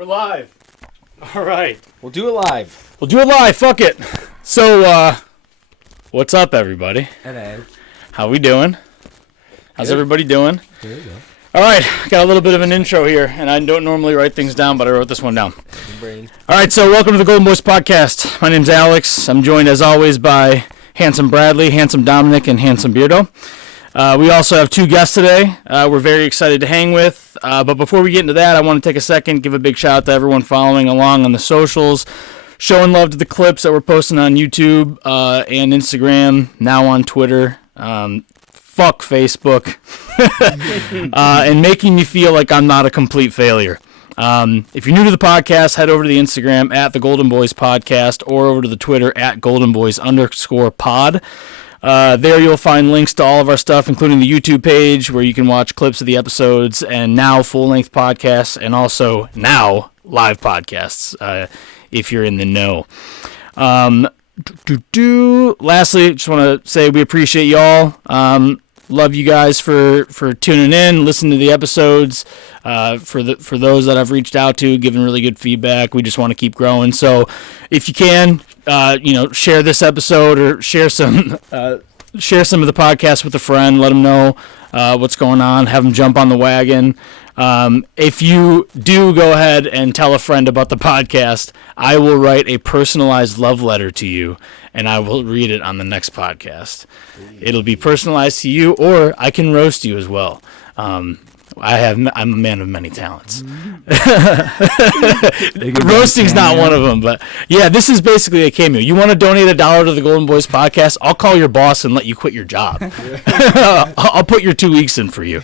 We're live. All right. We'll do it live. Fuck it. So, what's up, everybody? Hello. How we doing? How's everybody doing? There you go. All right. Got a little bit of an intro here, and I don't normally write things down, but I wrote this one down. All right. So, welcome to the Golden Boys podcast. My name's Alex. I'm joined, as always, by Handsome Bradley, Handsome Dominic, and Handsome Beardo. We also have two guests today we're very excited to hang with. But before we get into that, I want to take a second, give a big shout out to everyone following along on the socials, showing love to the clips that we're posting on YouTube and Instagram, now on Twitter. Fuck Facebook. And making me feel like I'm not a complete failure. If you're new to the podcast, head over to the Instagram at thegoldenboyspodcast or over to the Twitter at goldenboys_pod. There you'll find links to all of our stuff, including the YouTube page where you can watch clips of the episodes and now full-length podcasts and also now live podcasts if you're in the know. Lastly, just want to say we appreciate y'all. Love you guys for tuning in, listening to the episodes. For those that I've reached out to, giving really good feedback. We just want to keep growing. So if you can, share this episode or share some of the podcast with a friend. Let them know what's going on. Have them jump on the wagon. If you do go ahead and tell a friend about the podcast, I will write a personalized love letter to you, and I will read it on the next podcast. It'll be personalized to you, or I can roast you as well. I'm a man of many talents. Roasting's not one of them, but yeah, this is basically a cameo. You want to donate $1 to the Golden Boys podcast? I'll call your boss and let you quit your job. I'll put your 2 weeks in for you.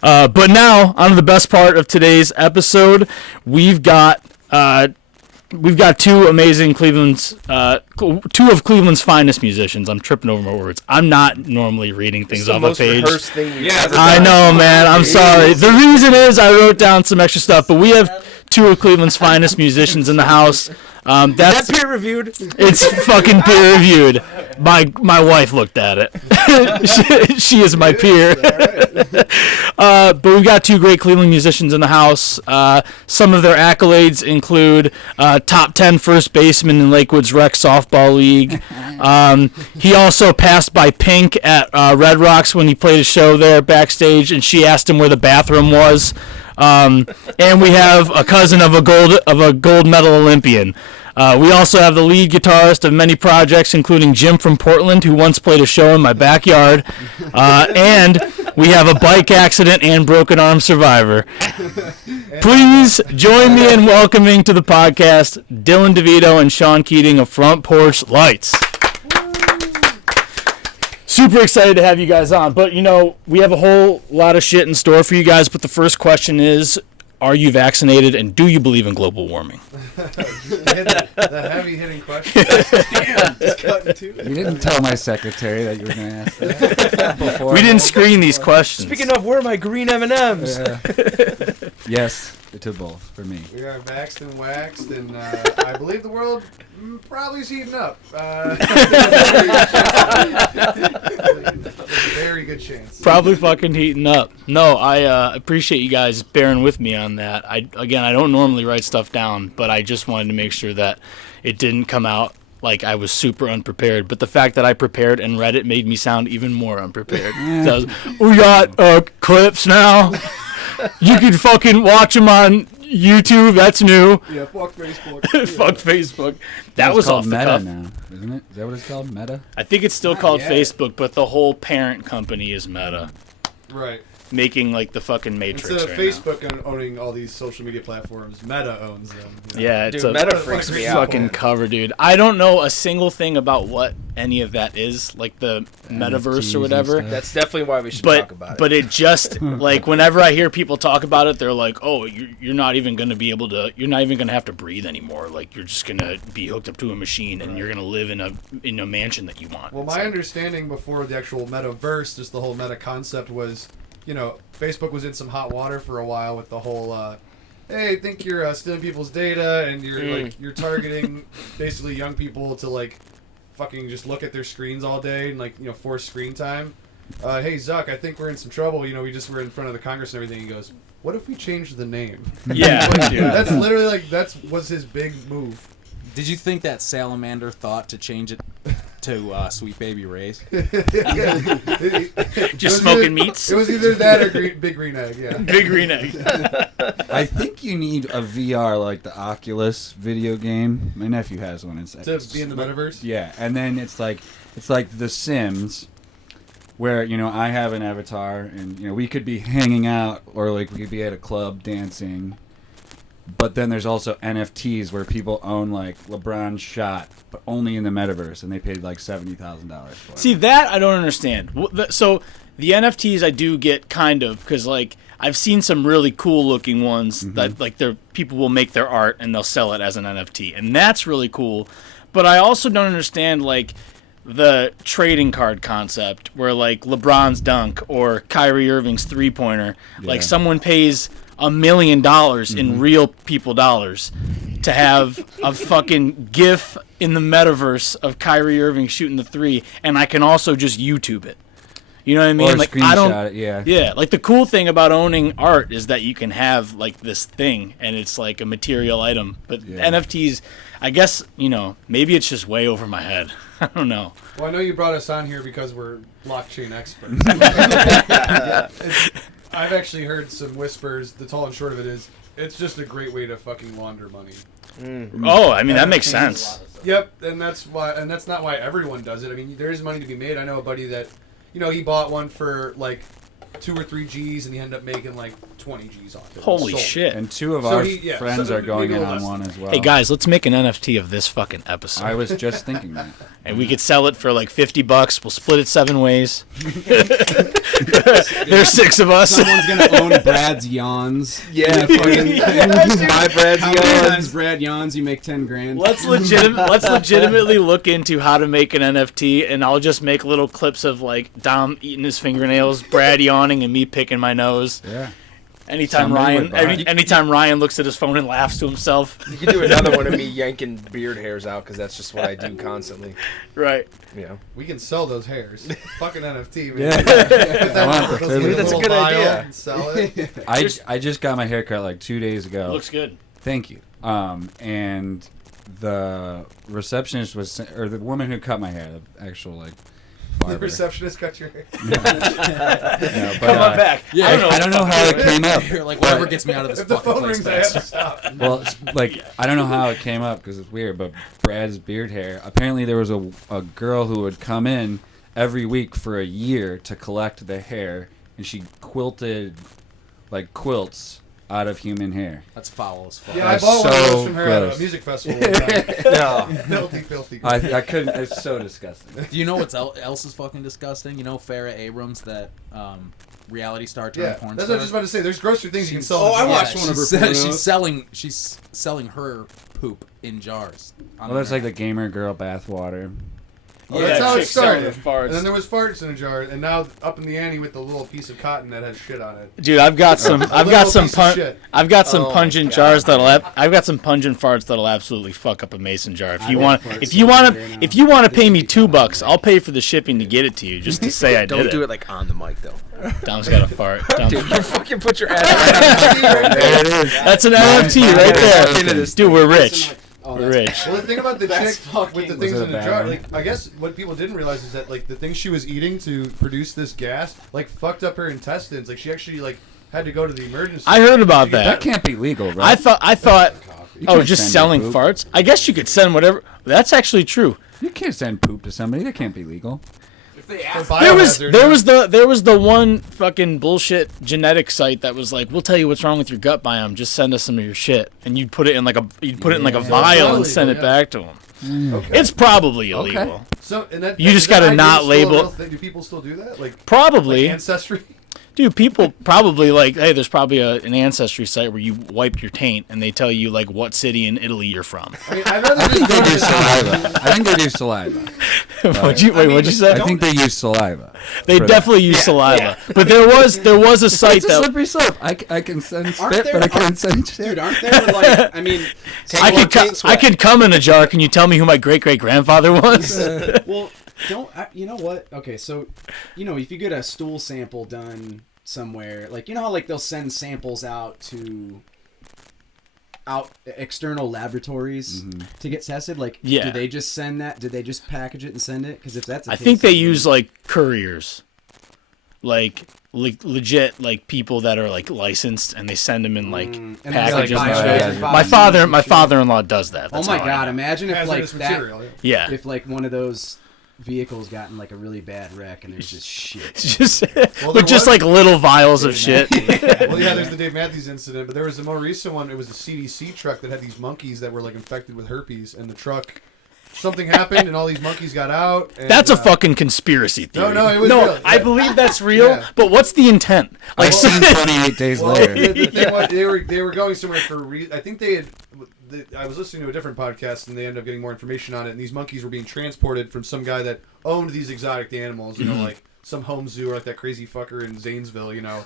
But now, on to the best part of today's episode. We've got two amazing two of Cleveland's finest musicians. I'm tripping over my words. I'm not normally reading things off a page. I know, man. I'm sorry. The reason is I wrote down some extra stuff, but we have two of Cleveland's finest musicians in the house. That's peer reviewed. It's fucking peer reviewed. My wife looked at it. she is my peer. But we've got two great Cleveland musicians in the house. Some of their accolades include top 10 first baseman in Lakewood's rec softball league. He also passed by Pink at Red Rocks when he played a show there backstage, and she asked him where the bathroom was. And we have a cousin of a gold medal Olympian. We also have the lead guitarist of many projects, including Jim from Portland, who once played a show in my backyard. And we have a bike accident and broken arm survivor. Please join me in welcoming to the podcast Dillon, Devito, and Sean Keating of Front Porch Lights. Super excited to have you guys on. But, we have a whole lot of shit in store for you guys. But the first question is, are you vaccinated and do you believe in global warming? The heavy-hitting question. Damn, it's cutting too. You didn't tell my secretary that you were going to ask that before. We didn't screen these questions. Speaking of, where are my green M&Ms? Yes, to both, for me. We are vaxxed and waxed, and I believe the world probably is heating up. Very good chance. Probably fucking heating up. No, I appreciate you guys bearing with me on that. I don't normally write stuff down, but I just wanted to make sure that it didn't come out like I was super unprepared. But the fact that I prepared and read it made me sound even more unprepared. So we got clips now. You can fucking watch them on YouTube. That's new. Yeah, fuck Facebook. Fuck Facebook. That was off the Meta cuff now, isn't it? Is that what it's called? Meta? I think it's still called Facebook, but the whole parent company is Meta. Right. Making like the fucking Matrix. Instead of right Facebook owning all these social media platforms, Meta owns them. Yeah, it's dude, Meta freaks me out. Fucking cover, dude. I don't know a single thing about what any of that is, like the metaverse or whatever. That's definitely why we should talk about it. But it just like whenever I hear people talk about it, they're like, "Oh, you're not even gonna be able to. You're not even gonna have to breathe anymore. Like you're just gonna be hooked up to a machine and you're gonna live in a mansion that you want." Well, my understanding before the actual metaverse, just the whole meta concept was, Facebook was in some hot water for a while with the whole, hey, I think you're stealing people's data and you're targeting basically young people to fucking just look at their screens all day and force screen time. Hey Zuck, I think we're in some trouble. We just were in front of the Congress and everything. He goes, what if we change the name? Yeah. That's literally like, was his big move. Did you think that Salamander thought to change it to Sweet Baby Ray's? Just smoking meats? It was either that or Big Green Egg, yeah. Big Green Egg. I think you need a VR like the Oculus video game. My nephew has one. To be in the metaverse? Yeah, and then it's like The Sims, where, you know, I have an avatar, and, you know, we could be hanging out, or like we could be at a club dancing. But then there's also NFTs where people own like LeBron's shot, but only in the metaverse, and they paid like $70,000 for it. See, that I don't understand. So the NFTs I do get kind of, because like I've seen some really cool looking ones that like people will make their art and they'll sell it as an NFT, and that's really cool. But I also don't understand like the trading card concept where like LeBron's dunk or Kyrie Irving's 3-pointer, like someone pays $1 million in real people dollars to have a fucking GIF in the metaverse of Kyrie Irving shooting the 3, and I can also just YouTube it. You know what I mean? Or like screenshot I don't. It, yeah. Yeah. Like the cool thing about owning art is that you can have like this thing, and it's like a material item. But NFTs, I guess, you know, maybe it's just way over my head. I don't know. Well, I know you brought us on here because we're blockchain experts. I've actually heard some whispers. The tall and short of it is, it's just a great way to fucking launder money. Oh, I mean, that makes sense. Yep, and that's not why everyone does it. I mean, there is money to be made. I know a buddy that, you know, he bought one for like 2 or 3 G's, and he ended up making like 20 G's off it. Holy shit. And 2 of our friends are going in on one as well. Hey, guys, let's make an NFT of this fucking episode. I was just thinking that. And we could sell it for like $50. We'll split it 7 ways. There's 6 of us. Someone's going to own Brad's yawns. Yeah. Buy Brad's How many times Brad yawns, you make 10 grand. Let's legitimately look into how to make an NFT, and I'll just make little clips of like Dom eating his fingernails, Brad yawning, and me picking my nose. Yeah. Anytime Ryan looks at his phone and laughs to himself. You can do another one of me yanking beard hairs out, because that's just what I do constantly. Right. Yeah. We can sell those hairs. Fucking NFT. Man. Yeah. That's a good idea. And sell it. I just got my hair cut like 2 days ago. Looks good. Thank you. And the receptionist or the woman who cut my hair, the actual like barber. The receptionist cut your hair. No, but, Come on back. Yeah, I don't know how it came up. You're like, whatever gets me out of this If the fucking phone place rings, I have to fast. stop. Well, like, I don't know how it came up because it's weird, but Brad's beard hair, apparently there was a girl who would come in every week for a year to collect the hair, and she quilted, like, quilts out of human hair. That's foul as fuck. Yeah, I bought one of so those from her at a gross. music festival. No. Filthy. I couldn't, it's so disgusting. Do you know what else is fucking disgusting? You know Farrah Abrams, that reality star turned porn that's star? what I was just about to say. There's grosser things you can sell. Oh, I than watched that. one of her pornos. She's selling her poop in jars. Well, that's like the gamer girl bathwater. Oh, that's how it chicks selling started. their farts. And then there was farts in a jar, and now up in the ante with the little piece of cotton that has shit on it. Dude, I've got some Oh, pungent jars I've got some pungent farts that'll absolutely fuck up a mason jar. If you want to pay me $2, I'll pay for the shipping to get it to you, just to say I did it. Don't do it like on the mic though. Dom's got a fart. Dude, you fucking put your ass There it is. That's an NFT right there. Dude, we're rich. We're rich. Well, the thing about the chick with the things Was it in a the bad jar, one? like, I guess what people didn't realize is that, like, the things she was eating to produce this gas, like, fucked up her intestines. Like, she actually, like, had to go to the emergency. I heard about That that. can't be legal, bro. I thought. You Oh, can't just send selling poop. farts? I guess you could send whatever. That's actually true. You can't send poop to somebody. That can't be legal. There was the one fucking bullshit genetic site that was like, we'll tell you what's wrong with your gut biome. Just send us some of your shit, and you'd put it in like a vial and send it back to them. Okay. It's probably illegal. So, and that, You just is that gotta idea not still a label- real thing? Do people still do that? Like Probably. Ancestry? Dude, people probably like, hey, there's probably an ancestry site where you wipe your taint and they tell you like what city in Italy you're from. I mean, I'd rather I think just they go to use the saliva. I think they use saliva. What'd you say? I think they use saliva. They definitely use saliva. But there was a site It's a that slippery slope. I can send Aren't spit, there- but I can't send shit. Dude, aren't there, like, I mean, I could come in a jar. Can you tell me who my great great grandfather was? well, you know what? Okay, so, you know, if you get a stool sample done somewhere, like, you know how like they'll send samples out to external laboratories to get tested? Like, do they just send that? Did they just package it and send it? Because if that's I think they use like couriers, like legit like people that are like licensed, and they send them in like packages. My father-in-law does that. That's oh my god! Imagine if like that. Material, if like one of those vehicles got in like a really bad wreck and there's just shit. just like little vials of shit. Well, yeah, there's the Dave Matthews incident, but there was a more recent one. It was a CDC truck that had these monkeys that were like infected with herpes, and the truck, something happened, and all these monkeys got out. And, that's a fucking conspiracy theory. No, it was real. I believe that's real, but what's the intent? Like 28 days later. The thing was, they were going somewhere for I think they had. I was listening to a different podcast, and they ended up getting more information on it. And these monkeys were being transported from some guy that owned these exotic animals, you know, like some home zoo or like that crazy fucker in Zanesville, you know.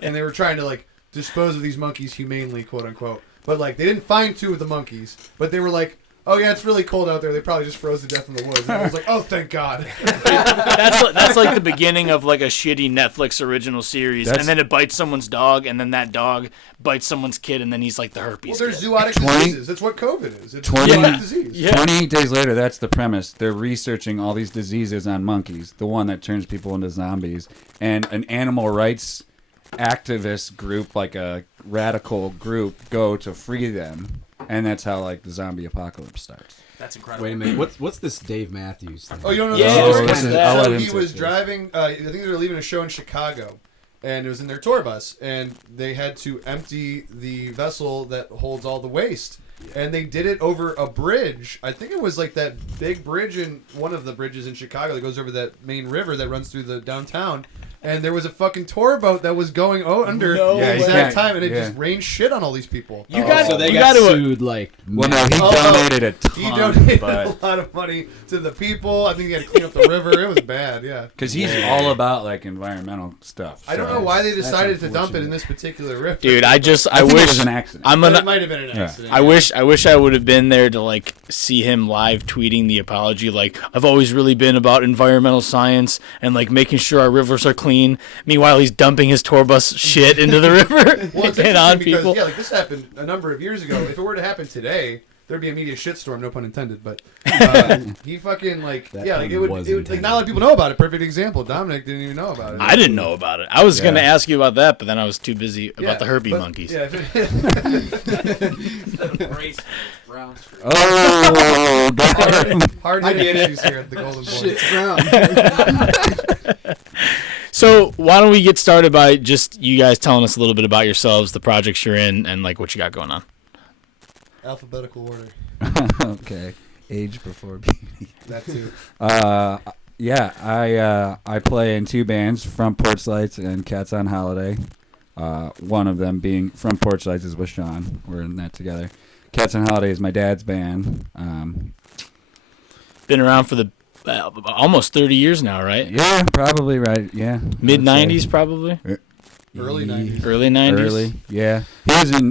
And they were trying to like dispose of these monkeys humanely, quote unquote. But like they didn't find 2 of the monkeys, but they were like, oh yeah, it's really cold out there. They probably just froze to death in the woods. And I was like, oh, thank God. That's like the beginning of like a shitty Netflix original series, and then it bites someone's dog, and then that dog bites someone's kid, and then he's like the herpes. Well, there's zoonotic diseases. That's what COVID is. It's zoonotic disease. Yeah. 28 days later, that's the premise. They're researching all these diseases on monkeys, the one that turns people into zombies, and an animal rights activist group, like a radical group, go to free them. And that's how like the zombie apocalypse starts. That's incredible. Wait a minute, what's this Dave Matthews thing? Oh, you don't know the story? I'll let him He was take driving. I think they were leaving a show in Chicago, and it was in their tour bus, and they had to empty the vessel that holds all the waste. And they did it over a bridge. I think it was like that big bridge in one of the bridges in Chicago that goes over that main river that runs through the downtown. And there was a fucking tour boat that was going under that time, and it just rained shit on all these people. So they got sued, like... Well, no, he donated a ton. He donated a lot of money to the people. I think he had to clean up the river. It was bad, yeah. Because he's all about, like, environmental stuff. I don't know why they decided to dump it in this particular river. Dude, I wish... it was an accident. It might have been an accident. I wish I would have been there to, like, see him live tweeting the apology. Like, I've always really been about environmental science and, like, making sure our rivers are clean. Meanwhile, he's dumping his tour bus shit into the river and on people. Yeah, like this happened a number of years ago. If it were to happen today, there'd be a media shitstorm, no pun intended. But he fucking like it would like not a lot of people know about it. Perfect example. Dominic didn't even know about it. I didn't know about it. I was gonna ask you about that, but then I was too busy about the herpes monkeys. Yeah. Hard hitting issues here at the Golden Boy. Shit's brown. So why don't we get started by just you guys telling us a little bit about yourselves, the projects you're in, and like what you got going on. Alphabetical order. Okay. Age before beauty. That too. I play in 2 bands, Front Porch Lights and Cats on Holiday. One of them being Front Porch Lights is with Sean. We're in that together. Cats on Holiday is my dad's band. Been around for the almost 30 years now, right? Yeah, probably right. Yeah. Mid-90s probably? Early 90s. Early 90s? Early, yeah.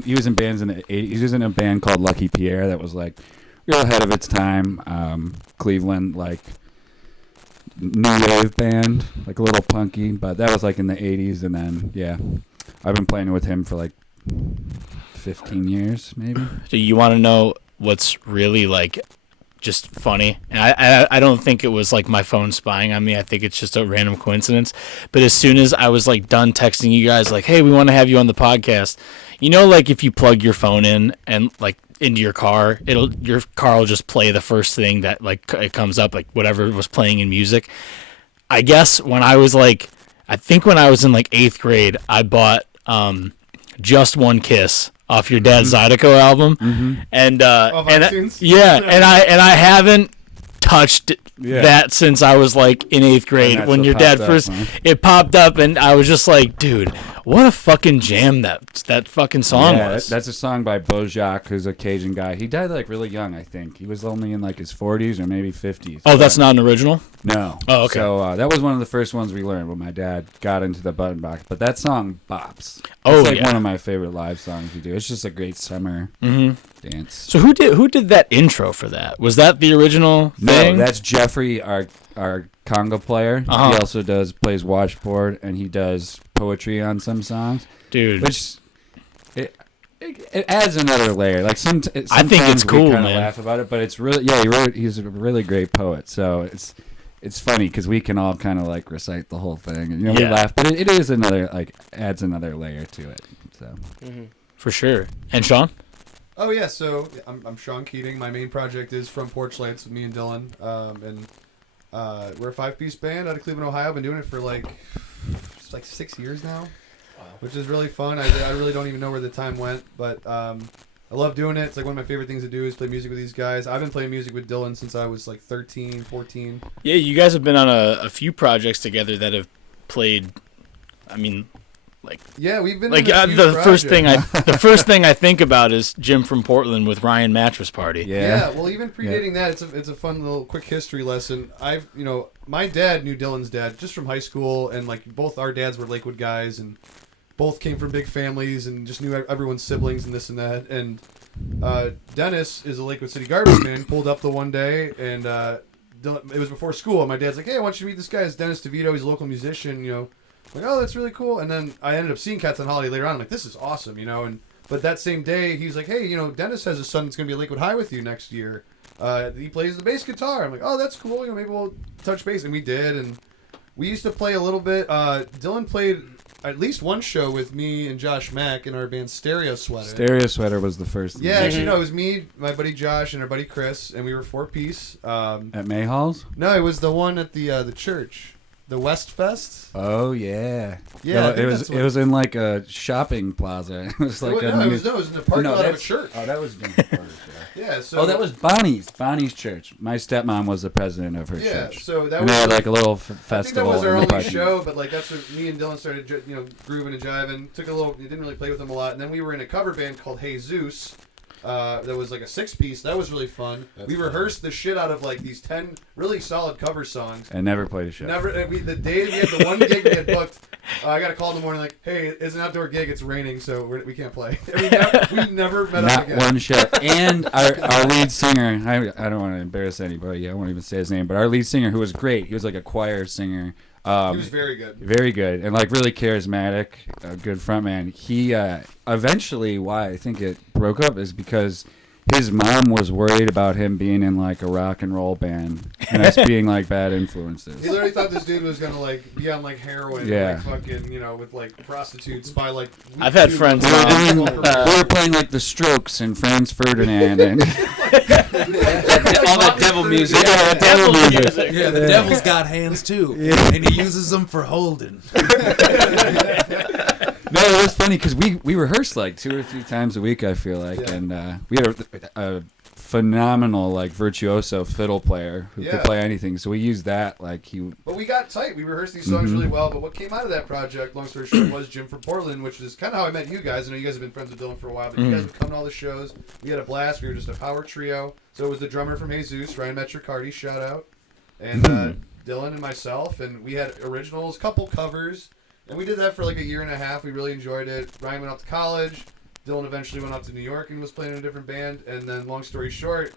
He was in bands in the 80s. He was in a band called Lucky Pierre that was like real ahead of its time. Cleveland, like new wave band, like a little punky, but that was like in the 80s. And then, yeah, I've been playing with him for like 15 years, maybe. So you want to know what's really like just funny? And I don't think it was like my phone spying on me. I think it's just a random coincidence. But as soon as I was like done texting you guys like, hey, we want to have you on the podcast, you know, like if you plug your phone in and like into your car, your car will just play the first thing that like it comes up, like whatever was playing in music. I guess when I was in like 8th grade, I bought Just One Kiss off your dad's Zydeco album, and I haven't touched that since I was like in 8th grade when your dad first it popped up, and I was just like, dude, what a fucking jam that fucking song was. That's a song by Bojack, who's a Cajun guy. He died like really young, I think. He was only in like his 40s or maybe 50s. Oh, that's not an original? No. Oh, okay. So that was one of the first ones we learned when my dad got into the button box. But that song bops. It's like one of my favorite live songs we do. It's just a great summer dance. So who did that intro for that? Was that the original thing? sing? That's Jeffrey, our conga player. He also plays washboard, and he does poetry on some songs. Dude. Which it adds another layer. Like I think it's cool, we man. Laugh about it, but it's really he's a really great poet. So it's funny because we can all kind of like recite the whole thing, and we laugh, but it is another adds another layer to it. So for sure. And Sean? Oh yeah, so I'm Sean Keating. My main project is From Porch Lights with me and Dillon, and we're a 5-piece band out of Cleveland, Ohio. I've been doing it for like 6 years now. Which is really fun. I really don't even know where the time went, but I love doing it. It's like one of my favorite things to do is play music with these guys. I've been playing music with Dillon since I was like 13, 14. Yeah, you guys have been on a few projects together that have played. I mean, we've been like in the first thing I think about is Jim from Portland with Ryan Mattress Party. Yeah. Well, even predating that, it's a fun little quick history lesson. My dad knew Dillon's dad just from high school, and like both our dads were Lakewood guys, and both came from big families and just knew everyone's siblings and this and that. And Dennis is a Lakewood City garbage man. Pulled up the one day, and it was before school. And my dad's like, "Hey, I want you to meet this guy. It's Dennis Devito. He's a local musician. Like, oh, that's really cool." And then I ended up seeing Cats on Holiday later on. I'm like, "This is awesome," But that same day, he's like, "Hey, Dennis has a son that's going to be at Lakewood High with you next year. He plays the bass guitar." I'm like, "Oh, that's cool. Maybe we'll touch base." And we did, and we used to play a little bit. Dillon played at least one show with me and Josh Mack in our band Stereo Sweater. Stereo Sweater was the first. Yeah, actually, no, it was me, my buddy Josh, and our buddy Chris, and we were 4-piece. At Mayhall's? No, it was the one at the church. The West Fest? Oh yeah, yeah. No, it was in like a shopping plaza. It was like it was in the parking lot of a church. Oh, that was Jim's church. Yeah. So that was Bonnie's church. My stepmom was the president of her church. Yeah, so that was we had like a little festival. I think that was our only show, but like that's when me and Dillon started, grooving and jiving. Didn't really play with them a lot, and then we were in a cover band called Hey Zeus. That was like a 6-piece. That was really fun. We rehearsed the shit out of like these 10 really solid cover songs. And never played a show. The day we had the one gig we had booked, I got a call in the morning like, "Hey, it's an outdoor gig. It's raining, so we can't play." We never met up again. Not one show. And our lead singer, I don't want to embarrass anybody. I won't even say his name, but our lead singer, who was great, he was like a choir singer. He was very good. Very good. And like really charismatic, a good frontman. He eventually, why I think it broke up is because his mom was worried about him being in like a rock and roll band and us being like bad influences. He literally thought this dude was gonna like be on like heroin, like fucking, with like prostitutes by like. I've had friends. We were playing like the Strokes and Franz Ferdinand and all that devil music. Yeah, the devil's got hands too, and he uses them for holding. No, it was funny because we rehearsed like 2 or 3 times a week, I feel like, and we had a phenomenal like virtuoso fiddle player who could play anything. So we used that But we got tight. We rehearsed these songs really well. But what came out of that project, long story short, was Jim from Portland, which is kind of how I met you guys. I know you guys have been friends with Dillon for a while, but you guys would come to all the shows. We had a blast. We were just a power trio. So it was the drummer from Jesus, Ryan Metricardi, shout out, and Dillon and myself, and we had originals, couple covers. And we did that for like a year and a half. We really enjoyed it. Ryan went off to college. Dillon eventually went off to New York and was playing in a different band. And then, long story short,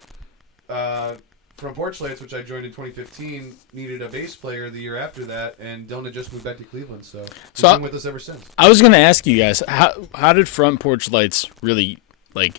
From Porch Lights, which I joined in 2015, needed a bass player the year after that. And Dillon had just moved back to Cleveland. So he's been with us ever since. I was going to ask you guys, how did Front Porch Lights really, like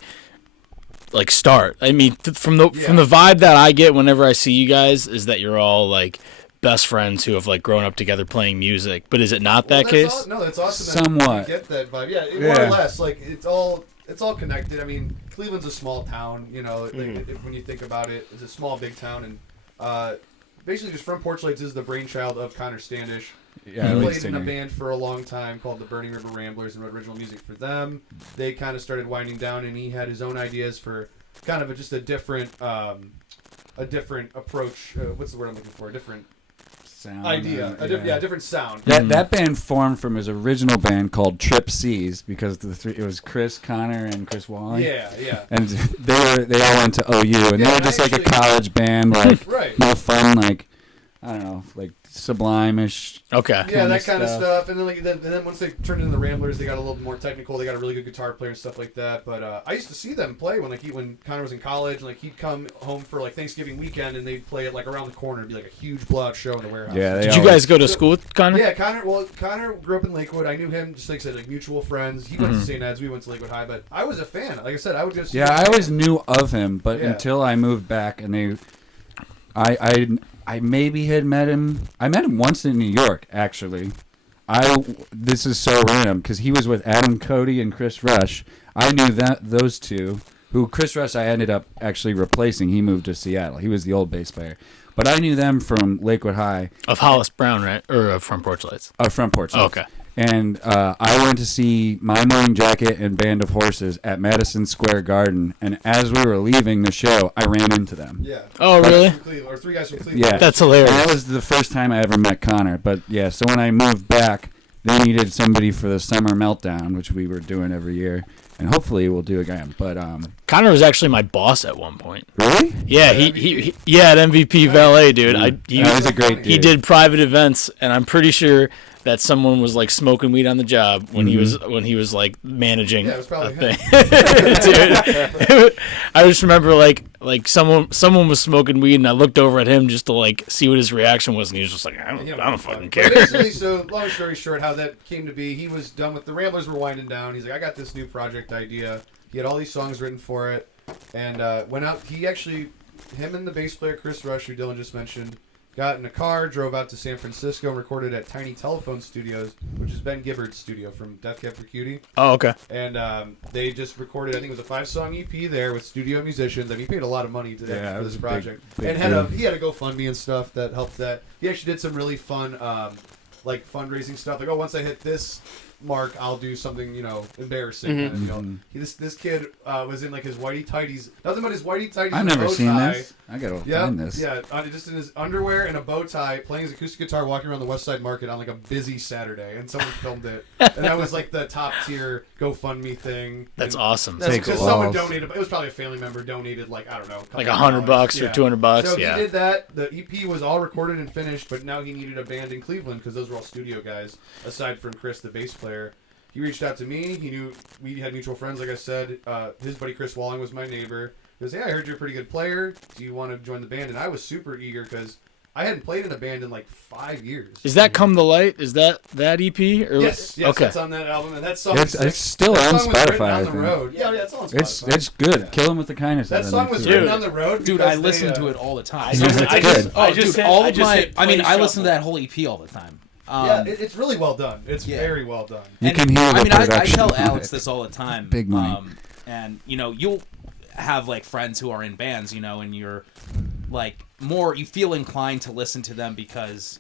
start? I mean, from the vibe that I get whenever I see you guys is that you're all, like, best friends who have like grown up together playing music, but is it not that case? No, that's awesome. Somewhat. That you get that vibe. Yeah, more or less. Like it's all connected. I mean, Cleveland's a small town. When you think about it, it's a small big town, and basically just Front Porch Lights is the brainchild of Connor Standish. Yeah, he played in a band for a long time called the Burning River Ramblers and wrote original music for them. They kind of started winding down, and he had his own ideas for kind of just a different approach. What's the word I'm looking for? A different different sound. That band formed from his original band called Trip C's because it was Chris, Connor, and Chris Wally. Yeah. And they all went to OU, and they were just like a college band, like no fun, like I don't know, like Sublime-ish. Okay. Yeah, that kind of stuff. And then once they turned into the Ramblers, they got a little more technical. They got a really good guitar player and stuff like that. But I used to see them play when Connor was in college. And he'd come home for Thanksgiving weekend, and they'd play it around the corner. It'd be a huge blowout show in the warehouse. Yeah. Did you guys go to school with Connor? Yeah, Connor grew up in Lakewood. I knew him just like I said, mutual friends. He went to St. Ed's. We went to Lakewood High. But I was a fan. Like I said, I would just I always knew of him, but until I moved back, and I maybe had met him. I met him once in New York, actually. This is so random because he was with Adam Cody and Chris Rush. I knew those two. Who Chris Rush I ended up actually replacing. He moved to Seattle. He was the old bass player, but I knew them from Lakewood High. Of Hollis Brown, right? Or Front Porch Lights? Front Porch Lights. Oh, okay. And I went to see My Morning Jacket and Band of Horses at Madison Square Garden. And as we were leaving the show, I ran into them. Yeah. Oh, really? Or 3 guys from Cleveland. Yeah. That's hilarious. And that was the first time I ever met Connor. But yeah, so when I moved back, they needed somebody for the Summer Meltdown, which we were doing every year. And hopefully we'll do again. But Connor was actually my boss at one point. Really? Yeah, he at MVP Valet, dude. He was a great dude. He did private events, and I'm pretty sure that someone was smoking weed on the job when he was managing. Yeah, it was probably him. Dude, I just remember someone was smoking weed, and I looked over at him just to see what his reaction was, and he was just like, I don't fucking care. But basically, so long story short, how that came to be, he was done with the Ramblers were winding down. He's like, I got this new project idea. He had all these songs written for it, and went out. Him and the bass player Chris Rush, who Dillon just mentioned, got in a car, drove out to San Francisco, and recorded at Tiny Telephone Studios, which is Ben Gibbard's studio from Death Cab for Cutie. Oh, okay. And they just recorded, I think it was a 5-song EP there with studio musicians. I mean, he paid a lot of money for this project. Big and he had a GoFundMe and stuff that helped that. He actually did some really fun, fundraising stuff. Once I hit this mark, I'll do something, embarrassing. Mm-hmm. And, this kid was in his whitey tighties. Nothing but his whitey tighties. I've never seen this. I gotta find this. Yeah, just in his underwear and a bow tie, playing his acoustic guitar, walking around the West Side Market on a busy Saturday, and someone filmed it. And that was the top tier GoFundMe thing. That's awesome. That's because someone donated. It was probably a family member donated I don't know, $100 or $200. So he did that. The EP was all recorded and finished, but now he needed a band in Cleveland because those were all studio guys. Aside from Chris, the bass player. He reached out to me. He knew we had mutual friends, like I said. His buddy Chris Walling was my neighbor. He goes, hey, I heard you're a pretty good player. Do you want to join the band? And I was super eager because I hadn't played in a band in 5 years. Is that Come the Light? Is that EP? Or yes, okay. That's on that album. And that song it's still on Spotify, I think. Yeah, it's on Spotify. It's good. Yeah. Kill 'Em with the Kindness. That song was written on the road. Dude, I listen to it all the time. I listen to that whole EP all the time. It's really well done. It's very well done. You can hear the production. I tell Alex this all the time. Big money. And you'll have friends who are in bands, and you're you feel inclined to listen to them because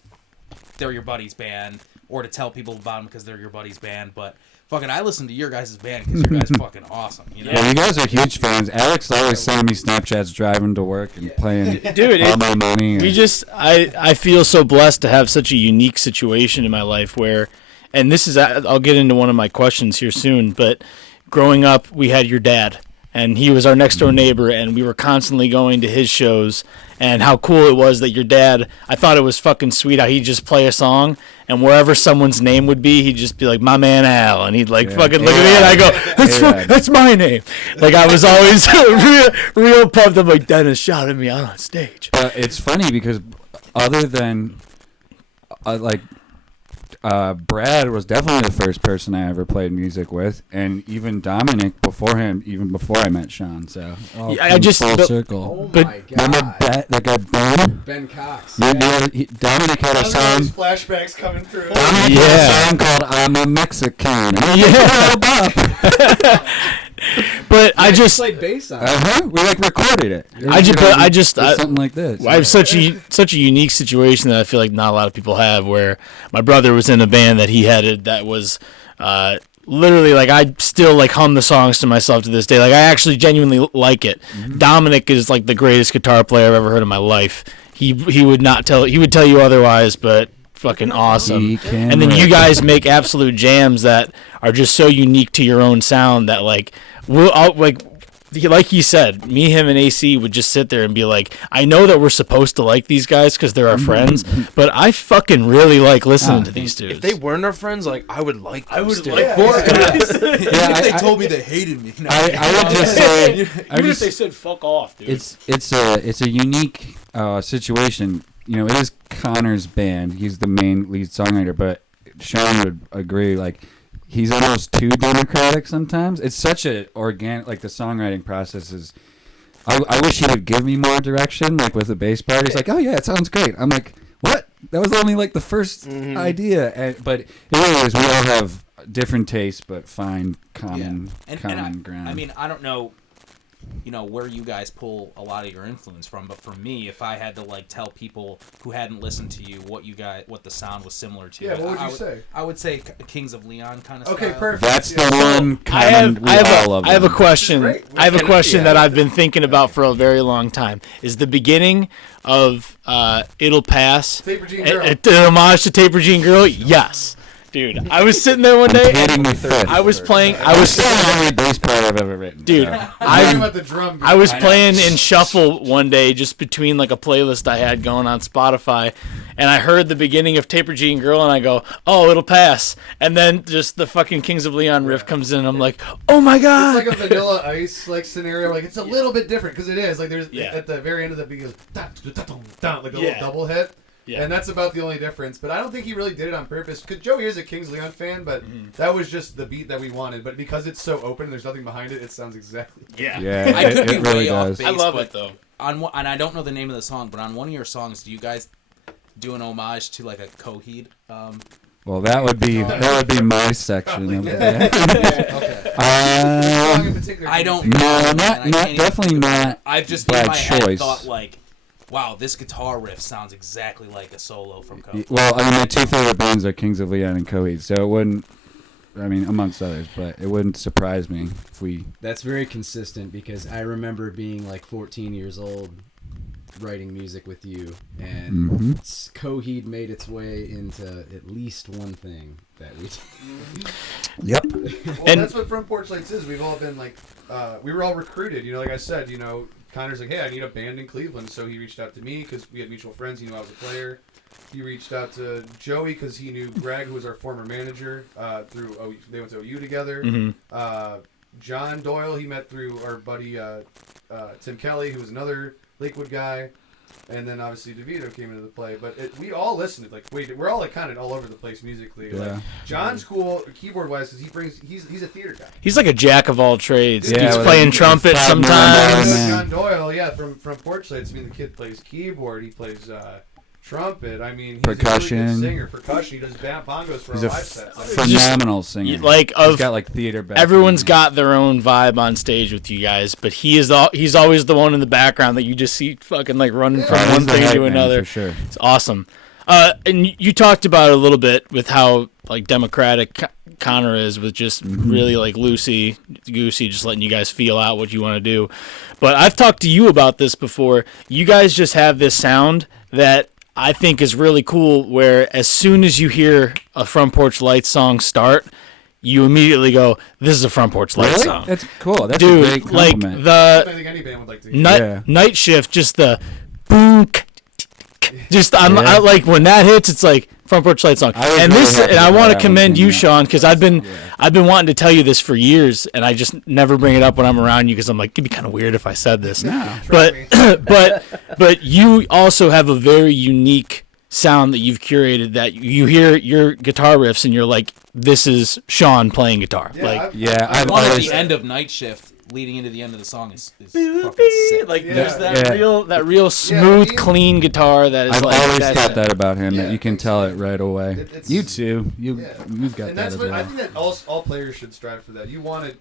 they're your buddy's band, or to tell people about them because they're your buddy's band. But fucking, I listen to your guys' band because you guys fucking awesome. Yeah, you guys are huge fans. Alex always sending me Snapchats driving to work and playing all my money. I feel so blessed to have such a unique situation in my life where, and this is, I'll get into one of my questions here soon, but growing up, we had your dad. And he was our next door neighbor, and we were constantly going to his shows. And how cool it was that your dad, I thought it was fucking sweet how he'd just play a song, and wherever someone's name would be, he'd just be like, my man Al. And he'd fucking look at me, and I go, that's my name. I was always real pumped. I'm like, Dennis shouted me out on stage. It's funny because other than, Brad was definitely the first person I ever played music with, and even Dominic beforehand, even before I met Sean. So I just full circle. Oh my god! Remember that guy Ben Cox. Dominic had a song. Flashbacks coming through. Dominic had a song called "I'm a Mexican." But I just played bass on it. We recorded it. Something like this. I have such a unique situation that I feel like not a lot of people have. Where my brother was in a band that he headed that was literally I still hum the songs to myself to this day. I actually genuinely like it. Mm-hmm. Dominic is the greatest guitar player I've ever heard in my life. He would tell you otherwise, but fucking awesome. And then you guys make absolute jams that are just so unique to your own sound that like he said, me, him, and AC would just sit there and be like, I know that we're supposed to like these guys because they're our friends, but I fucking really like listening to these dudes. If they weren't our friends, like I would like them. I would still. like more. If they told me they hated me. No. I would just say, even if they said "fuck off," dude. It's a unique situation. You know, it is Connor's band. He's the main lead songwriter, but Sean would agree. Like, he's almost too democratic sometimes. It's such a organic. Like, the songwriting process is. I wish he would give me more direction. Like with the bass part, he's like, "Oh yeah, it sounds great." I'm like, "What? That was only like the first idea." But it really is. We all have different tastes, but find common ground. I mean, I don't know, where you guys pull a lot of your influence from, but for me, if I had to like tell people who hadn't listened to you what the sound was similar to, what would you say? I would say Kings of Leon kind of. Okay, style. perfect. That's the one. I have a question. I have a question that I've been thinking about for a very long time. Is the beginning of "It'll Pass" Taper Jean Girl. an homage to Taper Jean Girl? Yes. Dude, I was sitting there one day. I was playing. I was still the only bass part I've ever written. Dude, I was playing in shuffle one day, just between like a playlist I had going on Spotify, and I heard the beginning of Taper Jean Girl, and I go, "Oh, it'll pass." And then just the fucking Kings of Leon riff comes in, and I'm like, "Oh my god!" It's like a Vanilla Ice like scenario. Like it's a little bit different because it is like there's at the very end of the beat, it goes like a little double hit. Yeah. And that's about the only difference. But I don't think he really did it on purpose. Because Joey is a Kings Leon fan, but that was just the beat that we wanted. But because it's so open and there's nothing behind it, it sounds exactly... Yeah, I could be really way off does. base, I love it, though. And I don't know the name of the song, but on one of your songs, do you guys do an homage to like a Coheed? Well, that would be my section of the band. I don't know. No, definitely not. I've just by in my choice. head thought like, wow, this guitar riff sounds exactly like a solo from Coheed. Well, I mean, my two favorite bands are Kings of Leon and Coheed, so it wouldn't, I mean, amongst others, but it wouldn't surprise me if we... That's very consistent, because I remember being like 14 years old, writing music with you, and Coheed made its way into at least one thing that we did. Yep. Well, and that's what Front Porch Lights is. We've all been like, we were all recruited, like I said, Connor's like, hey, I need a band in Cleveland, so he reached out to me because we had mutual friends. He knew I was a player. He reached out to Joey because he knew Greg, who was our former manager. They went to OU together. John Doyle, he met through our buddy Tim Kelly, who was another Lakewood guy, and then obviously Devito came into the play. But we all listened. We're all like kind of all over the place musically. Yeah. Like, John's cool keyboard wise because he's a theater guy. He's like a jack of all trades. Yeah, he's playing trumpet sometimes. John Doyle, from Porch Lights. I mean, the kid plays keyboard. He plays trumpet. I mean, he's percussion. A really good singer. Percussion. He does bongos for he's our live sets. Phenomenal singer. He's got like theater background. Everyone's got their own vibe on stage with you guys, but he's always the one in the background that you just see fucking like running from one thing to another. For sure. It's awesome. And you talked about it a little bit with how like democratic Connor is with just really like loosey goosey, just letting you guys feel out what you want to do. But I've talked to you about this before. You guys just have this sound that I think is really cool, where as soon as you hear a Front Porch Lights song start, you immediately go, this is a Front Porch Lights song. That's cool. That's Dude, a great compliment. I think any band would like to hear. Night Shift, just the boom, just I like when that hits, it's like Front Porch Lights song. And I want to commend you, Sean, because I've been wanting to tell you this for years, and I just never bring it up when I'm around you because I'm like, it'd be kind of weird if I said this. No. But you also have a very unique sound that you've curated, that you hear your guitar riffs and you're like, this is Sean playing guitar. I've always the end of Night Shift leading into the end of the song is fucking sick. Like there's that real smooth, clean guitar that is. I've like, always thought that about him, that you can tell it right away. You too. You've got and that as well. I think that all players should strive for that. You want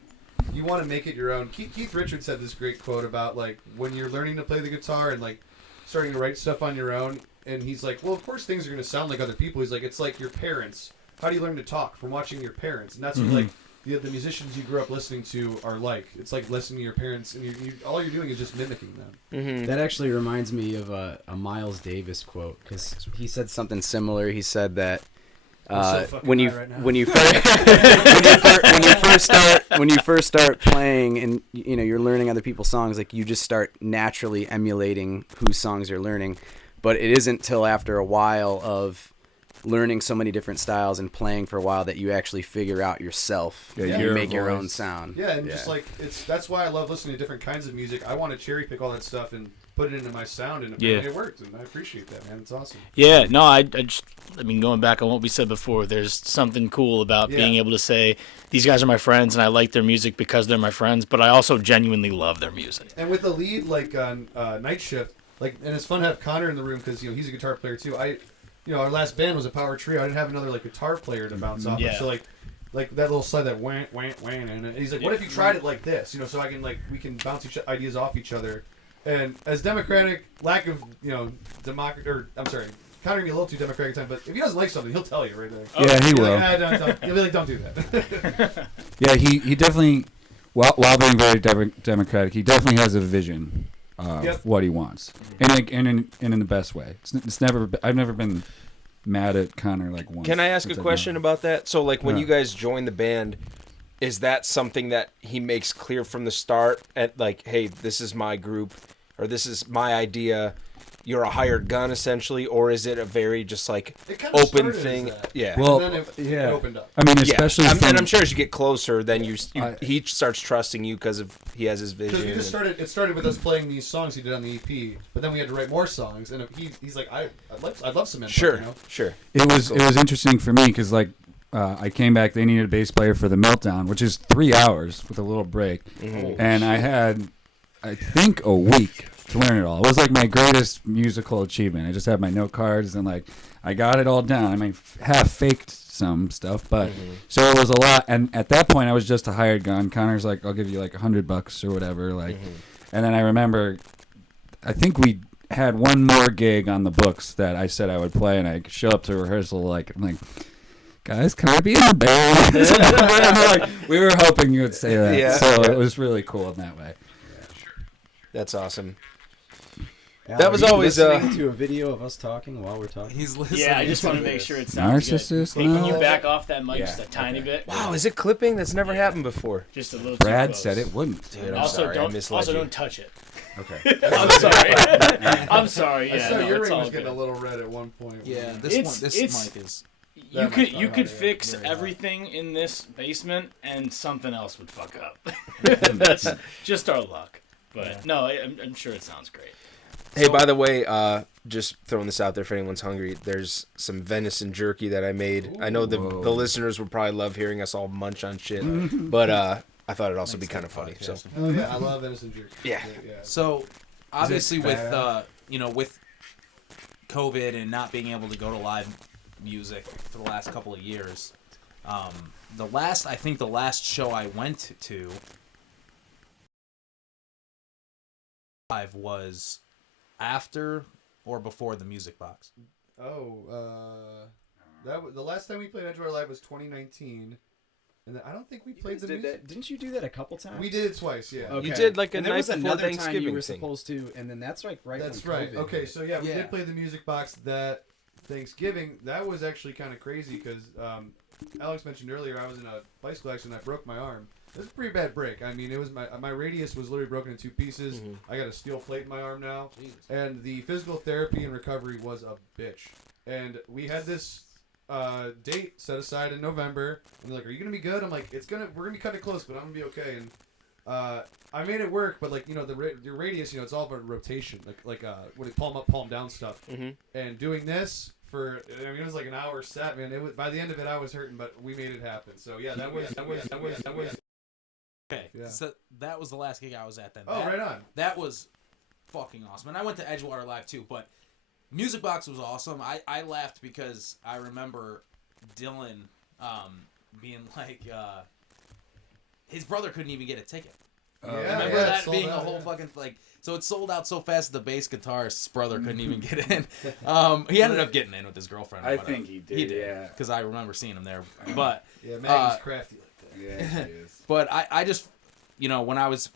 to make it your own. Keith Richards had this great quote about like when you're learning to play the guitar and like starting to write stuff on your own. And he's like, well, of course things are going to sound like other people. He's like, it's like your parents. How do you learn to talk? From watching your parents. And that's what like the musicians you grew up listening to are like. It's like listening to your parents, and all you're doing is just mimicking them. That actually reminds me of a Miles Davis quote, because he said something similar. He said that when you first start playing and you're learning other people's songs, like you just start naturally emulating whose songs you're learning, but it isn't till after a while of learning so many different styles and playing for a while that you actually figure out yourself. You make your own sound. Yeah, and just like that's why I love listening to different kinds of music. I want to cherry pick all that stuff and put it into my sound, and it worked, and I appreciate that, man. It's awesome. Yeah, no, I mean, going back on what we said before, there's something cool about being able to say, these guys are my friends, and I like their music because they're my friends, but I also genuinely love their music. And with the lead, like on Night Shift, and it's fun to have Connor in the room because he's a guitar player too. Our last band was a power trio. I didn't have another guitar player to bounce off of, so like that little slide that wham, wham, wham, and he's like, what if you tried it like this? So I can we can bounce ideas off each other. And as democratic, lack of, Connor can be a little too democratic at times, but if he doesn't like something, he'll tell you right there. Yeah, he will. He'll be like, don't do that. Yeah, he definitely, while being very democratic, he definitely has a vision of what he wants, and in the best way. I've never been mad at Connor once. Can I ask a question about that? So when you guys join the band, is that something that he makes clear from the start at hey, this is my group, or this is my idea, you're a hired gun essentially, or is it a very just open thing? Yeah. Well, and then it opened up. I mean, especially and I'm sure as you get closer, then he starts trusting you because he has his vision. Because it started with us playing these songs he did on the EP, but then we had to write more songs, and he's like, I'd love some input. Sure. Sure. It was interesting for me because I came back. They needed a bass player for the Meltdown, which is 3 hours with a little break, and I had, I think, a week to learn it all. It was my greatest musical achievement. I just had my note cards and I got it all down. I mean, half faked some stuff, but so it was a lot. And at that point, I was just a hired gun. Connor's like, I'll give you $100 or whatever. And then I remember, I think we had one more gig on the books that I said I would play, and I show up to rehearsal I'm like, guys, can I be in the band? We were hoping you would say that. Yeah, so it was really cool in that way. That's awesome. Al, that was always listening to a video of us talking while we're talking. He's listening. Yeah, I just want to make sure it sounds narcissist. good. Hey, can you back off that mic just a tiny bit? Wow, is it clipping? That's never happened before. Just a little. Brad too close. said it wouldn't. Dude, I'm sorry. I misled you. Don't touch it. Okay. I'm sorry. I'm sorry. Yeah, I saw your ring was good. getting a little red at one point. Yeah, this mic is. You could fix everything in this basement, and something else would fuck up. That's just our luck. But no, I'm sure it sounds great. Hey, by the way, just throwing this out there for anyone's hungry, there's some venison jerky that I made. Ooh, I know the listeners would probably love hearing us all munch on shit, but I thought it'd also be kind of funny. So yeah, I love venison jerky. Yeah. So obviously with with COVID and not being able to go to live music for the last couple of years, the last show I went to live was after or before the Music Box. The last time we played Edgewater Live was 2019, and I don't think we played the music. Didn't you do that a couple times? We did it twice, yeah. Okay. You did a and night before Thanksgiving you were thing. supposed to, and then that's right. That's right. COVID Okay, hit. so we did play the Music Box that Thanksgiving. That was actually kind of crazy because Alex mentioned earlier I was in a bicycle accident. I broke my arm. It was a pretty bad break. I mean, it was my radius was literally broken in 2 pieces. I got a steel plate in my arm now, and the physical therapy and recovery was a bitch. And we had this date set aside in November, and they're like, "Are you gonna be good?" I'm like, we're gonna be kind of close, but I'm gonna be okay." And I made it work, but your radius, it's all about rotation, what palm up, palm down stuff. And doing this for, it was like an hour set, man. It was, by the end of it, I was hurting, but we made it happen. So yeah, that was. Okay, so that was the last gig I was at then. Right on. That was fucking awesome. And I went to Edgewater Live too, but Music Box was awesome. I laughed because I remember Dillon being like, his brother couldn't even get a ticket. Remember that being a whole fucking, so it sold out so fast the bass guitarist's brother couldn't even get in. He ended up getting in with his girlfriend. I think he did. He did, because I remember seeing him there. But yeah, Maggie's crafty. Yeah, she is. But I just, when I was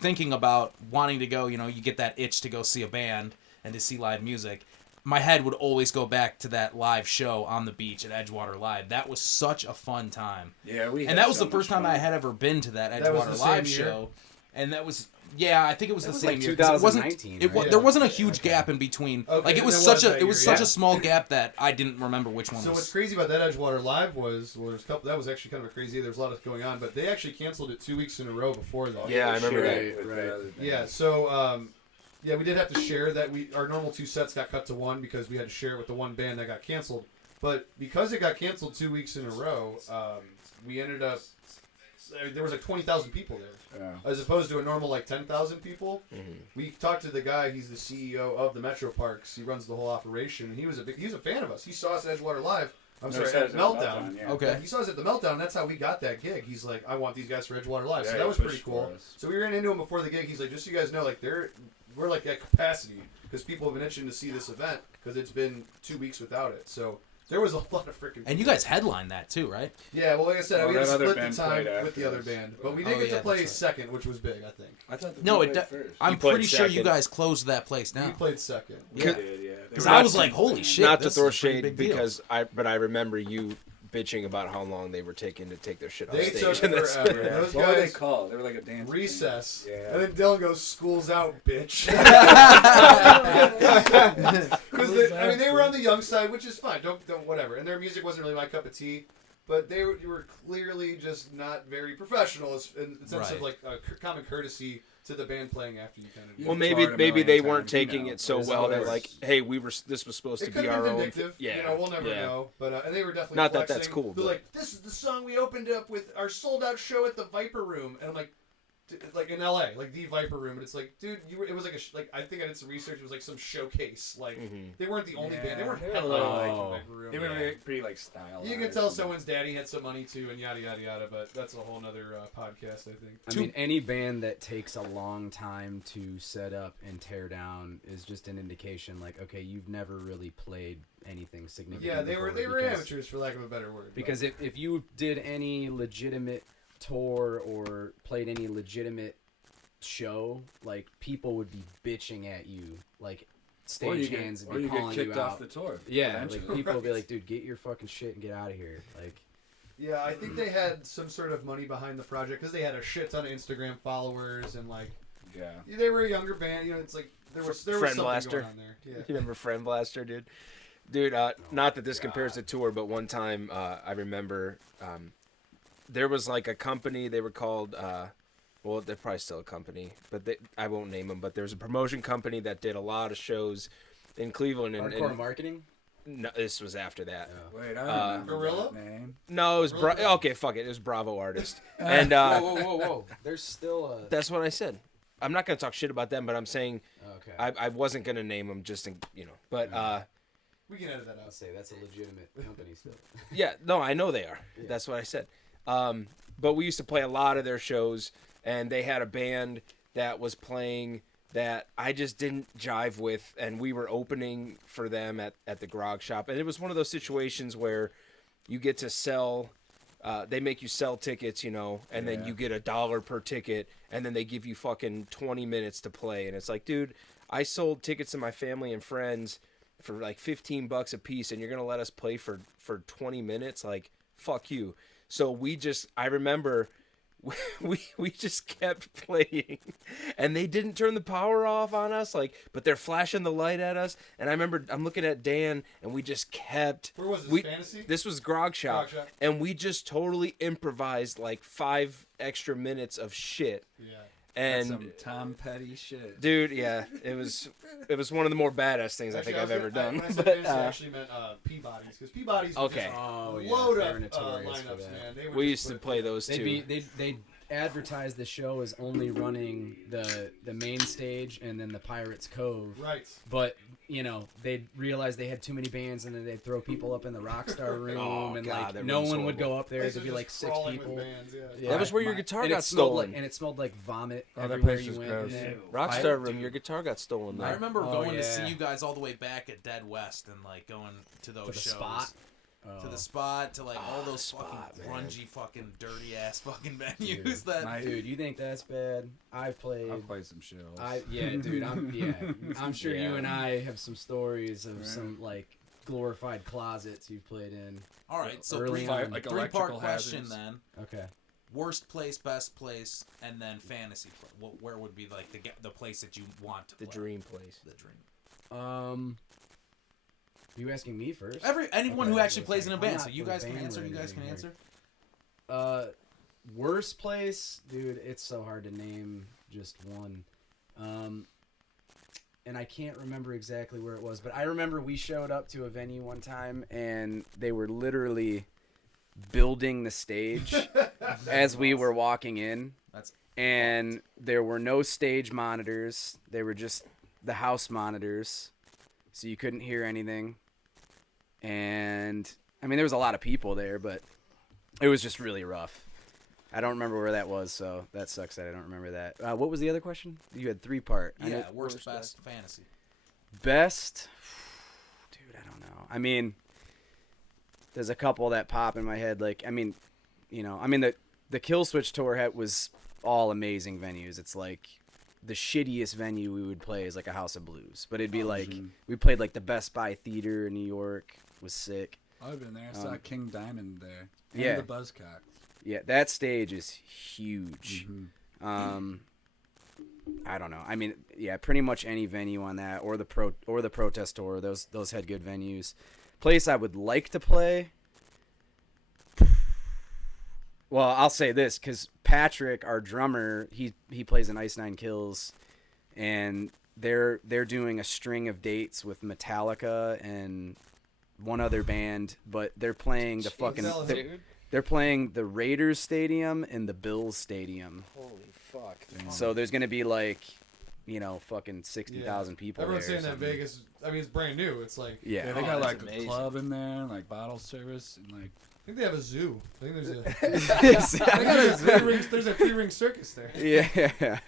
thinking about wanting to go, you get that itch to go see a band and to see live music. my head would always go back to that live show on the beach at Edgewater Live. That was such a fun time. Yeah, and that was the first time I had ever been to that Edgewater Live show. And that was, I think it was the same like year. 2019. There wasn't a huge gap in between. Okay, like it was such a small gap that I didn't remember which one. So what's crazy about that Edgewater Live was that was actually kind of crazy. There's a lot of going on, but they actually canceled it 2 weeks in a row before that. Yeah, I remember that. Right. Yeah. So we did have to share that. Our normal 2 sets got cut to 1 because we had to share it with the one band that got canceled. But because it got canceled 2 weeks in a row, we ended up. There was like 20,000 people there, as opposed to a normal like 10,000 people. Mm-hmm. We talked to the guy. He's the CEO of the Metro Parks. He runs the whole operation. And he was a fan of us. He saw us at Edgewater Live. At Meltdown. Yeah. Okay. He saw us at the Meltdown. And that's how we got that gig. He's like, I want these guys for Edgewater Live. So that was pretty cool. So we ran into him before the gig. He's like, just so you guys know, like we're like at capacity because people have been itching to see this event because it's been 2 weeks without it. So. There was a lot of freaking. And you guys headlined that too, right? Yeah, well, like I said, we had to split the time with the other band, but we did get to play second, which was big, I think. I thought I'm pretty sure you guys closed that place down. We played second. We did, yeah. Because I was like, holy shit! Not to throw shade, because I remember you bitching about how long they were taking to take their shit off stage. They took forever. Those what were they guys called? They were like a dance recess. Yeah. And then Dillon goes, "School's out, bitch." Because they were on the young side, which is fine. Don't whatever. And their music wasn't really my cup of tea. But they were clearly just not very professional in the sense of like a common courtesy to the band playing after you kind of. Well, maybe they weren't taking it so well that like, hey, this was supposed to be our own. Yeah, we'll never know. But and they were definitely not flexing. That's cool. They're like, this is the song we opened up with our sold out show at the Viper Room, and I'm like in LA, like the Viper Room, and it's like, dude, it was like I think I did some research. It was like some showcase. Like they weren't the only band. They weren't headlining the Viper Room. They were pretty like stylized. You can tell someone's daddy had some money too, and yada yada yada. But that's a whole other podcast, I think. I mean, any band that takes a long time to set up and tear down is just an indication. Like, okay, you've never really played anything significant. Yeah, they were amateurs, for lack of a better word. Because if you did any legitimate tour or played any legitimate show, like people would be bitching at you, like stagehands would be calling you out. Off the tour. Yeah, like people would be like, dude, get your fucking shit and get out of here. Like, yeah, I think they had some sort of money behind the project because they had a shit ton of Instagram followers and like, they were a younger band. You know, it's like there was something going on there. Yeah. You remember Friend Blaster, dude? Dude, not that this compares to tour, but one time I remember. There was like a company, they were called, well, they're probably still a company, but I won't name them, but there was a promotion company that did a lot of shows in Cleveland. Hardcore Marketing? No, this was after that. Oh. Wait, I don't remember Gorilla? that name. No, it was, okay, fuck it, it was Bravo Artist. And whoa. There's still a... That's what I said. I'm not going to talk shit about them, but I'm saying I wasn't going to name them just in, but... we can edit that out. I'll say that's a legitimate company still. Yeah, no, I know they are. Yeah. That's what I said. But we used to play a lot of their shows, and they had a band that was playing that I just didn't jive with, and we were opening for them at the grog shop. And it was one of those situations where you get to sell, they make you sell tickets, and then you get $1 per ticket, and then they give you fucking 20 minutes to play. And it's like, dude, I sold tickets to my family and friends for like $15 a piece, and you're going to let us play for 20 minutes? Like, fuck you. So I remember we just kept playing, and they didn't turn the power off on us, but they're flashing the light at us. And I remember I'm looking at Dan, and we just kept. Where was this? Fantasy? This was Grog Shop, and we just totally improvised like 5 extra minutes of shit. Yeah. And some Tom Petty shit, dude. Yeah, it was one of the more badass things I think I've ever done. When I said fantasy, I actually meant Peabody's, because Peabody's load up lineups, man. We used to play those too. They advertised the show as only running the main stage and then the Pirates Cove. Right. But they'd realize they had too many bands, and then they'd throw people up in the Rockstar room, and no one would go up there. There'd be like 6 people. Bands, that was where your guitar got stolen. And it smelled like vomit that everywhere place you was went. gross. Rockstar room, your guitar got stolen there. I remember going to see you guys all the way back at Dead West and like going to those shows. Spot. to the Spot, to like all those fucking grungy, fucking dirty ass fucking venues. Dude, you think that's bad? I've played some shows. Dude. I'm sure you and I have some stories of some like glorified closets you've played in. All right, so three-part question then. Okay. Worst place, best place, and then fantasy place. Where would be like the place that you want to play? The dream place. The dream. Are you asking me first? Anyone who actually plays in a band. So you guys can answer. You guys can answer. Worst place, dude. It's so hard to name just one. And I can't remember exactly where it was, but I remember we showed up to a venue one time and they were literally building the stage as we were walking in. And there were no stage monitors. They were just the house monitors, so you couldn't hear anything. And I mean, there was a lot of people there, but it was just really rough. I don't remember where that was, so that sucks that I don't remember that. What was the other question? You had 3-part. Yeah, worst, best, fantasy. Best? Dude, I don't know. I mean, there's a couple that pop in my head. Like, the Kill Switch tour was all amazing venues. It's like the shittiest venue we would play is like a House of Blues. But it'd be we played like the Best Buy Theater in New York. It was sick. I've been there. I saw King Diamond there. And the Buzzcocks. Yeah, that stage is huge. I don't know. I mean, yeah, pretty much any venue on that, or the Protest tour. Those had good venues. Place I would like to play. Well, I'll say this because Patrick, our drummer, he plays in Ice Nine Kills, and they're doing a string of dates with Metallica and one other band, but they're playing they're playing the Raiders Stadium and the Bills Stadium. Holy fuck. So there's going to be fucking 60,000 people Everyone's there. saying that Vegas, I mean, it's brand new. It's like... Yeah, they got like a club in there, like bottle service, and like... I think they have a zoo. I think there's a... there's a three-ring circus there. Yeah.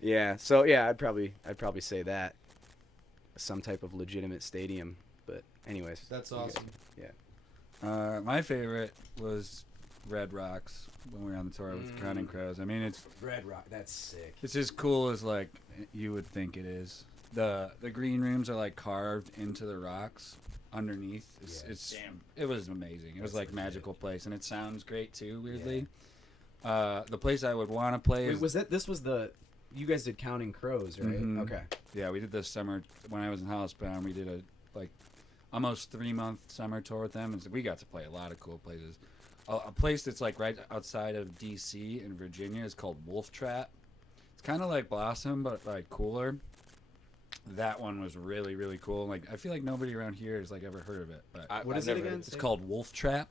Yeah, so yeah, I'd probably say that. Some type of legitimate stadium. But anyways. That's awesome. Yeah. My favorite was Red Rocks when we were on the tour with Counting Crows. I mean, it's Red Rock. That's sick. It's as cool as like you would think it is. The green rooms are like carved into the rocks underneath. It was amazing. It was like magical place, and it sounds great too. Weirdly, the place I would want to play is. You guys did Counting Crows, right? Mm-hmm. Okay. Yeah, we did this summer when I was in Housebound. We did a almost 3-month summer tour with them, and we got to play a lot of cool places. A place that's like right outside of DC in Virginia is called Wolf Trap. It's kind of like Blossom, but like cooler. That one was really, really cool. Like I feel like nobody around here has like ever heard of it. But what is it again? It's called Wolf Trap.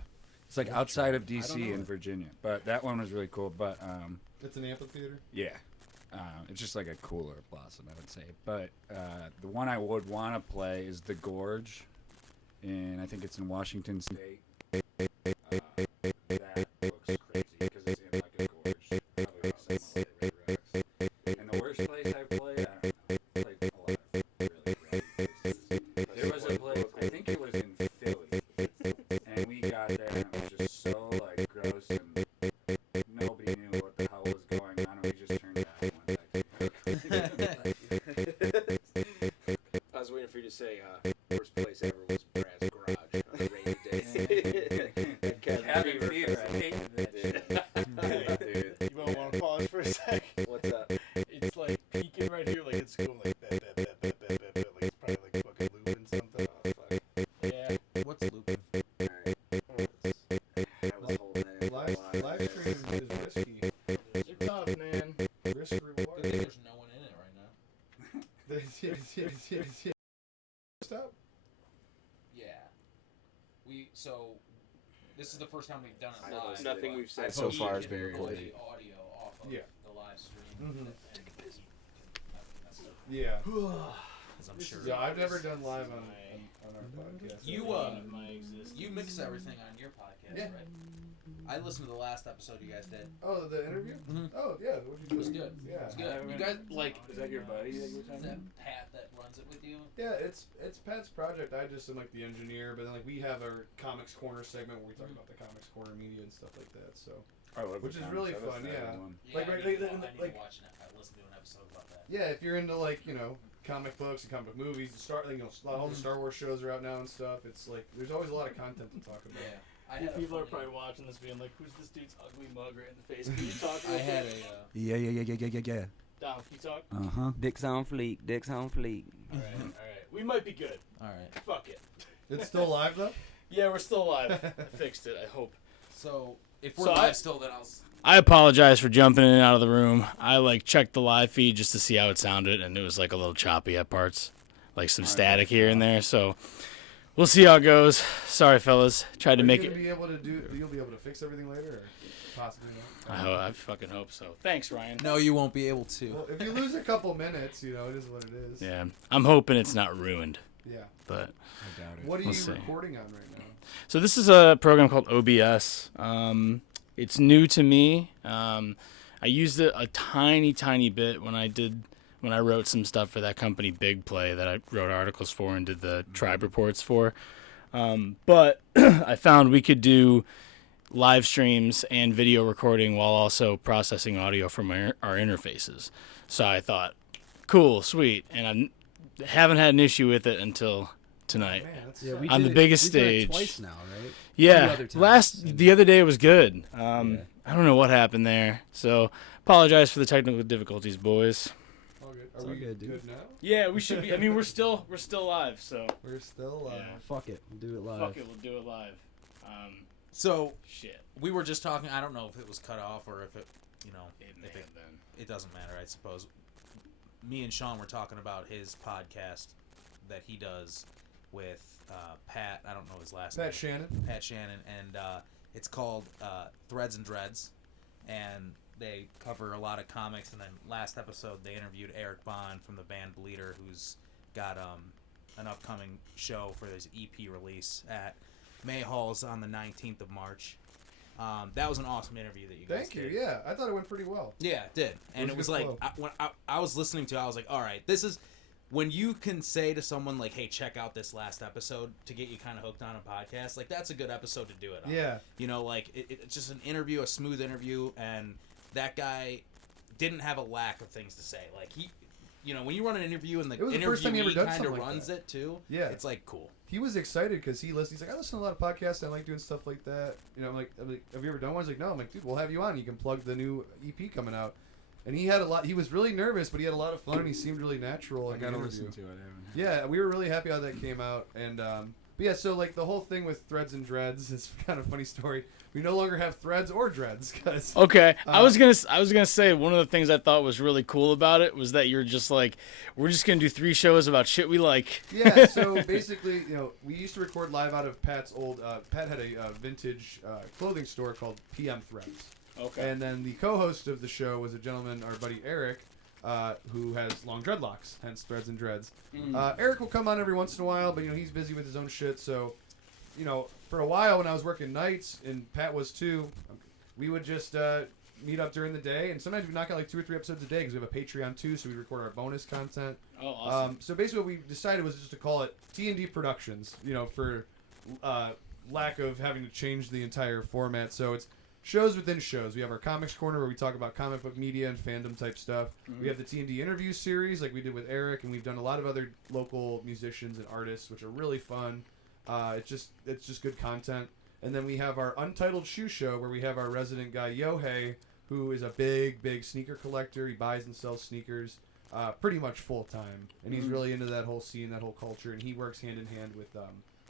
It's like outside of DC in Virginia, but that one was really cool. But it's an amphitheater. Yeah. It's just like a cooler Blossom, I would say. But the one I would want to play is The Gorge, and I think it's in Washington State. That looks crazy because it's in like a gorge. And the worst place I've played, I've played a lot of really great places. There was a place, I think it was in Philly, and we got there and it was just so like gross and nobody knew what the hell was going on, and we just turned it out and went back. I was waiting for you to say worst place ever was Brad's garage on a rainy day. Cabin fever, I hate that shit. Dude. You might want to pause for a sec. What's up? It's like peeking right here, like it's going like that. Like it's probably like fucking looping something. Oh, fuck. Yeah. What's looping? Alright. I was holding it. Live stream is risky. You're tough, man. Risk reward. There's no one in it right now. Stop. Yeah. This is the first time we've done it live. Nothing we've said so far has been recorded. The audio off of the live stream. Mm-hmm. That's Yeah. I'm sure. Yeah, I've never done live on our podcast. You mix everything on your podcast, right? I listened to the last episode you guys did. Oh, the interview? Mm-hmm. Oh, yeah. What'd you do? It was good. Yeah. It was good. You guys, like... Is that your buddy that you're Is talking that about? Pat that runs it with you? Yeah, it's Pat's project. I just am like the engineer, but then like we have our Comics Corner segment where we talk about the Comics Corner media and stuff like that. So, which is really fun. Yeah. Like I right, need like to watch I listened to an episode about that. yeah, if you're into like comic books and comic book movies, all the Star Wars shows are out now and stuff. It's like there's always a lot of content to talk about. Yeah. People are probably watching this being like, who's this dude's ugly mug right in the face? Can you talk I had Yeah. Dom, can you talk? Uh-huh. Dick's on fleek. Alright. We might be good. Alright. Fuck it. It's still live though. Yeah, we're still alive. I fixed it, I hope. So, if we're So live still, then I'll... I apologize for jumping in and out of the room. I checked the live feed just to see how it sounded, and it was like a little choppy at parts. Like some static here and there, so we'll see how it goes. Sorry, fellas. Tried to make it. You'll be able to fix everything later, or possibly not. I fucking hope so. Thanks, Ryan. No, you won't be able to. Well, if you lose a couple minutes, it is what it is. Yeah, I'm hoping it's not ruined. Yeah. But I doubt it. What are We'll you see. recording on right now? So this is a program called OBS. It's new to me. I used it a tiny bit when I wrote some stuff for that company Big Play that I wrote articles for and did the tribe reports for. But I found we could do live streams and video recording while also processing audio from our interfaces. So I thought, cool, sweet. And I haven't had an issue with it until tonight. Man, that's On the biggest we did it stage. twice now, right? Yeah, Two other times. the other day it was good. I don't know what happened there, so apologize for the technical difficulties, boys. all good. It's Are all we good, dude. good now? Yeah, we should be. I mean, we're still live, so We're still live. Yeah. Fuck it. We'll do it live. fuck it, we'll do it live. So, Shit, we were just talking, I don't know if it was cut off or if it, it may if have been. it doesn't matter, I suppose. Me and Sean were talking about his podcast that he does with Pat. I don't know his last name. Pat Shannon, and it's called Threads and Dreads, and they cover a lot of comics. And then last episode they interviewed Eric Bond from the band Bleeder, who's got an upcoming show for his EP release at May Halls on the 19th of March. That was an awesome interview that you guys Thank you. did. Yeah, I thought it went pretty well. Yeah, it did. And It it was was a good like, when I was listening to it, I was like, all right, this is... When you can say to someone, like, hey, check out this last episode to get you kind of hooked on a podcast, like, that's a good episode to do it on. Yeah. Like, it's just an interview, a smooth interview, and that guy didn't have a lack of things to say. Like, he... when you run an interview and the It was the first time he ever interviewee done kind of something like runs that. it, too, Yeah. it's, like, cool. He was excited because he listens. He's like, I listen to a lot of podcasts. And I like doing stuff like that. I'm like, have you ever done one? He's like, no. I'm like, dude, we'll have you on. You can plug the new EP coming out. And he had a lot. He was really nervous, but he had a lot of fun, and he seemed really natural. I in the gotta interview. listen to it. Yeah, we were really happy how that came out. And but yeah, so like the whole thing with Threads and Dreads is kind of a funny story. We no longer have threads or dreads because Okay, I was gonna say one of the things I thought was really cool about it was that you're just like, we're just gonna do 3 shows about shit we like. Yeah, so basically, we used to record live out of Pat's old. Pat had a vintage clothing store called PM Threads. Okay. And then the co-host of the show was a gentleman, our buddy Eric, who has long dreadlocks, hence Threads and Dreads. Eric will come on every once in a while, but he's busy with his own shit. So, for a while when I was working nights and Pat was too, we would just meet up during the day, and sometimes we knock out like 2 or 3 episodes a day because we have a Patreon too, so we record our bonus content. Oh, awesome. So basically, what we decided was just to call it T&D Productions, for lack of having to change the entire format. So it's shows within shows. We have our Comics Corner where we talk about comic book media and fandom type stuff. We have the T&D interview series like we did with Eric, and we've done a lot of other local musicians and artists, which are really fun. It's just good content. And then we have our Untitled Shoe Show where we have our resident guy Yohei, who is a big sneaker collector. He buys and sells sneakers pretty much full time, and he's really into that whole scene, that whole culture, and he works hand in hand with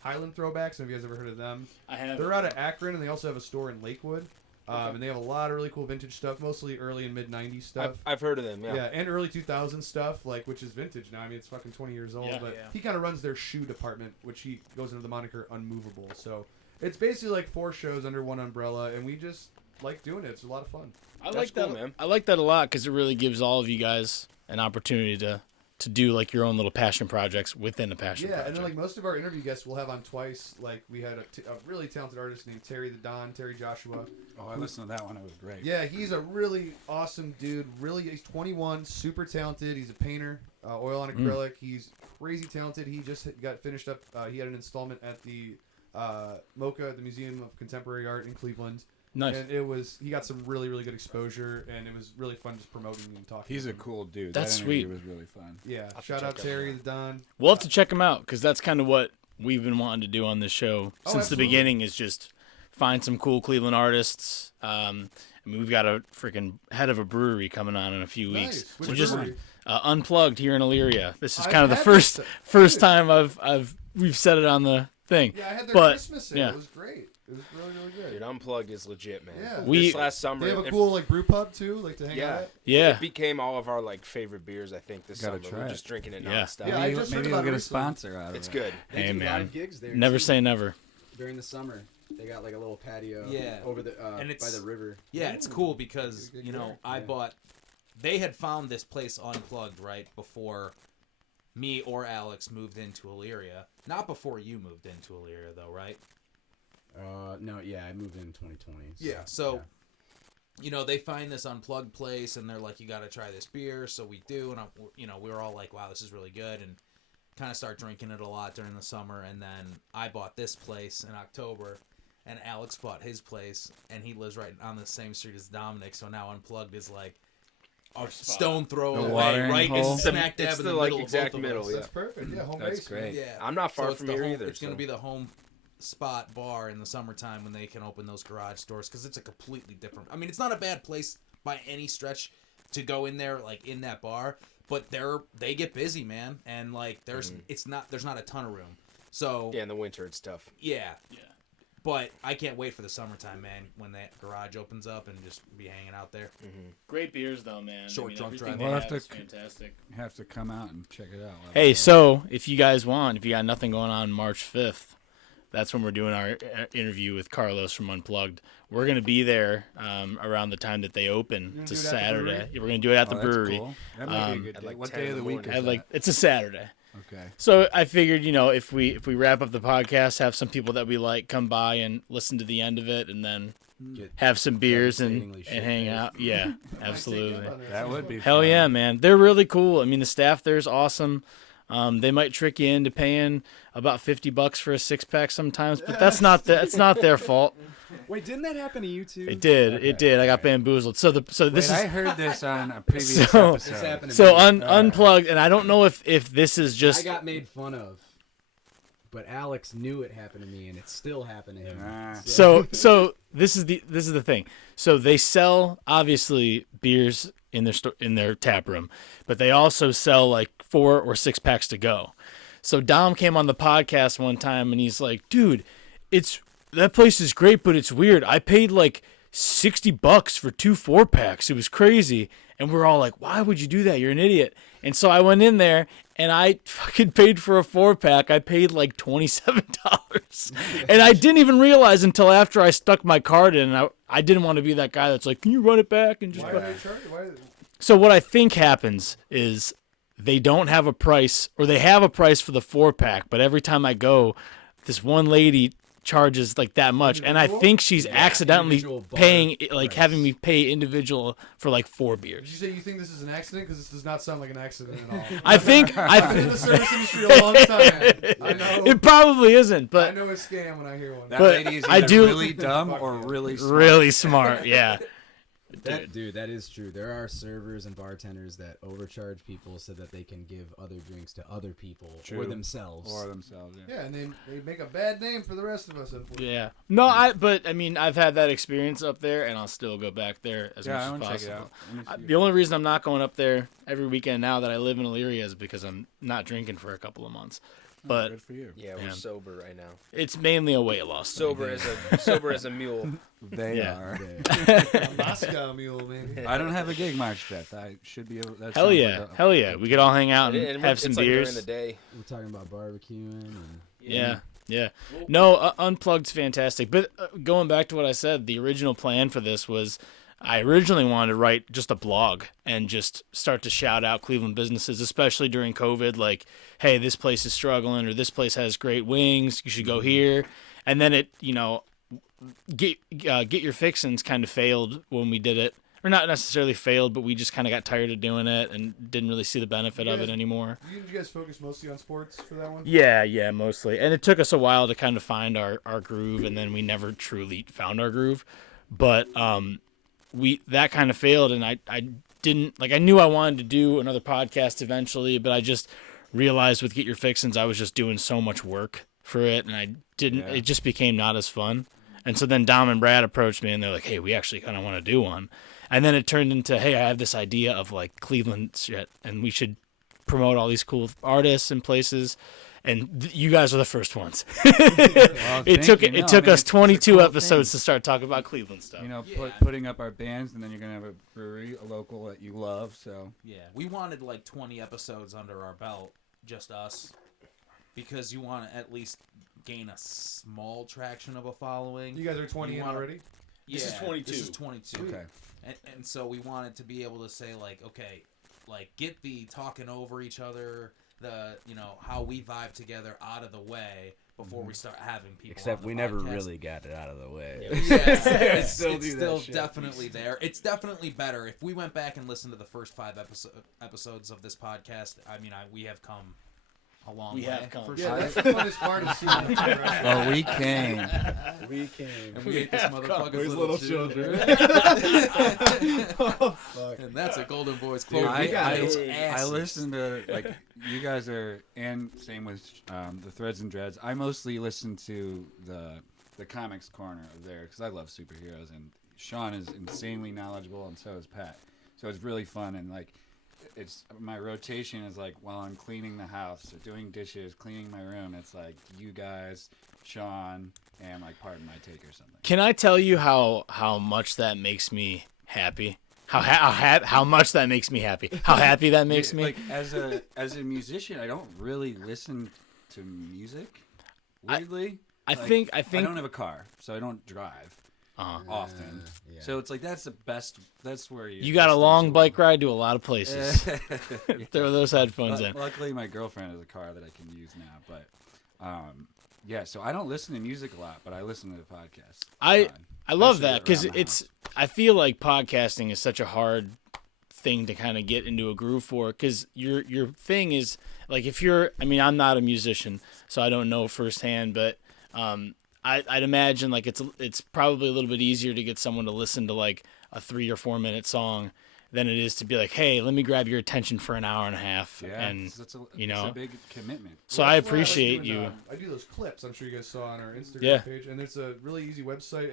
Highland Throwbacks. Have you guys ever heard of them? I have. They're out of Akron, and they also have a store in Lakewood. And they have a lot of really cool vintage stuff, mostly early and mid 90s stuff. I've heard of them, yeah. Yeah, and early 2000s stuff, which is vintage now. I mean, it's fucking 20 years old, but he kind of runs their shoe department, which he goes under the moniker Unmovable. So it's basically like 4 shows under one umbrella, and we just like doing it. It's a lot of fun. I like that, man. I like that a lot because it really gives all of you guys an opportunity to to do like your own little passion projects within a passion project. And then like most of our interview guests we'll have on twice. Like we had a really talented artist named Terry Joshua. Oh, I listened to that one. It was great. Yeah, he's a really awesome dude. Really, he's 21, super talented. He's a painter, oil on acrylic. He's crazy talented. He just got finished up. He had an installment at the MoCA, the Museum of Contemporary Art in Cleveland. Nice. And he got some really, really good exposure, and it was really fun just promoting and talking. He's to a him. cool dude. That's sweet. It was really fun. Yeah, shout out Terry the Don. We'll have to check him out because that's kind of what we've been wanting to do on this show since absolutely. the beginning is just find some cool Cleveland artists. I mean, we've got a freaking head of a brewery coming on in a few weeks. Which So just brewery? Unplugged here in Elyria. This is I've kind of the had first time we've said it on the thing. Yeah, I had their But, Christmas sale. yeah. It was great. It was really, really good. Dude, Unplugged is legit, man. Yeah. This last summer, They have a cool like brew pub too, like to hang out at. Yeah. it became all of our like favorite beers. I think this Gotta summer try we're it. just drinking it Yeah. nonstop. Yeah, I just heard maybe about we'll get it a recently. sponsor out of It's it. good. They Hey, do man. live gigs there Never too, say never. during the summer. They got like a little patio Yeah. over the And by it's- the river. Yeah, it's cool because Good you know gear. I Yeah. bought. They had found this place Unplugged right before me or Alex moved into Elyria. Not before you moved into Elyria, though, right? No, yeah, I moved in 2020. Yeah. So, you know, they find this Unplugged place and they're like, "You got to try this beer." So we do, and we were all like, "Wow, this is really good," and kind of start drinking it a lot during the summer. And then I bought this place in October. And Alex bought his place, and he lives right on the same street as Dominic. So now Unplugged is like a stone throw The away, watering right? hole. It's smack dab It's in the, the like, middle exact of both middle, of us. yeah. That's perfect. Yeah, home That's base. great. Yeah, I'm not far so it's from the here home- either. It's going so. to be the home spot bar in the summertime when they can open those garage doors because it's a completely different. I mean, it's not a bad place by any stretch to go in there, like in that bar, but they get busy, man, and like there's not a ton of room. So Yeah, in the winter it's tough. yeah. But I can't wait for the summertime, man, when that garage opens up and just be hanging out there. Great beers, though, man. Short drunk everything driving. they We'll have have is to- fantastic. Have to come out and check it out. Hey, so if you guys want, if you got nothing going on March 5th, that's when we're doing our interview with Carlos from Unplugged. We're going to be there around the time that they open. It's a do it at the Saturday. brewery? We're going to do it at the that's brewery. cool. That might be a good At day. like What 10 day in of the the week morning. is that? It's a Saturday. Okay. So I figured, if we wrap up the podcast, have some people that we like come by and listen to the end of it, and then Get have some beers and devastatingly hang shit-faced. out. Yeah, I might take you absolutely. up on that. That would be Hell fun. yeah, man. They're really cool. I mean, the staff there's awesome. They might trick you into paying about $50 for a 6-pack sometimes, but it's not their fault. Wait, didn't that happen to you too? It did. Okay. It did. I got bamboozled. So this Wait, is I heard this on a previous So- This episode. happened to so me. unplugged, and I don't know if this is I just got made fun of, but Alex knew it happened to me, and it still happened to him. Ah. so this is the thing. So they sell obviously beers in their tap room, but they also sell like 4 or 6 packs to go. So Dom came on the podcast one time and he's like, "Dude, that place is great, but it's weird. I paid like $60 for 2 4-packs. It was crazy." And we're all like, "Why would you do that? You're an idiot." And so I went in there and I fucking paid for a 4-pack. I paid like $27. And I didn't even realize until after I stuck my card in. And I didn't want to be that guy that's like, "Can you run it back?" And just Why are they charging? So what I think happens is they don't have a price, or they have a price for the 4-pack, but every time I go, this one lady charges like that much, and I think she's accidentally individual bar paying, like price. having me pay individual for like 4 Did you beers. say you think this is an accident? Because this does not sound like an accident at all. I think I've been in the service industry a long time. I know. it probably isn't, I but know a scam when I hear one. That But lady is I either do- really dumb or really smart. really smart. Yeah. Dude, that is true. There are servers and bartenders that overcharge people so that they can give other drinks to other people or True. themselves. Or themselves, yeah. Yeah, and they make a bad name for the rest of us. Unfortunately. Yeah. No, but I mean, I've had that experience up there, and I'll still go back there as Yeah, I much want as to check it possible. out. Let me see. The only reason I'm not going up there every weekend now that I live in Elyria is because I'm not drinking for a couple of months. But Good for you. Yeah, we're Yeah. sober right now. it's mainly a weight loss thing. Sober as a mule. They Yeah. are. Moscow Mule, maybe. I don't have a gig March 5th. I should be able. That Hell sounds yeah, like a- hell yeah. We could all hang out and And have it's some like beers. during the day. We're talking about barbecuing and Yeah. No, Unplugged's fantastic. But going back to what I said, the original plan for this was I originally wanted to write just a blog and just start to shout out Cleveland businesses, especially during COVID, like, hey, this place is struggling, or this place has great wings, you should go here. And then it, get your fixins kind of failed when we did it. Or not necessarily failed, but we just kind of got tired of doing it and didn't really see the benefit of it anymore. Did you guys focus mostly on sports for that one? Yeah, mostly. And it took us a while to kind of find our groove, and then we never truly found our groove. But that kind of failed, and I didn't, like, I knew I wanted to do another podcast eventually, but I just realized with Get Your Fixins I was just doing so much work for it, and it just became not as fun. And so then Dom and Brad approached me, and they're like, hey, we actually kind of want to do one. And then it turned into, hey, I have this idea of, like, Cleveland shit, and we should promote all these cool artists and places. And you guys are the first ones. It took us 22 cool episodes to start talking about Cleveland stuff. Putting up our bands, and then you're going to have a brewery, a local that you love. So yeah, we wanted like 20 episodes under our belt, just us, because you want to at least gain a small traction of a following. You guys are 20 in already? Yeah, this is 22. This is 22. Okay. And so we wanted to be able to say, like, okay, like, get the talking over each other, the, how we vibe together out of the way before we start having people. Except on the we podcast. never really got it out of the way. Yeah, it's still definitely there. It's definitely better. If we went back and listened to the first 5 episodes of this podcast, I mean, we have come a long way. Have come. For Yeah, sure. that's the funnest part of seeing the progression. Oh, we came. And we ate this motherfucker's little children. Oh, fuck. And that's a Golden Boys Dude, quote. I listen to, like, you guys are, and same with the Threads and Dreads. I mostly listen to the comics corner of there because I love superheroes, and Sean is insanely knowledgeable, and so is Pat. So it's really fun, and like, it's my rotation is like while I'm cleaning the house or doing dishes, cleaning my room. It's like you guys, Sean, and like Pardon My Take or something. Can I tell you how much that makes me happy? How much that makes me happy? How happy that makes me? Like as a musician, I don't really listen to music. Weirdly, I think I don't have a car, so I don't drive often. Yeah. So it's like that's the best. That's where you got a long bike ride to a lot of places. Throw those headphones in. Luckily, my girlfriend has a car that I can use now. But yeah, so I don't listen to music a lot, but I listen to the podcast. I love that because around the house. I feel like podcasting is such a hard thing to kind of get into a groove for, because your thing is like, if you're, I mean, I'm not a musician, so I don't know firsthand, but I'd imagine like it's probably a little bit easier to get someone to listen to like a 3 or 4 minute song than it is to be like, hey, let me grab your attention for an hour and a half. Yeah, and it's a big commitment. So I appreciate you. I do those clips. I'm sure you guys saw on our Instagram page, and it's a really easy website.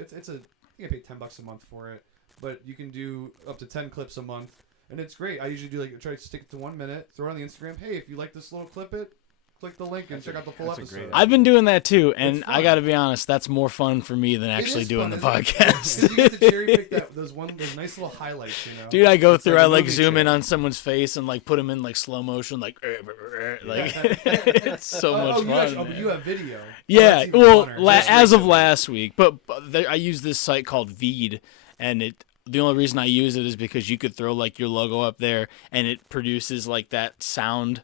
You pay $10 a month for it, but you can do up to 10 clips a month, and it's great. I usually do like try to stick it to 1 minute, throw it on the Instagram. Hey, if you like this little clip, click the link and check out the full episode. I've been doing that too, and I got to be honest, that's more fun for me than actually doing the podcast. You get to cherry pick those nice little highlights, Dude, I go through, I like zoom in on someone's face and like put them in like slow motion, like it's so much fun. But you have video. Yeah, well, as of last week, but I use this site called Veed, and the only reason I use it is because you could throw like your logo up there, and it produces like that sound,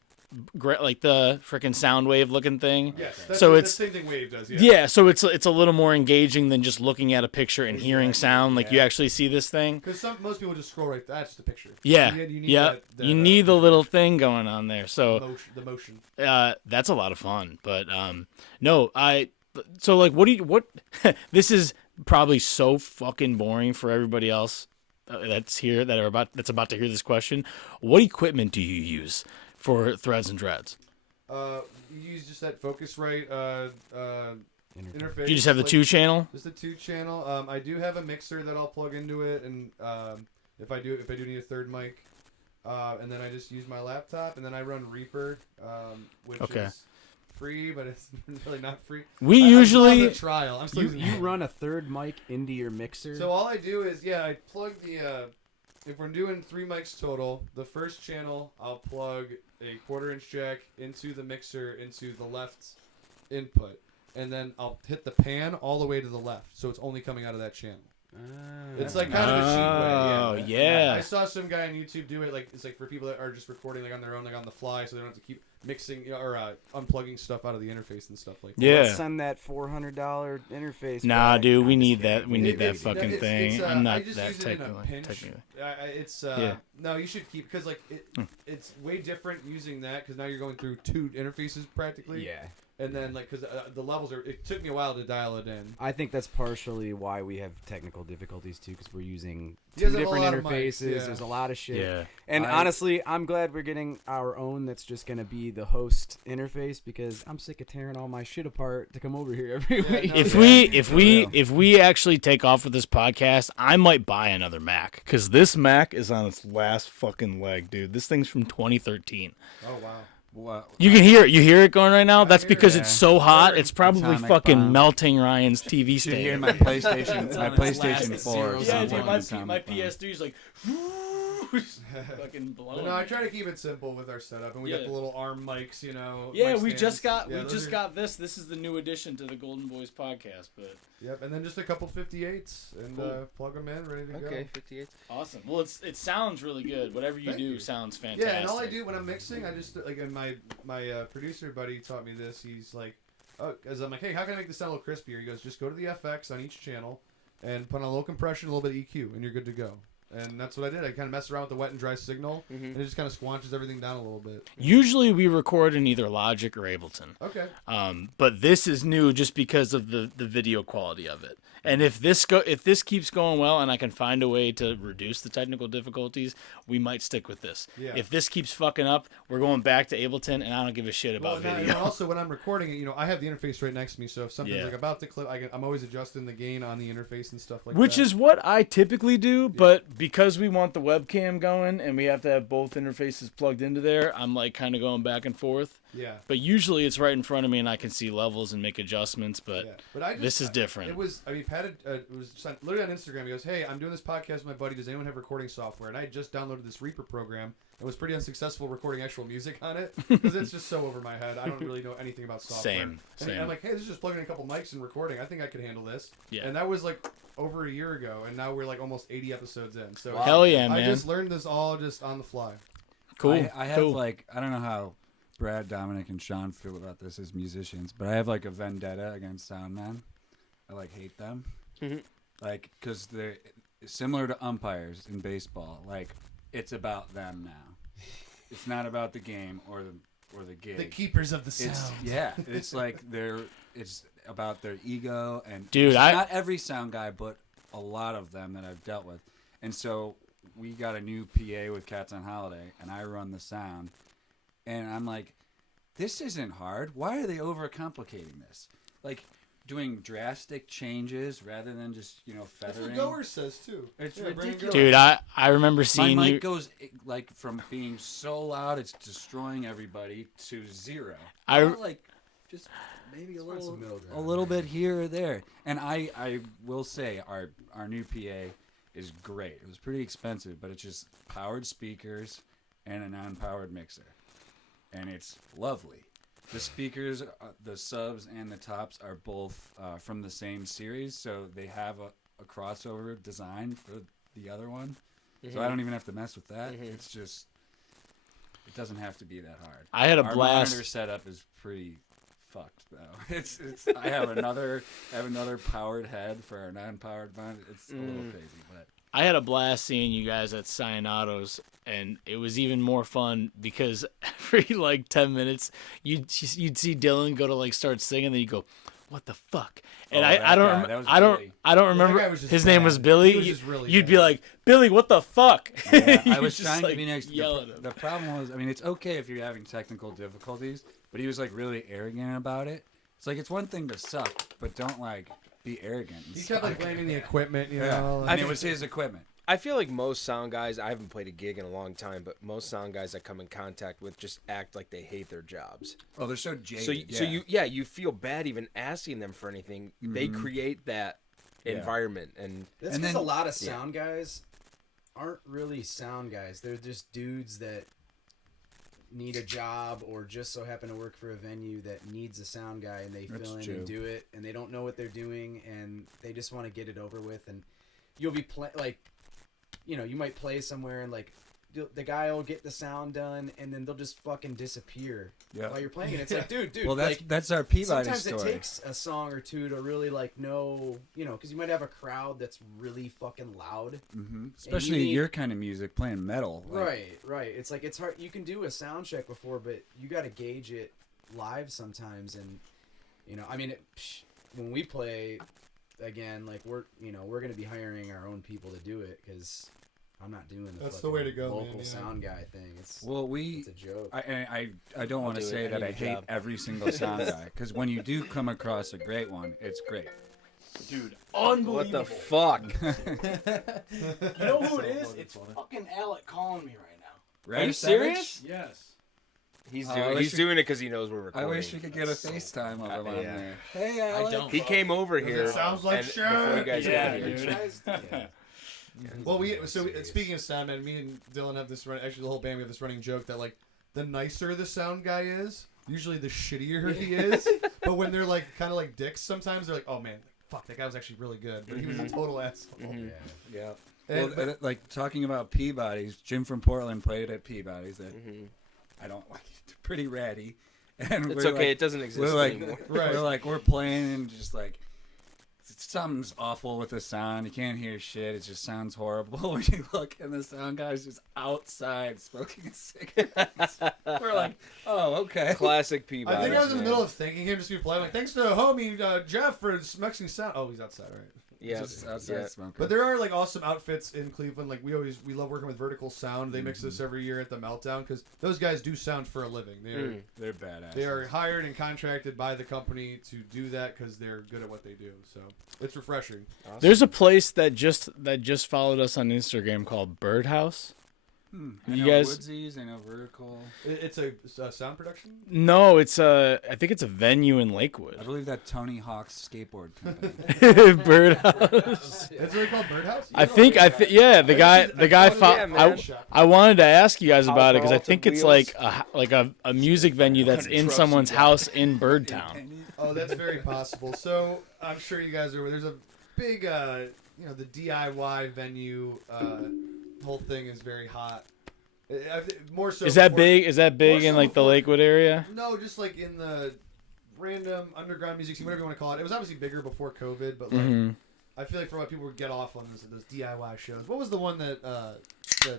like the freaking sound wave looking thing. Yes, so it's the same thing Wave does. Yeah, so it's a little more engaging than just looking at a picture and hearing sound. Like you actually see this thing. Because most people just scroll right. That's just a picture. Yeah, you need the little thing going on there. So the motion. That's a lot of fun. But so like, what? This is probably so fucking boring for everybody else that's here that's about to hear this question. What equipment do you use for Threads and Dreads? You use just that Focusrite interface. You just have the 2-channel? Just the 2-channel. I do have a mixer that I'll plug into it, and if I do need a third mic, and then I just use my laptop, and then I run Reaper, which is free, but it's really not free. We usually trial. You run a third mic into your mixer. So all I do is I plug the. If we're doing 3 mics total, the first channel I'll plug a 1/4-inch jack into the mixer into the left input, and then I'll hit the pan all the way to the left, so it's only coming out of that channel. It's like kind of a cheap way. Yeah. I saw some guy on YouTube do it. Like it's like for people that are just recording like on their own, like on the fly, so they don't have to keep mixing or unplugging stuff out of the interface and stuff like that. Yeah. Let's send that $400 interface. Nah, back. dude, we I'm need just that. kidding. We need that fucking thing. I'm I not just that use it in a pinch. technically. No, you should keep because like it's way different using that because now you're going through two interfaces practically. Yeah. And then like because the levels are, it took me a while to dial it in. I think that's partially why we have technical difficulties too, because we're using You guys two have a different lot of interfaces. mics, yeah. There's a lot of shit. Yeah. And honestly, I'm glad we're getting our own that's just going to be the host interface because I'm sick of tearing all my shit apart to come over here every week. If we actually take off with this podcast, I might buy another Mac because this Mac is on its last fucking leg, dude. This thing's from 2013. Oh wow. What? You can hear it. You hear it going right now. That's because it. it's so hot. It's probably Atomic fucking bomb. melting Ryan's TV You should hear stand. my PlayStation. It's my on its PlayStation last 4. zero sounds Yeah, like dude, an my atomic bomb. PS3 is like fucking blowing. But no, I try to keep it simple with our setup, and we got Yeah. the little arm mics, you know. Yeah, mic we stands. just got Yeah, those are- got this. This is the new addition to the Golden Boys podcast. But Yep, and then just a couple 58s and plug them in, ready to go. Okay, 58. awesome. Well, it sounds really good. Whatever you Thank do you. sounds fantastic. Yeah, and all I do when I'm mixing, I just like, and my producer buddy taught me this. He's like, oh, as I'm like, hey, how can I make this sound a little crispier? He goes, just go to the FX on each channel and put on a low compression, a little bit of EQ, and you're good to go. And that's what I did. I kind of messed around with the wet and dry signal, and it just kind of squanches everything down a little bit. Usually we record in either Logic or Ableton. Okay. But this is new just because of the video quality of it. And if this keeps going well and I can find a way to reduce the technical difficulties, we might stick with this. Yeah. If this keeps fucking up, we're going back to Ableton, and I don't give a shit about and video. also when I'm recording it, you know, I have the interface right next to me, so if something's Yeah. like about to clip, I'm always adjusting the gain on the interface and stuff like that. Which is what I typically do, but because we want the webcam going and we have to have both interfaces plugged into there, I'm like kind of going back and forth. Yeah. But usually it's right in front of me and I can see levels and make adjustments, but, Yeah. But I just, this is different. It was, I mean, Pat it was just literally on Instagram. He goes, hey, I'm doing this podcast with my buddy. Does anyone have recording software? And I had just downloaded this Reaper program and was pretty unsuccessful recording actual music on it because it's just so over my head. I don't really know anything about software. Same. And I'm like, hey, this is just plugging in a couple mics and recording. I think I could handle this. Yeah. And that was like over a year ago, and now we're like almost 80 episodes in. So Hell yeah, I man. just learned this all just on the fly. Cool. I have like, I don't know how Brad, Dominic, and Sean feel about this as musicians, but I have like a vendetta against soundmen. I like hate them, like because they're similar to umpires in baseball. Like it's about them now. It's not about the game or the gig. The keepers of the sound. It's like it's about their ego and Dude, not every sound guy, but a lot of them that I've dealt with. And so we got a new PA with Cats on Holiday, and I run the sound. And I'm like, this isn't hard. Why are they overcomplicating this? Like, doing drastic changes rather than just, That's feathering. what Goer says, too. It's Yeah, Brandon ridiculous. Dude, I remember My seeing mic you. goes, like, from being so loud it's destroying everybody to zero. I- like, just maybe a little bit here or there. And I will say, our new PA is great. It was pretty expensive, but it's just powered speakers and a non-powered mixer. And it's lovely. The speakers, the subs and the tops are both from the same series, so they have a crossover design for the other one. So I don't even have to mess with that. It's just, it doesn't have to be that hard. I had a Our blast. monitor setup is pretty fucked though. It's I have another powered head for our non-powered monitor. It's a little crazy, but I had a blast seeing you guys at Cyanato's, and it was even more fun because every like 10 minutes you'd see Dillon go to like start singing, then you go, "What the fuck?" And that I don't guy, rem- that was I don't Billy. I don't that remember guy was just his name bad. was Billy. He was just really You'd be bad. like, "Billy, what the fuck?" yeah, You I was just, trying like, to be next. yell at him. The problem was, I mean, it's okay if you're having technical difficulties, but he was like really arrogant about it. It's like it's one thing to suck, but don't like be arrogant. and He kept like suck. blaming the equipment, you Yeah, know. and it was his equipment. I feel like most sound guys, I haven't played a gig in a long time, but most sound guys I come in contact with just act like they hate their jobs. Oh, they're so jaded. So you feel bad even asking them for anything. They create that environment, and That's And because then- a lot of sound guys aren't really sound guys. They're just dudes that need a job or just so happen to work for a venue that needs a sound guy, and they That's fill in true. and do it, and they don't know what they're doing, and they just want to get it over with. And you'll be you might play somewhere and like the guy will get the sound done and then they'll just fucking disappear while you're playing. And it's like, dude. Well, that's our Peabody sometimes story. Sometimes it takes a song or two to really like know, because you might have a crowd that's really fucking loud. Mm-hmm. Especially your kind of music, playing metal. Right. It's like it's hard. You can do a sound check before, but you got to gauge it live sometimes. And when we play again, like we're gonna be hiring our own people to do it because I'm not doing the way to go, local man, sound guy thing. It's a joke. I don't want to say that I hate every single sound guy, because when you do come across a great one, it's great. Dude, unbelievable. What the fuck? You know who it is? It's fucking Alec calling me right now. Right? Are you serious? Yes. He's doing it because he knows we're recording. I wish we could get a FaceTime of him on there. Hey, Alec. I don't. He came over here. It sounds like shit. Before you guys got dude. here. Well, speaking of sound, man, me and Dillon have this actually the whole band we have this running joke that like the nicer the sound guy is, usually the shittier he is. But when they're like kind of like dicks, sometimes they're like, oh man, fuck, that guy was actually really good, but he was a total asshole. Mm-hmm. Yeah. And, Like talking about Peabody's, Jim from Portland played at Peabody's. That I don't like. It's pretty ratty. And It's okay. It doesn't exist anymore. We're playing and just like something's awful with the sound. You can't hear shit. It just sounds horrible. When you look and the sound guy's just outside smoking a cigarette. We're like, oh, okay. Classic Peabody. I think I was in the middle of thanking him just to be playing. Like, thanks to homie Jeff for mixing sound. Oh, he's outside, right? Yeah, just outside smoking. But there are like awesome outfits in Cleveland. Like we love working with Vertical Sound. They mix this every year at the Meltdown because those guys do sound for a living. They're badass. They are hired and contracted by the company to do that because they're good at what they do. So it's refreshing. Awesome. There's a place that just followed us on Instagram called Birdhouse. I know Woodsies, I know Vertical. It's a sound production? No, I think it's a venue in Lakewood. I believe that Tony Hawk's skateboard company. Birdhouse. That's really called Birdhouse? The guy. I wanted to ask you guys about it because I think it's like a music venue that's in someone's house in Birdtown. Oh, that's very possible. So I'm sure you guys are. There's a big, the DIY venue. Whole thing is very hot. More so. Is that big? Is that big in like the Lakewood area? No, just like in the random underground music scene, whatever you want to call it. It was obviously bigger before COVID, but like I feel like for what people would get off on those DIY shows. What was the one that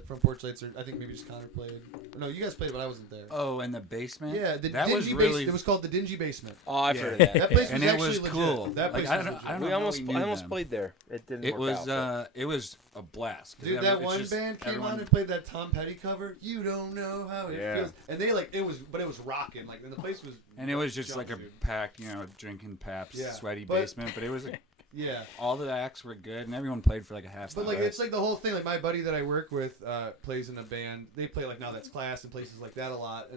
from Porch Lights? I think maybe just Connor played. No, you guys played, but I wasn't there. Oh, in the basement. Yeah, that was really. It was called the Dingy Basement. Oh, I've heard of that. That place was and it actually was legit. cool. That place was legit. I almost played there. It didn't work out. It was a blast. Dude, that one band came on and played that Tom Petty cover. You don't know how it feels. And they it was rocking. Like, and the place was. And it was just like a packed, drinking paps, sweaty basement. But it was. Yeah. All the acts were good, and everyone played for like a half hour. But, it's like the whole thing. Like, my buddy that I work with plays in a band. They play, like, Now That's Class and places like that a lot.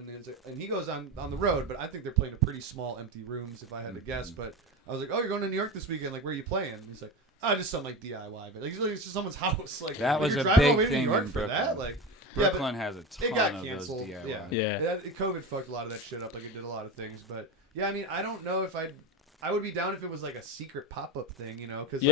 And he goes on the road, but I think they're playing in pretty small, empty rooms, if I had to guess. But I was like, oh, you're going to New York this weekend. Like, where are you playing? And he's like, just something like DIY. But, like, it's just someone's house. Like, that was a big thing in Brooklyn. Brooklyn has a ton it got of canceled. those DIY. Yeah. COVID fucked a lot of that shit up. Like, it did a lot of things. But, yeah, I mean, I don't know if I would be down if it was like a secret pop-up thing, because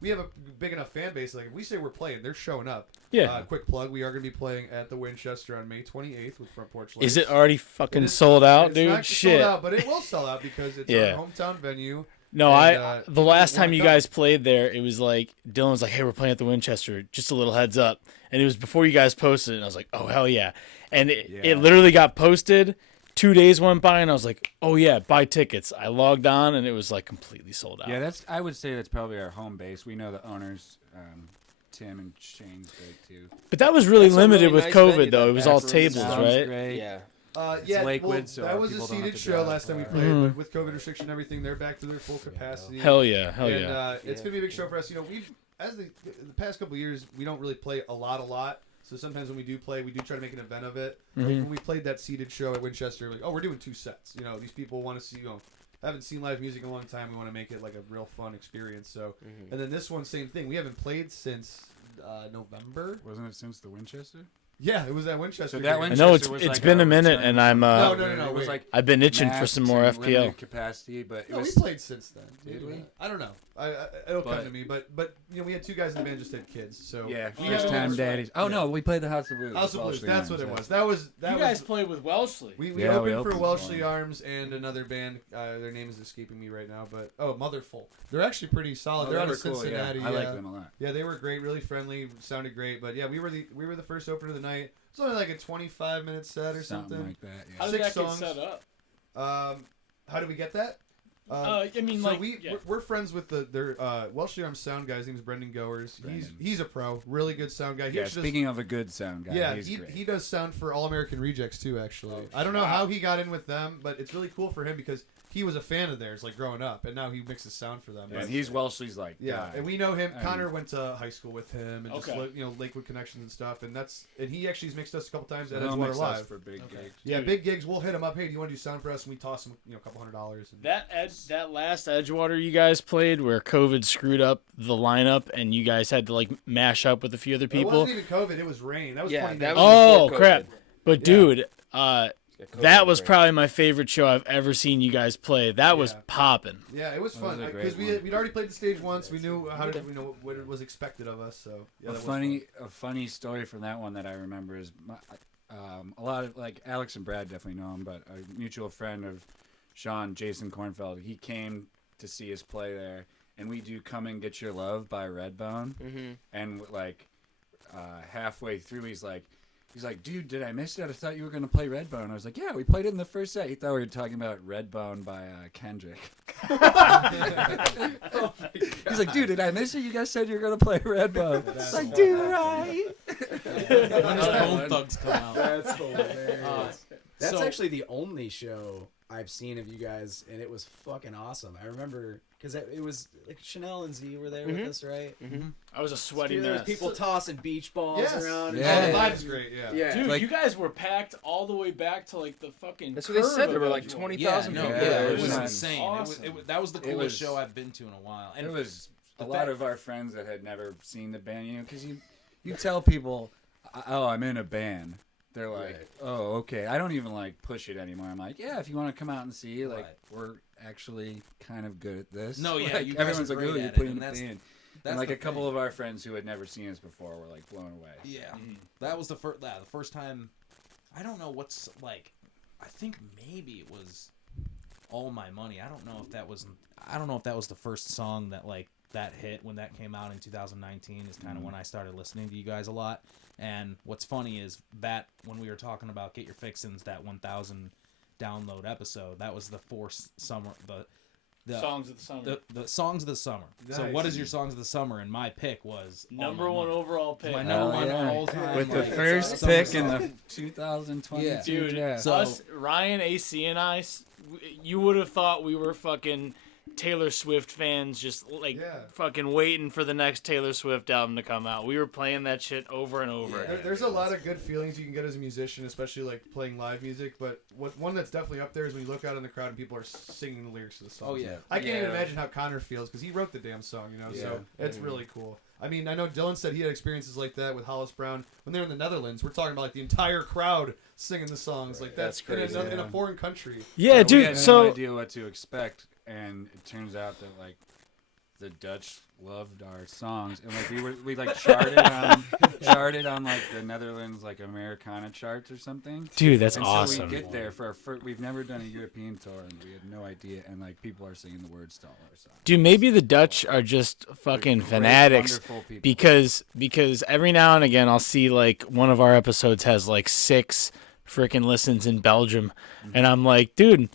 we have a big enough fan base. Like, if we say we're playing, they're showing up. Yeah. Quick plug: we are going to be playing at the Winchester on May 28th with Front Porch Lights. Is it already fucking sold out, dude? Not Shit. Sold out, but it will sell out because it's our hometown venue. No, the last time you guys played there, it was like Dylan was like, "Hey, we're playing at the Winchester. Just a little heads up." And it was before you guys posted, and I was like, "Oh hell yeah!" And it literally got posted. 2 days went by, and I was like, "Oh yeah, buy tickets." I logged on, and it was like completely sold out. Yeah, I would say that's probably our home base. We know the owners, Tim and Shane's great too. But that was really limited with nice COVID, venue, though. It was all tables, right? Great. Yeah. It's Lakewood, so that was a people don't seated have to show drive last time we far. played, but with COVID restriction and everything, they're back to their full capacity. Hell yeah. It's gonna be a big show for us. We've as the past couple of years, we don't really play a lot. So sometimes when we do play, we do try to make an event of it. Like when we played that seated show at Winchester, like, we're doing 2 sets. These people want to see, haven't seen live music in a long time. We want to make it like a real fun experience. So, and then this one, same thing. We haven't played since November. Wasn't it since the Winchester? Yeah, it was at Winchester. So that I know it's like been a minute, and I'm No, it was like I've been itching for some more FPL capacity, but we played since then. Did we? I don't know. It'll come to me, but you know, we had 2 guys in the band just had kids, so yeah, first time daddies. Oh no, we played the House of Blues. House of Blues. That's what it was. You guys played with Wellesley. We opened for Wellesley Arms and another band. Their name is escaping me right now, but Motherful. They're actually pretty solid. They're out of Cincinnati. Cool, yeah. I like them a lot. Yeah, they were great, really friendly, sounded great. But yeah, we were the first opener of the night. It was only like a 25-minute set or something like that. Yeah. How did that get set up? How did we get that? I mean, so we're friends with their Wellesley Arms sound guy. His name is Brendan Goers. He's a pro, really good sound guy. Speaking of a good sound guy, yeah, he does sound for All American Rejects too. Actually, I don't know how he got in with them, but it's really cool for him because he was a fan of theirs, like growing up, and now he mixes sound for them. Yeah, and he's Wellesley's guy. And we know him. Connor went to high school with him, and just Lakewood connections and stuff. And he actually has mixed us a couple times at Edgewater Live for big gigs. Yeah, big gigs. We'll hit him up. Hey, do you want to do sound for us? And we toss him, a couple $100. That last Edgewater you guys played, where COVID screwed up the lineup, and you guys had to mash up with a few other people. It wasn't even COVID. It was rain. That was 2019. Oh crap! But dude, that was probably my favorite show I've ever seen you guys play. That was popping. Yeah, it was fun because we'd already played the stage once. We knew what was expected of us. So a funny story from that one that I remember is a lot of Alex and Brad definitely know him, but a mutual friend of Sean, Jason Kornfeld, he came to see us play there, and we do "Come and Get Your Love" by Redbone, and halfway through he's like, dude, did I miss it? I thought you were going to play Redbone. I was like, yeah, we played it in the first set. He thought we were talking about Redbone by Kendrick. He's like, dude, did I miss it? You guys said you were going to play Redbone. It's like, dude, right? When does Bone Thugs come out? That's hilarious. That's actually the only show I've seen of you guys, and it was fucking awesome. I remember because it was Chanel and Z were there with us, right? Mm-hmm. I was a sweaty mess. There was people tossing beach balls around. Yeah, the vibe's great. Yeah, dude, you guys were packed all the way back to the fucking. That's what they said. There were 20,000 people. It was insane. Awesome. That was the coolest show I've been to in a while. And it was a lot of our friends that had never seen the band, because you tell people, oh, I'm in a band. They're like, oh, okay. I don't even push it anymore. I'm like, yeah, if you want to come out and see, we're actually kind of good at this. No, yeah, you everyone's like, oh, you're putting the thing in. And a couple of our friends who had never seen us before were blown away. Yeah, that was the first time. I don't know what's I think maybe it was All My Money. I don't know if that was the first song that that hit when that came out in 2019 is kind of when I started listening to you guys a lot. And what's funny is that when we were talking about Get Your Fixins, that 1,000 download episode, that was the songs of the summer. The songs of the summer. Nice. So what is your songs of the summer? And my pick was number one overall pick. My number one all time. With the first pick in the 2022 draft. Dude, so, us, Ryan, AC, and I, you would have thought we were fucking Taylor Swift fans, just fucking waiting for the next Taylor Swift album to come out. We were playing that shit over and over again. There's a lot of good feelings you can get as a musician, especially playing live music. But one that's definitely up there is when you look out in the crowd and people are singing the lyrics to the song. Oh yeah, I can't even imagine how Connor feels because he wrote the damn song. So it's really cool. I mean, I know Dillon said he had experiences like that with Hollis Brown when they were in the Netherlands. We're talking about the entire crowd singing the songs. That's crazy in a foreign country. Yeah, dude. We had no idea what to expect. And it turns out that the Dutch loved our songs, and we charted on the Netherlands Americana charts or something. Dude, that's and awesome. So we get there for our first, we've never done a European tour, and we had no idea. And people are singing the words to all our songs. Dude, maybe the Dutch are just fucking fanatics because every now and again I'll see one of our episodes has 6 freaking listens in Belgium, and I'm like, dude.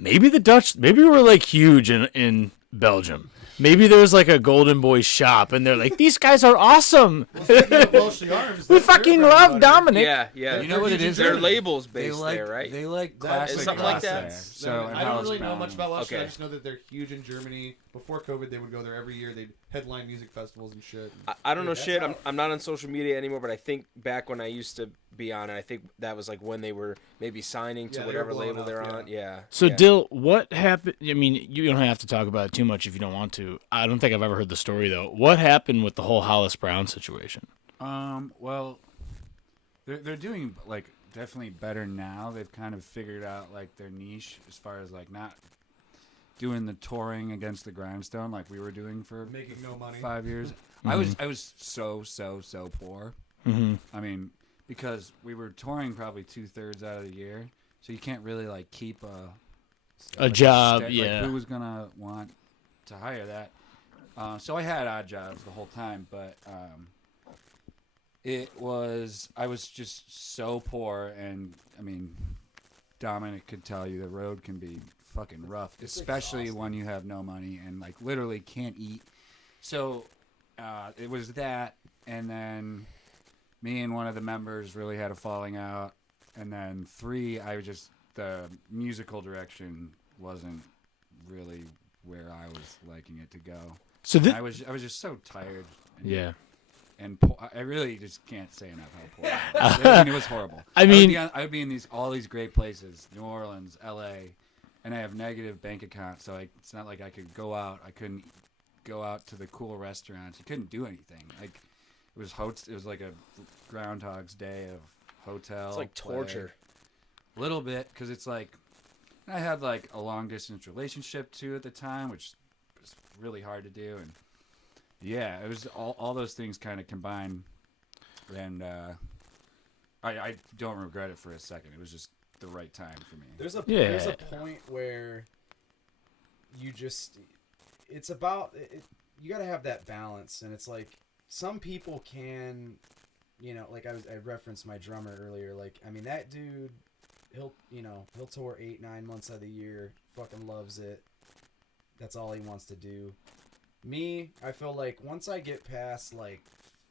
Maybe the Dutch, we're huge in Belgium. Maybe there's a Golden Boy shop, and they're like, these guys are awesome. We fucking love Dominic. Yeah. You know what it is? Their label's based there, right? They classic something like that. So I don't really know much about Welsh. I just know that they're huge in Germany. Before COVID, they would go there every year. They'd headline music festivals and shit. I don't know shit. I'm not on social media anymore, but I think back when I used to be on it, I think that was when they were maybe signing to whatever label they're on. Yeah. So Dill, what happened? I mean, you don't have to talk about it too much if you don't want to. I don't think I've ever heard the story though. What happened with the whole Hollis Brown situation? Well, they're doing definitely better now. They've kind of figured out their niche as far as not doing the touring against the grindstone like we were doing for making no money 5 years. I was so poor. I mean, because we were touring probably 2/3 out of the year, so you can't really like keep a job. Like, yeah, who was gonna want to hire that? So I had odd jobs the whole time, but I was just so poor, and I mean, Dominic could tell you the road can be fucking rough, especially when you have no money and like literally can't eat. So it was that, and then me and one of the members really had a falling out, and then 3, the musical direction wasn't really where I was liking it to go. So I was just so tired. And I really just can't say enough how poor I was. I mean, it was horrible. I would be in all these great places, New Orleans, L.A., and I have negative bank accounts, so it's not like I could go out. I couldn't go out to the cool restaurants. You couldn't do anything. Like it was like a Groundhog's Day of hotel. It's like torture. A little bit, because it's like I had like a long distance relationship too at the time, which was really hard to do, and yeah, it was all those things kind of combined, and I don't regret it for a second. It was just the right time for me. There's a point where you just it's about you got to have that balance, and it's like some people can, you know, like I referenced my drummer earlier. Like I mean that dude, he'll tour 8-9 months out of the year, fucking loves it. That's all he wants to do. Me, I feel like once I get past like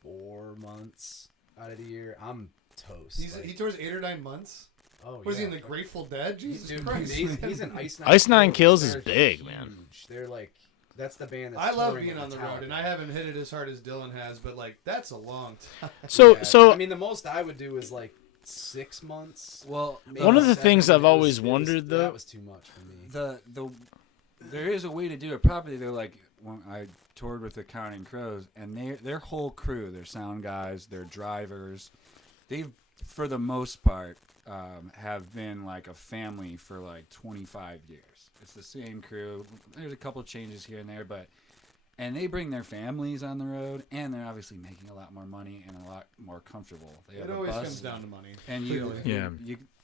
4 months out of the year, I'm toast. He tours 8 or 9 months. Oh, was he in the Grateful Dead? Jesus Christ! He's in Ice Nine. Ice Nine Kills is big, huge. Man. They're like that's the band. That's I love being on the road, and I haven't hit it as hard as Dillon has, but like that's a long time. So I mean, the most I would do is like 6 months. Well, one of the things I've always wondered though, that was too much for me. There is a way to do it. Probably they're like when I toured with the Counting Crows, and their whole crew, their sound guys, their drivers, they've for the most part have been like a family for like 25 years. It's the same crew. There's a couple changes here and there, and they bring their families on the road, and they're obviously making a lot more money and a lot more comfortable. It always comes down to money. And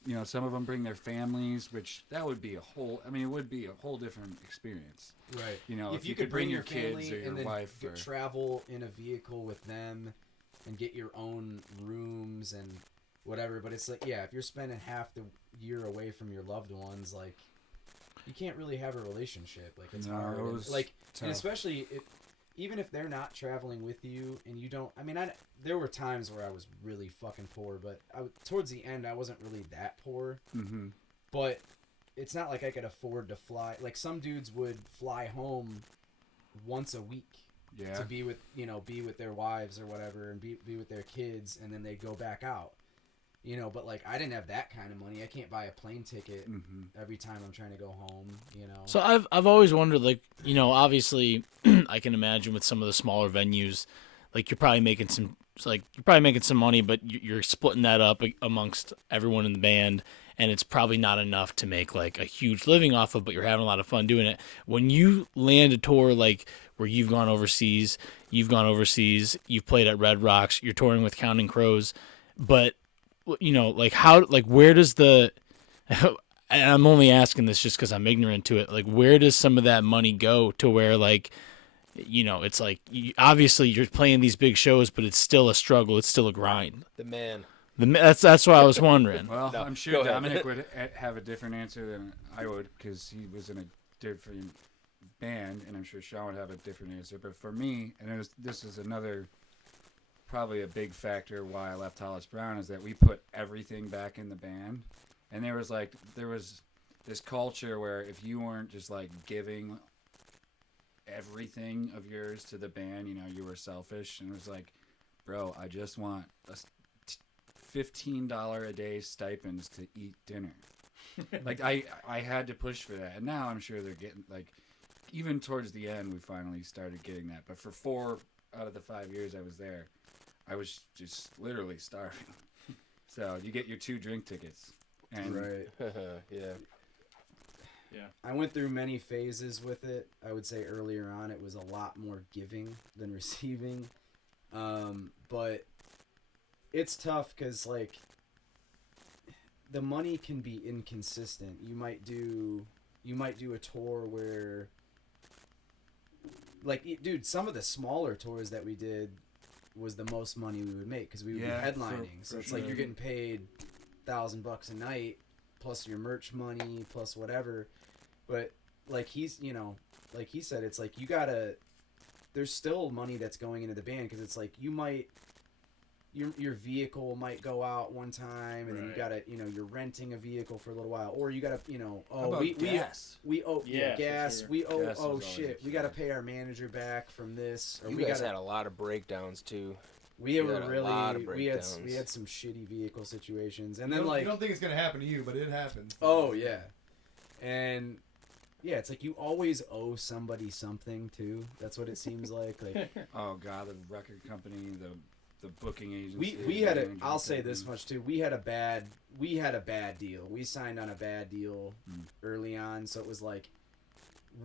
you know, some of them bring their families, which that would be it would be a whole different experience. Right. You know, if you could bring your kids or your wife, or travel in a vehicle with them, and get your own rooms and whatever. But it's like, yeah, if you're spending half the year away from your loved ones, like you can't really have a relationship. Like it's hard. And especially even if they're not traveling with you and you don't. I mean, there were times where I was really fucking poor, but towards the end I wasn't really that poor. Mm-hmm. But it's not like I could afford to fly. Like some dudes would fly home once a week. Yeah. To be with their wives or whatever, and be with their kids, and then they go back out. You know, but like I didn't have that kind of money. I can't buy a plane ticket every time I'm trying to go home. You know. So I've always wondered, like, you know, obviously, I can imagine with some of the smaller venues, like you're probably making some money, but you're splitting that up amongst everyone in the band, and it's probably not enough to make like a huge living off of. But you're having a lot of fun doing it. When you land a tour like where you've gone overseas, you've played at Red Rocks, you're touring with Counting Crows, but you know, like where does and I'm only asking this just because I'm ignorant to it, like where does some of that money go to where, like, you know, it's like obviously you're playing these big shows, but it's still a struggle, it's still a grind. That's what I was wondering. Well, no, I'm sure Dominic would have a different answer than I would, because he was in a different band, and I'm sure Sean would have a different answer. But for me, and this is another probably a big factor why I left Hollis Brown, is that we put everything back in the band, and there was this culture where if you weren't just like giving everything of yours to the band, you know, you were selfish. And it was like, bro, I just want a $15 a day stipends to eat dinner. Like I had to push for that, and now I'm sure they're getting, like, even towards the end we finally started getting that. But for 4 out of the 5 years I was there, I was just literally starving. So you get your 2 drink tickets, and right. Yeah. I went through many phases with it. I would say earlier on it was a lot more giving than receiving. But it's tough because, like, the money can be inconsistent. You might do a tour where, like, dude, some of the smaller tours that we did was the most money we would make because we would be headlining. So it's like you're getting paid $1,000 a night plus your merch money plus whatever. But like like he said, it's like there's still money that's going into the band because it's like you might. Your vehicle might go out one time, and then you gotta, you're renting a vehicle for a little while, or you gotta, gas? We owe gas. Sure. We owe Gas shit. We gotta pay our manager back from this. Or You we guys gotta, had a lot of breakdowns too. we you were had a really lot of we had breakdowns. some shitty vehicle situations, and You then don't, like you don't think it's gonna happen to you, but it happened. oh yeah, and yeah, it's like you always owe somebody something too. That's what it seems like. Like Oh god, the record company, the booking agency. we had a. I'll say this much too. We had a bad deal. We signed on a bad deal early on, so it was like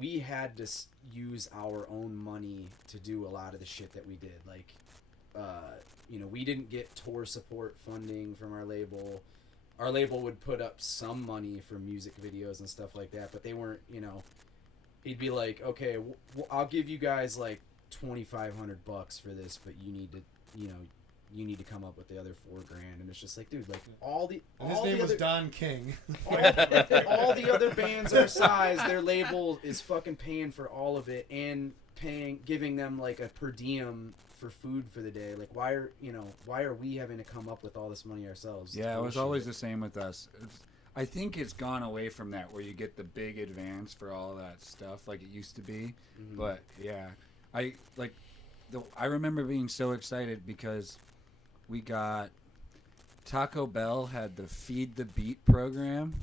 we had to use our own money to do a lot of the shit that we did. Like, we didn't get tour support funding from our label. Our label would put up some money for music videos and stuff like that, but they weren't. He'd be like, okay, I'll give you guys like $2,500 for this, but you need to. You need to come up with the other $4,000, and it's just like, dude, like His name was Don King. all the other bands our size, their label is fucking paying for all of it and giving them like a per diem for food for the day. Like, why are we having to come up with all this money ourselves? Yeah, it was always the same with us. I think it's gone away from that where you get the big advance for all that stuff like it used to be. Mm-hmm. But yeah, I remember being so excited because we got Taco Bell had the Feed the Beat program.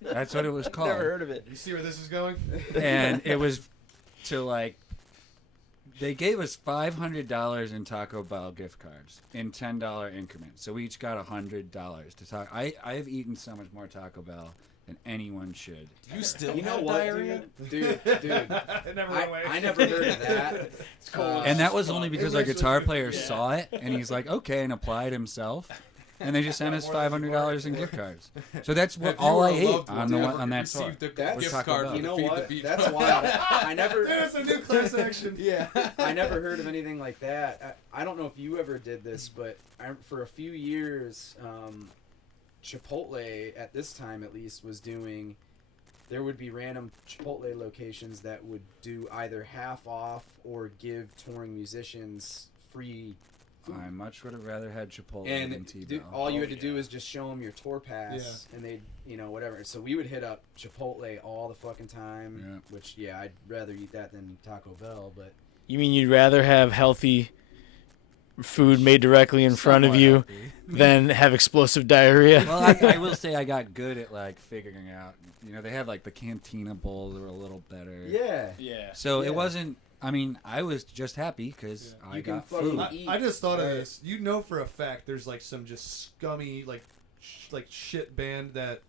That's what it was called. Never heard of it. You see where this is going? And it was to like they gave us $500 in Taco Bell gift cards in $10 increments. So we each got $100 to talk. I have eaten so much more Taco Bell than anyone should. You still know have what, diarrhea? dude. It never went away. I never heard of that. And that was only because our guitar player Yeah. saw it, and he's like, okay, and applied himself. And they just sent us $500 in gift cards. So that's what If you all were I a ate loved one, on that tour. Received a That's gift Taco card Bell. for You know the Feed the what? Beat That's program. wild. I never. There's a new class action. Yeah, I never heard of anything like that. I don't know if you ever did this, but for a few years, Chipotle at this time at least was doing. There would be random Chipotle locations that would do either half off or give touring musicians free food. I much would have rather had Chipotle than And T-Bell. all you had to do is just show them your tour pass, and they'd, whatever. So we would hit up Chipotle all the fucking time, which, I'd rather eat that than Taco Bell, but... You mean you'd rather have healthy food made directly in front of you than have explosive diarrhea? Well, I will say I got good at, like, figuring out. They had, like, the Cantina bowls that were a little better. Yeah. So it wasn't... I mean, I was just happy because I got food. I just thought of this. You know for a fact there's like some just scummy like shit band that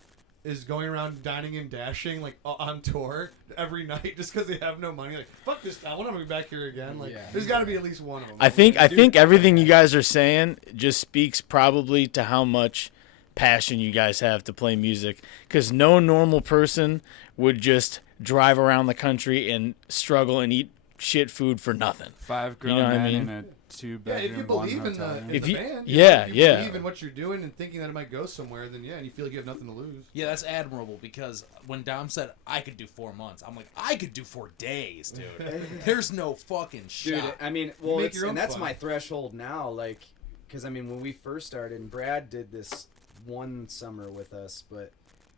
is going around dining and dashing like on tour every night just because they have no money. Like, fuck this town. When am I gonna be back here again? Like, there's got to be at least one of them. I think everything you guys are saying just speaks probably to how much passion you guys have to play music, because no normal person would just drive around the country and struggle and eat shit food for nothing. 5 grown men in a 2-bedroom, if you believe in the band. band, yeah, if you believe in what you're doing and thinking that it might go somewhere, then and you feel like you have nothing to lose. Yeah, that's admirable, because when Dom said I could do 4 months, I'm like, I could do 4 days, dude. There's no fucking shot. Dude, I mean, well, make your own that's fun. my threshold now, like, because, I mean, when we first started, and Brad did this one summer with us, but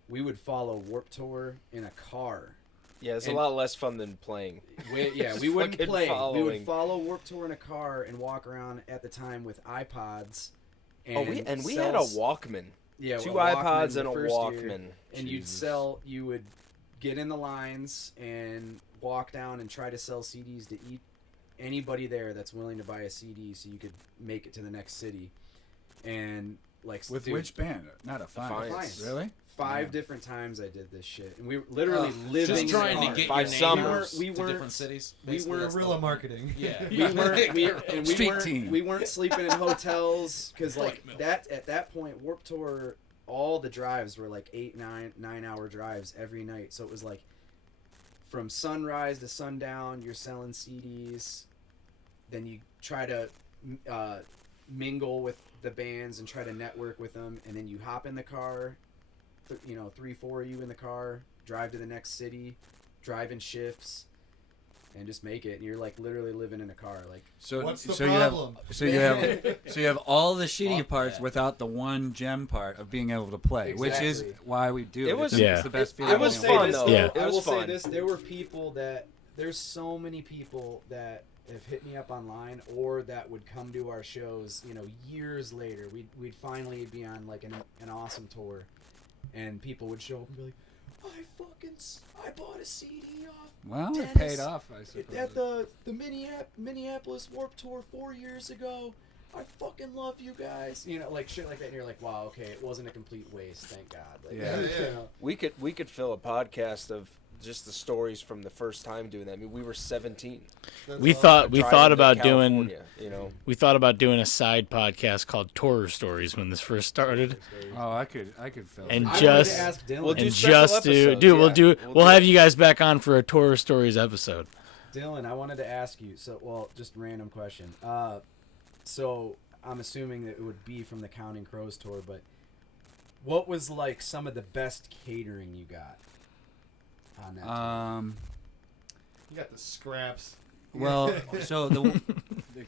we would follow Warped Tour in a car. Yeah, it's a lot less fun than playing. We wouldn't fucking play. following. We would follow Warped Tour in a car and walk around at the time with iPods. And we had a Walkman. Yeah, 2 a Walkman iPods the and a first year. Walkman. And you would get in the lines and walk down and try to sell CDs to anybody there that's willing to buy a CD so you could make it to the next city. And like With dude, which band? Not Defiance. Really? 5 different times I did this shit, and we were literally living Just in trying a to car. get By your name summers. to different cities. we Basically, weren't- that's the Guerrilla whole- marketing. Yeah. We weren't sleeping in hotels because like that at that point Warped Tour, all the drives were like 9 hour drives every night, so it was like from sunrise to sundown you're selling CDs, then you try to mingle with the bands and try to network with them, and then you hop in the car, 3-4 of you in the car, drive to the next city, drive in shifts, and just make it. And you're like literally living in a car. Like, So What's the so problem? you have all the shitty parts without the one gem part of being able to play, which is Exactly. why we do it. It was- It's the best feeling. I was in the fun, world. though. Yeah. It I was will say fun. this: there were people there's so many people that have hit me up online or that would come to our shows. Years later, we'd finally be on like an awesome tour, and people would show up and be like, I bought a CD off Well, it Dennis paid off, I suppose. at the Minneapolis Warped Tour 4 years ago. I fucking love you guys. Like shit like that. And you're like, wow, okay, it wasn't a complete waste. Thank God. Like, Yeah. We could fill a podcast of just the stories from the first time doing that. I mean, we were 17. We thought Driving about to doing California, we thought about doing a side podcast called Tour Stories when this first started, Oh, I could fill and it. I wanted just to ask Dillon. We'll do and special just do episodes, dude, yeah. we'll have you guys back on for a Tour Stories episode. Dylan, I wanted to ask you. Just a random question. So I'm assuming that it would be from the Counting Crows tour, but what was like some of the best catering you got on that tour? You got the scraps. Well, so the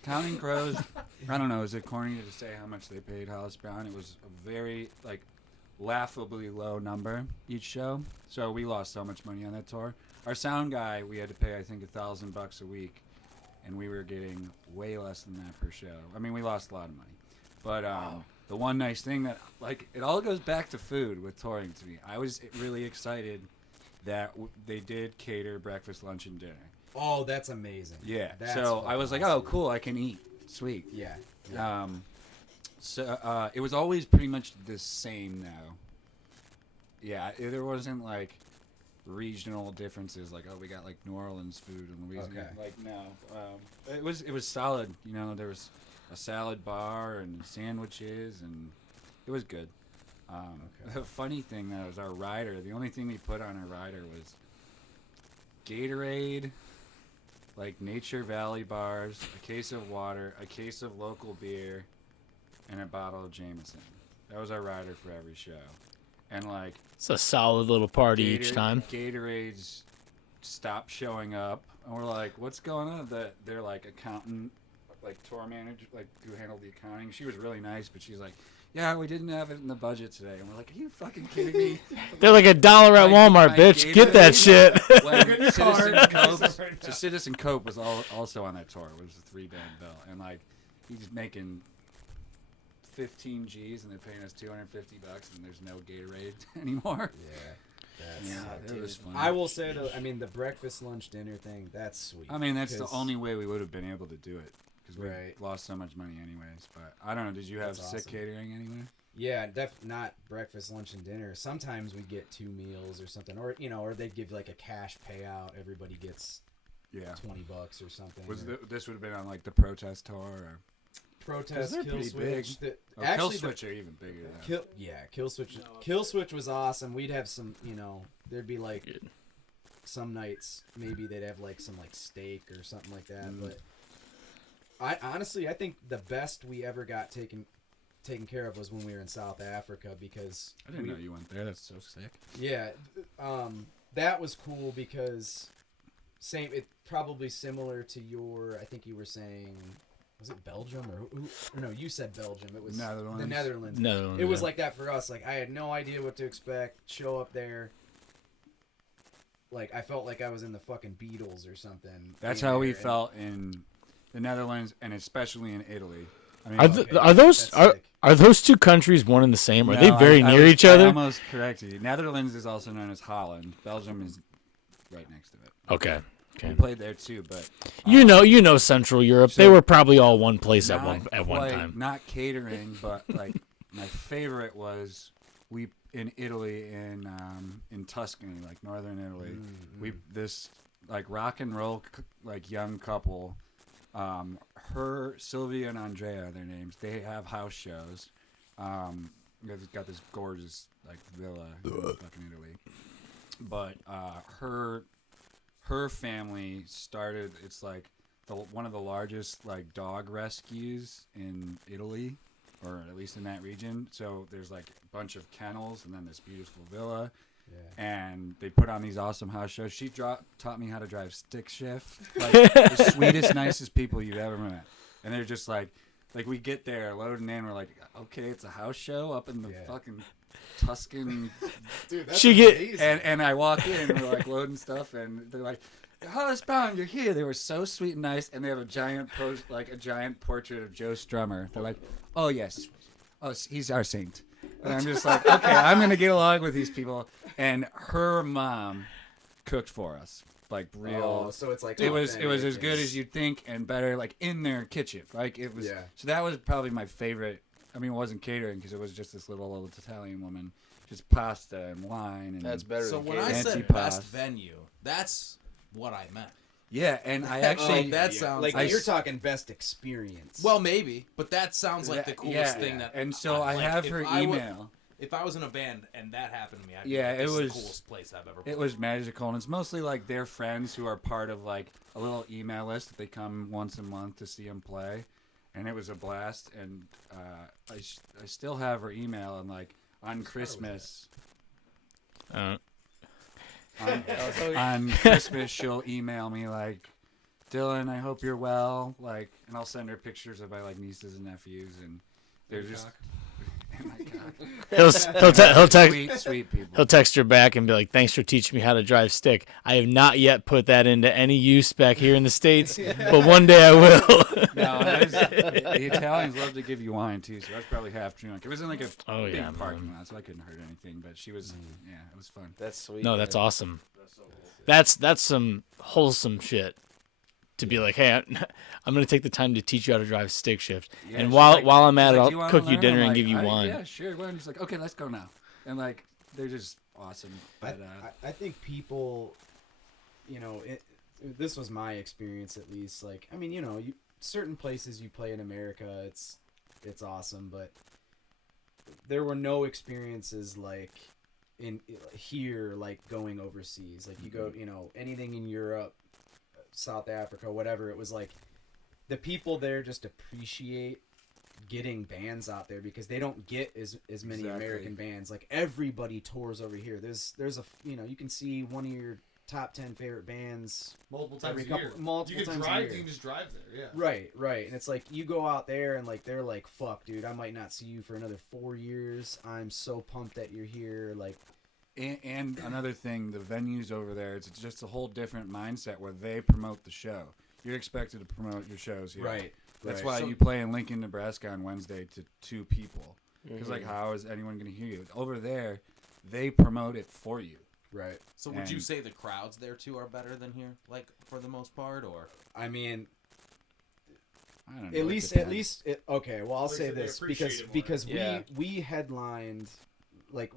Counting Crows, I don't know, is it corny to say how much they paid Hollis Brown? It was a very, laughably low number each show. So we lost so much money on that tour. Our sound guy, we had to pay, I think, $1,000 a week, and we were getting way less than that per show. I mean, we lost a lot of money. But the one nice thing that, it all goes back to food with touring to me. I was really excited that they did cater breakfast, lunch, and dinner. Oh, that's amazing. Yeah. That's So I was like, fucking oh, awesome. cool, I can eat. Sweet. Yeah. So it was always pretty much the same now. Yeah, there wasn't regional differences like, oh, we got New Orleans food and Louisiana. Okay. No. It was solid. There was a salad bar and sandwiches, and it was good. The funny thing though is our rider. The only thing we put on our rider was Gatorade, Nature Valley bars, a case of water, a case of local beer, and a bottle of Jameson. That was our rider for every show. And It's a solid little party each time. Gatorades stopped showing up, and we're like, "What's going on?" They're accountant, tour manager, who handled the accounting. She was really nice, but she's like, "Yeah, we didn't have it in the budget today." And we're like, "Are you fucking kidding me?" They're like $1 at Walmart, bitch. Get that shit. When Citizen Cope was also on that tour. It was a 3-band bill, and he's making 15 G's, and they're paying us $250, and there's no Gatorade anymore. Yeah. It was fun. I will say though, the breakfast, lunch, dinner thing, that's sweet. That's the 'Cause- only way we would have been able to do it, because we Right. lost so much money anyways. But I don't know. Did you have That's sick awesome. catering anywhere? Yeah, not breakfast, lunch, and dinner. Sometimes we get 2 meals or something, or or they'd give a cash payout. Everybody gets Yeah. $20 or something. This would have been on the protest tour? Or? Protest, they're Kill pretty Switch. big. Kill Actually, Switch are even bigger than that. Kill Switch. Kill Switch was awesome. We'd have some, there'd be some nights maybe they'd have some steak or something like that. But I think the best we ever got taken care of was when we were in South Africa, because I didn't know you went there. That's so sick. Yeah, that was cool because it probably similar to your. I think you were saying, was it Belgium or no? You said Belgium. It was Netherlands. the Netherlands. Netherlands, It was yeah. like that for us. I had no idea what to expect. Show up there. I felt like I was in the fucking Beatles or something. That's being how we there, and- felt in the Netherlands, and especially in Italy. Are those two countries one and the same? Are they very near each I other? almost corrected you. Netherlands is also known as Holland. Belgium is right next to it. Okay. We played there too, but You know Central Europe. They were probably all one place at one quite, time. Not catering, but my favorite was in Italy in Tuscany, like northern Italy. This like rock and roll like young couple. Sylvia and Andrea are their names. They have house shows. They've got this gorgeous like villa in fucking Italy. But her family started. It's like one of the largest like dog rescues in Italy, or at least in that region. So there's like a bunch of kennels and then this beautiful villa. Yeah. And they put on these awesome house shows. She taught me how to drive stick shift. Like the sweetest, nicest people you've ever met. And they're just like we get there loading in. We're like, okay, it's a house show up in the fucking Tuscan. Dude, that's amazing. And I walk in and we're like loading stuff, and they're like, Hollis Brown, you're here. They were so sweet and nice, and they have a giant portrait of Joe Strummer. They're like, oh yes, he's our saint. And I'm just like, okay, I'm gonna get along with these people. And her mom cooked for us, like real. Oh, so it's like it was as good as you'd think, and better, like in their kitchen. Like it was. Yeah. So that was probably my favorite. I mean, it wasn't catering because it was just this little old Italian woman, just pasta and wine. And that's better. So than when catering. I said best venue, that's what I meant. Yeah, and I actually that sounds like you're talking best experience. Well, maybe, but that sounds like the coolest thing that. And so I have her email. If I was in a band and that happened to me, I'd be it was the coolest place I've ever played. It was magical, and it's mostly like their friends who are part of like a little email list that they come once a month to see them play, and it was a blast. And I still have her email, and like on Christmas. On Christmas, she'll email me like, Dillon, I hope you're well. Like, and I'll send her pictures of my like nieces and nephews, and they're just. Oh my God. He'll text sweet people. He'll text her back and be like, "Thanks for teaching me how to drive stick. I have not yet put that into any use back here in the States, but one day I will." No, the Italians love to give you wine too, so that's probably half drunk. It was in like a big parking lot, so I couldn't hurt anything. But she was, it was fun. That's sweet. No, that's awesome. That's so cool. That's some wholesome shit. To be like, hey, I'm going to take the time to teach you how to drive stick shift, and while I'm at it, I'll cook you dinner and give you wine. Yeah, sure. Well, he's like, okay, let's go now, and like they're just awesome. But I think people, this was my experience at least. Like, I mean, certain places you play in America, it's awesome, but there were no experiences like in here, like going overseas. Like you go, anything in Europe, South Africa, whatever, it was like the people there just appreciate getting bands out there because they don't get as many American bands. Like everybody tours over here. There's a you can see one of your top 10 favorite bands multiple times a year. Multiple times a year. You can just drive there, yeah. Right. And it's like you go out there and like they're like, fuck, dude, I might not see you for another 4 years. I'm so pumped that you're here. Like. And another thing, the venues over there, it's just a whole different mindset where they promote the show. You're expected to promote your shows here. Right. That's why you play in Lincoln, Nebraska on Wednesday to 2 people. Because, like, how is anyone going to hear you? Over there, they promote it for you. Right. So would you say the crowds there, too, are better than here, like, for the most part, or? I mean... I don't know. At least, okay, well, I'll say this, because we headlined... Like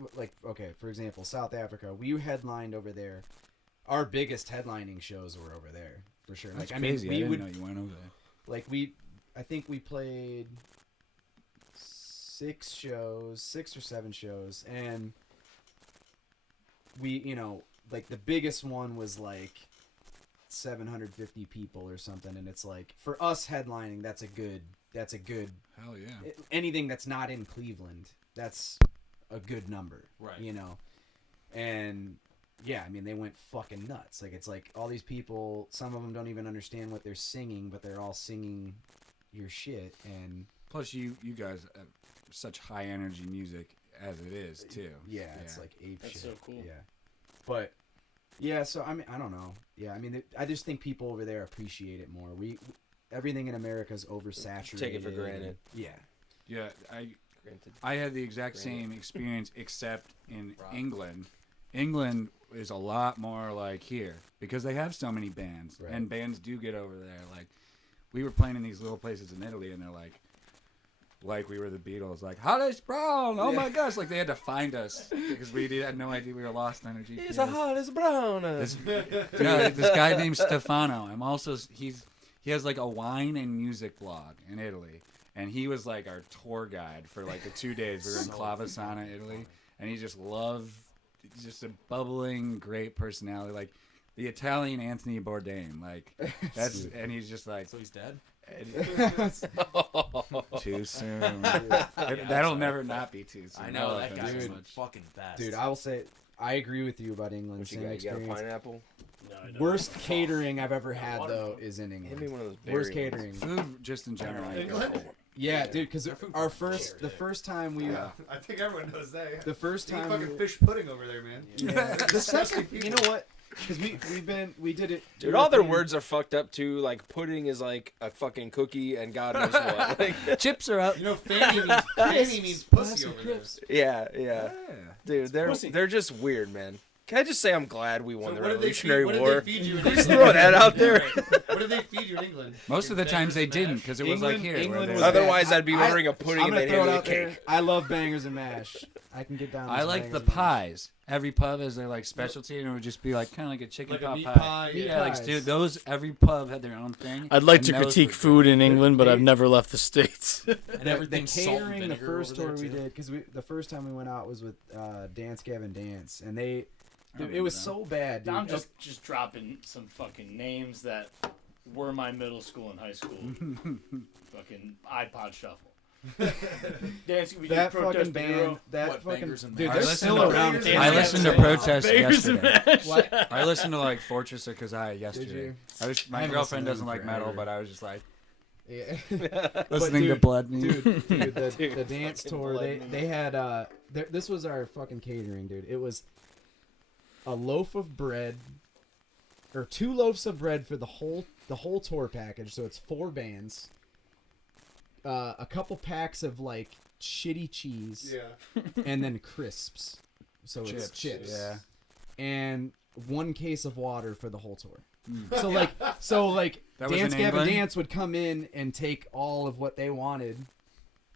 okay, for example, South Africa, we headlined over there. Our biggest headlining shows were over there for sure. That's crazy. I didn't know you went over there. Like I think we played 6 or 7 shows, and we, like the biggest one was like 750 people or something, and it's like for us headlining, that's a good. Hell yeah. Anything that's not in Cleveland, that's a good number, right? And yeah, I mean they went fucking nuts. Like it's like all these people, some of them don't even understand what they're singing, but they're all singing your shit. And plus, you guys have such high energy music as it is too. Yeah, it's like ape shit. That's so cool. Yeah, but yeah, so I mean, I don't know. Yeah, I mean, I just think people over there appreciate it more. Everything in America is oversaturated. Take it for granted. Yeah. I had the exact same experience, except in England. England is a lot more like here because they have so many bands, and bands do get over there. Like we were playing in these little places in Italy, and they're like, like we were the Beatles, like Hollis Brown. Oh my gosh! Like they had to find us because we had no idea we were lost on our GPS. He's a Hollis Brown. This guy named Stefano. He has like a wine and music blog in Italy, and he was like our tour guide for like the 2 days. We were in Clavasana, Italy, and he just a bubbling, great personality, like the Italian Anthony Bourdain. Like and he's just like. So he's dead. Too soon. That'll never not be too soon. I know that guy's guy's fucking best. Dude, I will say I agree with you about England. What you Same got? You got a experience. pineapple? No, I don't. Worst catering I've ever had though is in Give me England. one of those Worst berry catering. Food, just in general. Yeah, dude, because the first time we, I think everyone knows that. Yeah. the first They eat time, fucking fish pudding over there, man. yeah. The second, you know what? Because we did it. Dude, all their words are fucked up too. Like pudding is like a fucking cookie, and God knows what. Like, Chips are up. You know, Fanny means pussy over there. yeah. Dude, they're just weird, man. Can I just say I'm glad we won the Revolutionary What War? did they feed you in Just England? throw that out there. What did they feed you in England? Most of the times they didn't because it was like England- here. England where was they- Otherwise, bad. I'd be ordering a pudding I'm and gonna they'd throw hand it me a out there. cake. I love bangers and mash. I can get down. I with like bangers the and mash. pies. Every pub has their like specialty, and it would just be like kind of like a chicken Like a pot meat pie. pie, Yeah, yeah. like dude, those every pub had their own thing. I'd like and to those critique were food in England, but I've never left the States. And The everything's salt and catering, the vineger first over tour there, we too. did, because the first time we went out was with Dance Gavin Dance, and it remember was that. so bad, dude. I'm just dropping some fucking names that were my middle school and high school. Fucking iPod Shuffle. Dancing, we that did Protest fucking Bureau. band, that What, fucking Bangers and dude, Mash? they're I listened still to- around. Bangers I and listened to Mash. Protest Bangers and yesterday. Mash. I listened to like Fortress of Kazaya yesterday. you? My haven't girlfriend listened to doesn't them like metal, forever. but I was just like Yeah. listening to dude, Blood Meat. dude, the dance tour, they had this was our fucking catering, dude. It was a loaf of bread, or 2 loaves of bread for the whole tour package. So it's 4 bands. A couple packs of like shitty cheese, Yeah. and then crisps. So it's chips. Yeah. And 1 case of water for the whole tour. So like That was Dance in Gavin England? Dance would come in and take all of what they wanted,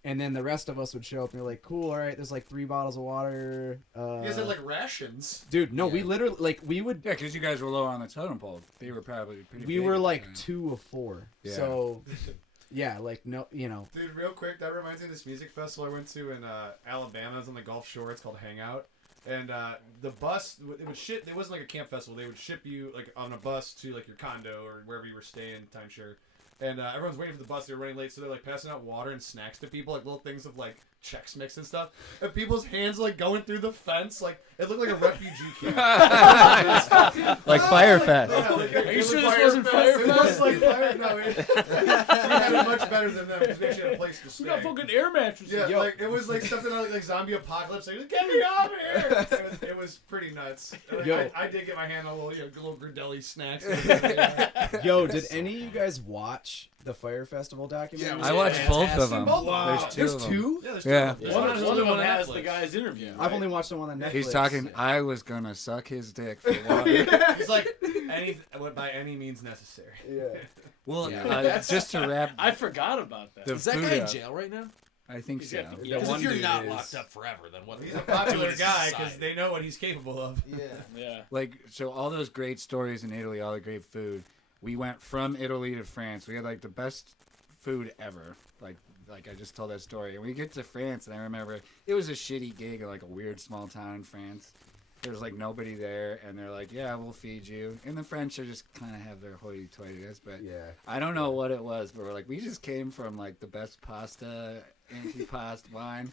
and then the rest of us would show up and be like, cool, all right, there's like 3 bottles of water. You guys had like rations. Dude, no, we literally like we would Yeah, because you guys were low on the totem pole. They were probably pretty. we big were at the like time. 2 of 4. Yeah. So yeah, like no, you know. Dude, real quick, that reminds me of this music festival I went to in Alabama. It was on the Gulf Shore. It's called Hangout. And the bus, it would ship. It wasn't like a camp festival. They would ship you like on a bus to like your condo or wherever you were staying, timeshare. And everyone's waiting for the bus. They're running late, so they're like passing out water and snacks to people, like little things of like Chex Mix and stuff. And people's hands like going through the fence, like it looked like a refugee camp. like Firefest. Yeah, like, Are you sure this wasn't Firefest? It was Firefest? like Fire. No, we had it much better than them because we actually had a place to stay. We got fucking air mattresses. Yeah, like it was like something like zombie apocalypse. Like, get me out of here! It was pretty nuts. Like, Yo. I did get my hand on little Gradelli snacks. Yo, did any of you guys watch the Fire Festival documentary? I watched both of them. Wow. There's 2 There's of them. 2? Yeah, there's 2. Yeah. There's One only of them on has Netflix. the guy's interview. I've only watched the one on Netflix. He's talking. I was gonna suck his dick for water. He's like by any means necessary. Yeah. Well, Yeah. just to wrap. I forgot about that. the Is that food guy in up, jail right now? I think He's so. got- The Because one if you're dude not is- locked up forever, then what? He's a popular Doing guy society. because they know what he's capable of. Yeah. Like, so all those great stories in Italy, all the great food. We went from Italy to France. We had like the best food ever. Like I just told that story. And we get to France, and I remember it was a shitty gig in like a weird small town in France. There's like nobody there, and they're like, "Yeah, we'll feed you." And the French are just kind of have their hoity-toityness, but Yeah. I don't know what it was. But we're like, we just came from like the best pasta, antipasto wine.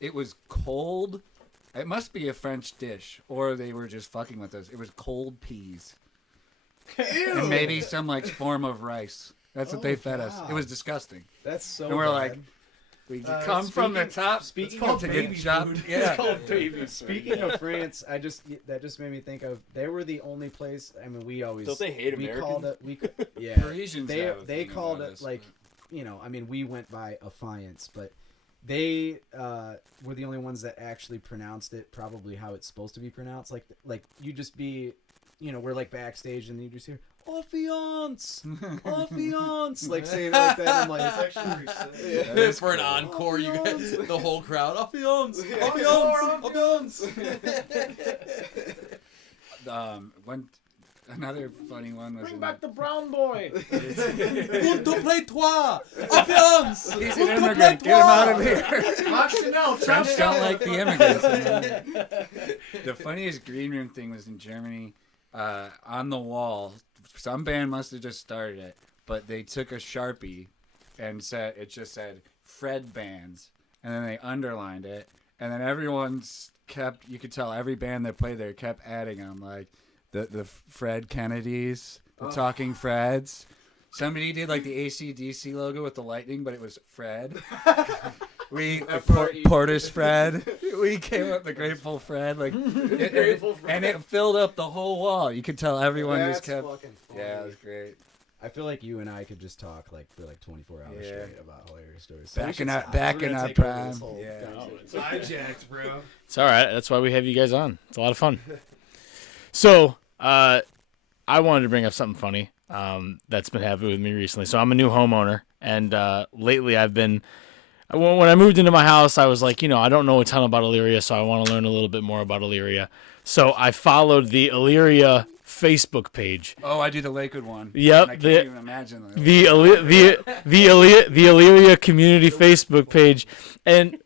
It was cold. It must be a French dish, or they were just fucking with us. It was cold peas. And maybe some like form of rice. That's what they fed us. It was disgusting. That's so And we're bad. like, we come from the top. speaking It's of to baby get chopped. food. Yeah. Cold baby. Speaking of France, that just made me think of they were the only place. I mean, we always Don't they hate we Americans? called it yeah. Parisians have a They thing called about it us, like but- I mean, we went by affiance, but they were the only ones that actually pronounced it probably how it's supposed to be pronounced. Like you just be, we're like backstage and you just hear, Affiance, affiance, like saying it like that. I'm like, it's actually pretty sick. For an encore, you got the whole crowd. Affiance, affiance, affiance. Another funny one was Bring back the brown boy. Multiple-toi, affiance. He's an immigrant. Get him out of here. French don't like the immigrants. The funniest green room thing was in Germany. On the wall, some band must have just started it, but they took a Sharpie and it just said Fred bands, and then they underlined it, and then you could tell every band that played there kept adding them, like the Fred Kennedys, the Talking Freds. Somebody did like the AC/DC logo with the lightning, but it was Fred. Portis Fred. We came up with the Grateful Fred, and it filled up the whole wall. You could tell everyone just kept. Yeah, it was great. I feel like you and I could just talk for 24 hours straight about hilarious stories. Back in our prime. Yeah, it's hijacked, bro. It's all right. That's why we have you guys on. It's a lot of fun. So, I wanted to bring up something funny that's been happening with me recently. So I'm a new homeowner, and lately when I moved into my house, I was like, I don't know a ton about Illyria, so I want to learn a little bit more about Illyria. So I followed the Illyria Facebook page. Oh, I do the Lakewood one. Yep. I can't even imagine the Illyria community Facebook page. And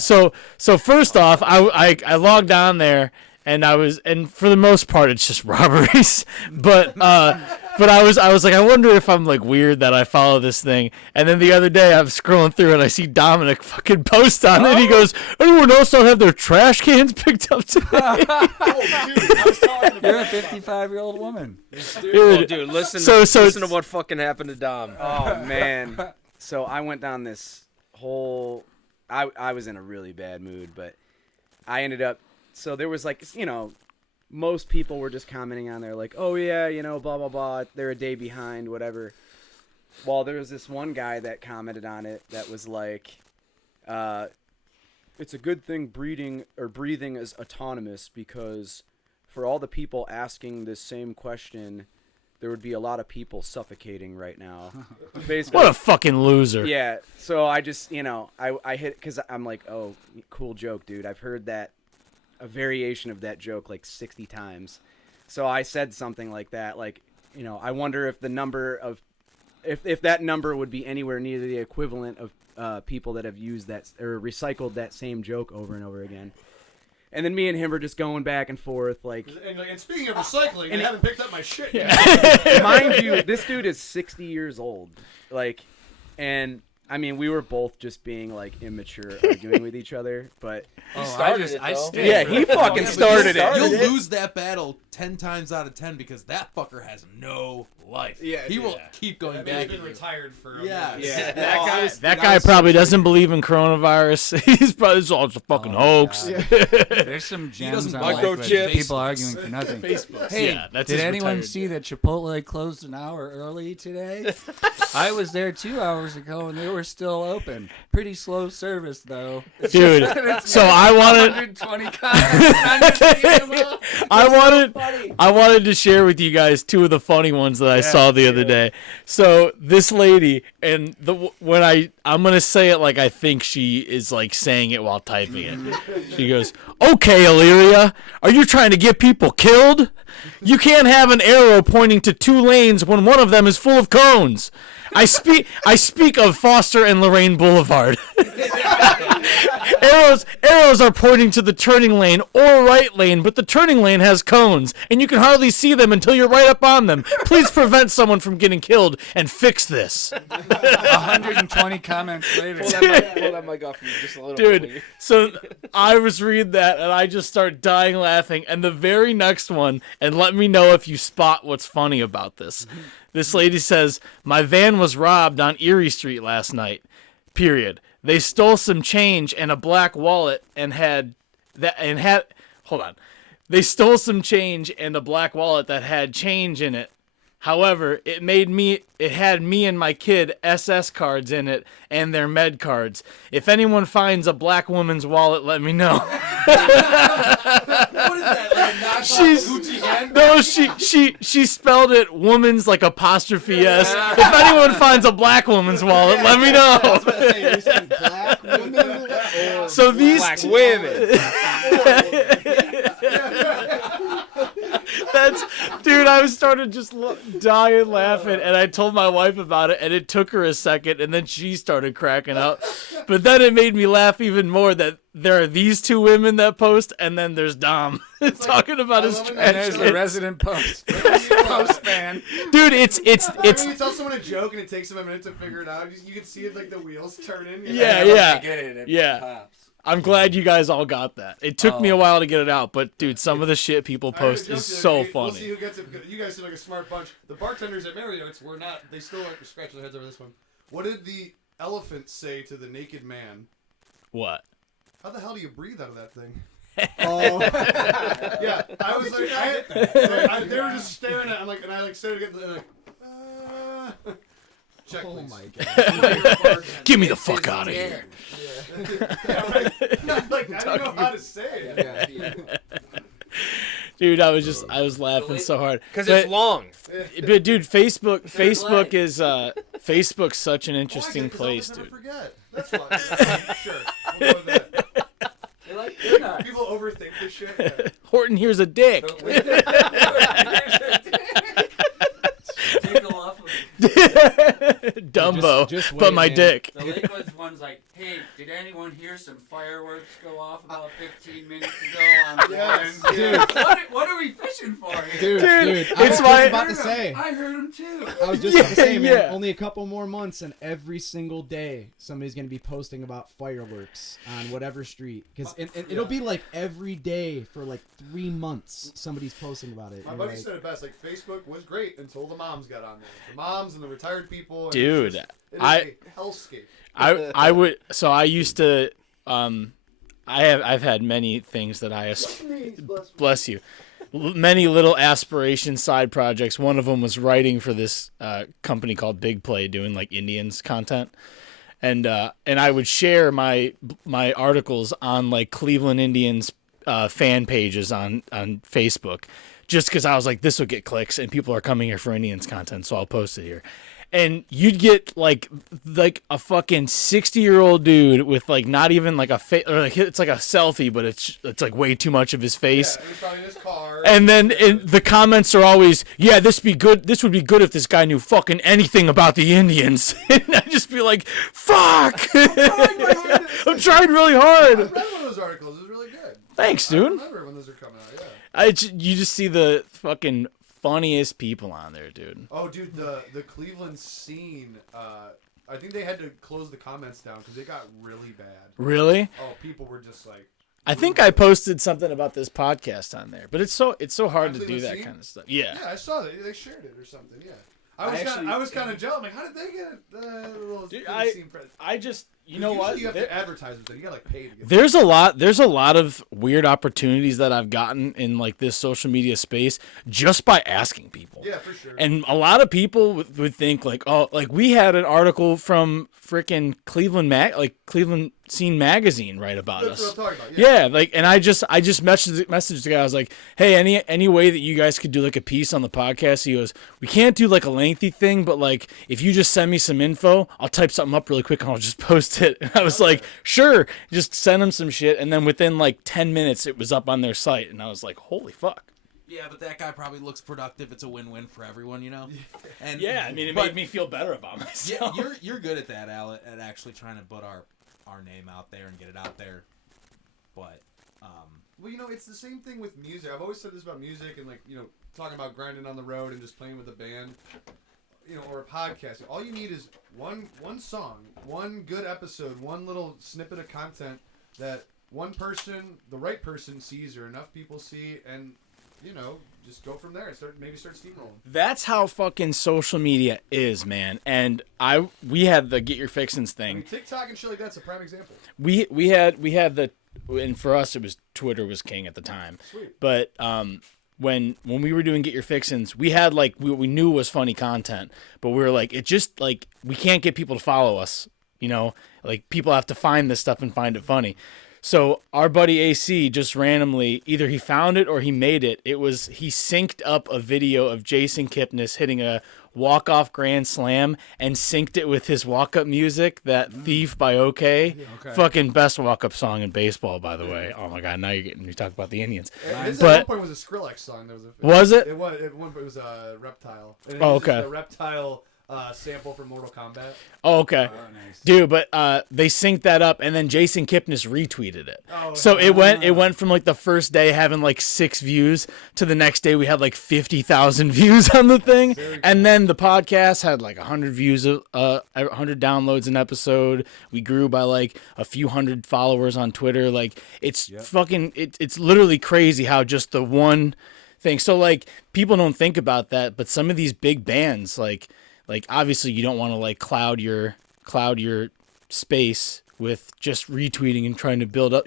so first off, I logged on there, and for the most part it's just robberies. But I was like, I wonder if I'm like weird that I follow this thing. And then the other day I'm scrolling through and I see Dominic fucking post on it. And he goes, anyone else don't have their trash cans picked up today? I was talking about You're a 55-year-old woman. Dude, listen to what fucking happened to Dom. Oh man. So I went down this whole I was in a really bad mood, but I ended up so there was like, most people were just commenting on there like, oh yeah, blah, blah, blah. They're a day behind, whatever. Well, there was this one guy that commented on it that was like, it's a good thing breathing is autonomous because for all the people asking this same question, there would be a lot of people suffocating right now. Basically, what a fucking loser. Yeah. So I just, I hit because I'm like, oh, cool joke, dude. I've heard that. A variation of that joke like 60 times. So I said something like that, like, I wonder if the number of if that number would be anywhere near the equivalent of people that have used that or recycled that same joke over and over again. And then me and him are just going back and forth like and speaking of recycling, I haven't picked up my shit yet. Mind you, this dude is 60 years old. Like, and I mean, we were both just being like immature, arguing with each other, but he fucking started it. You'll lose that battle 10 times out of 10 because that fucker has no life. Yeah, he will keep going back. He's been retired for a minute. Yeah. That guy probably doesn't believe in coronavirus. He's probably it's a fucking hoax. There's some gems on microchips. People arguing for nothing. Facebook. Hey, did anyone see that Chipotle closed an hour early today? I was there 2 hours ago and they were still open. Pretty slow service though, dude. So I wanted 120 comments. I wanted to share with you guys two of the funny ones that I saw the other day. So this lady, and I'm gonna say it like I think she is like saying it while typing it. She goes, "Okay, Illyria, are you trying to get people killed? You can't have an arrow pointing to 2 lanes when one of them is full of cones. I speak of Foster and Lorraine Boulevard. Arrows are pointing to the turning lane or right lane, but the turning lane has cones, and you can hardly see them until you're right up on them. Please prevent someone from getting killed and fix this." 120 comments later. Pull that mic off you just a little bit. Dude, so I was reading that, and I just start dying laughing, and the very next one, and let me know if you spot what's funny about this. This lady says, "My van was robbed on Erie Street last night. Period. They stole some change and a black wallet They stole some change and a black wallet that had change in it. However, it had me and my kid SS cards in it and their med cards. If anyone finds a black woman's wallet, let me know." What is that? Like She spelled it woman's like apostrophe S. If anyone finds a black woman's wallet, let me know. I was about to say, you're saying black women? So these Black women. Dude, I started just dying laughing, and I told my wife about it, and it took her a second, and then she started cracking up. But then it made me laugh even more that there are these two women that post, and then there's Dom talking about his trash. And there's the resident post man. Dude, it's You tell someone a joke and it takes them a minute to figure it out. You can see it like the wheels turning. Yeah. I'm glad you guys all got that. It took me a while to get it out, but dude, some of the shit people post is so funny. We'll see who gets it. You guys seem like a smart bunch. The bartenders at Marriott's were not. They still aren't scratching their heads over this one. What did the elephant say to the naked man? What? How the hell do you breathe out of that thing? Oh. Yeah, I was like, they were just staring at. I'm like, and I like started getting like. Check, Oh please. my god. Get me the fuck out of here. Like, I don't know how to say it. Dude, I was laughing so hard. Because it's long. But dude, Facebook is Facebook's such an interesting place, dude. Forget. That's why. Sure. We'll go with that. People overthink this shit. Yeah. Horton, here's a dick. Dumbo, Just wait, but my man. dick. The Lakewood one's like, hey, did anyone hear some fireworks go off about 15 minutes ago on Yes, Dude, what are we fishing for here? Dude, Dude, I was it's just my- about to say. I heard them too. I was just about to say, man, yeah. only a couple more months, and every single day somebody's gonna be posting about fireworks on whatever street. Because it'll be like every day for like 3 months, somebody's posting about it. My You're buddy like, said it best. Like, Facebook was great until the moms got on there. The moms and the retired people. And Dude, it is I- a hellscape. I would. So I used to. I've had many things that I bless you. Many little aspiration side projects. One of them was writing for this company called Big Play, doing like Indians content, and I would share my articles on like Cleveland Indians fan pages on Facebook, just because I was like, this will get clicks and people are coming here for Indians content, so I'll post it here. And you'd get like a fucking 60-year-old dude with like not even like a face, or like it's like a selfie, but it's like way too much of his face. Yeah, he's probably in his car. And then the comments are always, yeah, this would be good if this guy knew fucking anything about the Indians. And I'd just be like, fuck. I'm trying really I hard. read one of those articles. It was really good. Thanks, I dude. remember when those are coming out. Yeah. You just see the fucking funniest people on there, dude. Oh, dude, the Cleveland scene. I think they had to close the comments down because it got really bad. Really? Oh, people were just like. I think I posted something about this podcast on there, but it's so hard to do Cleveland that scene? kind of stuff. Yeah. Yeah, I saw that they shared it or something. Yeah. I was kind of jealous. I'm like, how did they get a little Dude, scene press? I just, you know what? You have to advertise with it. You got like paid to get. There's a lot of weird opportunities that I've gotten in like this social media space just by asking people. Yeah, for sure. And a lot of people would think like, oh, like we had an article from frickin' Cleveland Scene Magazine write about That's us. what I'm talking about. Yeah. Yeah, like, and I just messaged the guy. I was like, hey, any way that you guys could do like a piece on the podcast? He goes, we can't do like a lengthy thing, but like if you just send me some info, I'll type something up really quick and I'll just post it. And I was like, sure, just send him some shit. And then within like 10 minutes, it was up on their site, and I was like, holy fuck. Yeah, but that guy probably looks productive. It's a win-win for everyone, you know. And Yeah, I mean, it made me feel better about myself. Yeah, you're good at that, Al, at actually trying to put our name out there and get it out there. But Well, you know, it's the same thing with music. I've always said this about music and like, you know, talking about grinding on the road and just playing with a band, you know, or a podcast. All you need is one song, one good episode, one little snippet of content that one person, the right person sees or enough people see, and you know, just go from there and start steamrolling. That's how fucking social media is, man. And we had the Get Your Fixins thing. I mean, TikTok and shit like that's a prime example. We had the, and for us it was Twitter was king at the time. Sweet. But when we were doing Get Your Fixins, we had like we knew was funny content, but we were like, it just like we can't get people to follow us, you know, like people have to find this stuff and find it funny. So our buddy AC just randomly, either he found it or he made it. He synced up a video of Jason Kipnis hitting a walk-off grand slam and synced it with his walk-up music, that Thief by OK. Fucking best walk-up song in baseball, by the way. Oh my God, now you're getting me talk about the Indians. This at one point was a Skrillex song. Was it? It was. At one point it was a Reptile. And it was a Reptile sample from Mortal Kombat. Oh, okay. Oh, nice. Dude, but they synced that up, and then Jason Kipnis retweeted it. So it went from like the first day having like 6 views to the next day we had like 50,000 views on the thing, and then the podcast had like 100 views, 100 downloads an episode. We grew by like a few hundred followers on Twitter. Like it's fucking, it's literally crazy how just the one thing. So like people don't think about that, but some of these big bands like obviously you don't want to like cloud your space with just retweeting and trying to build up,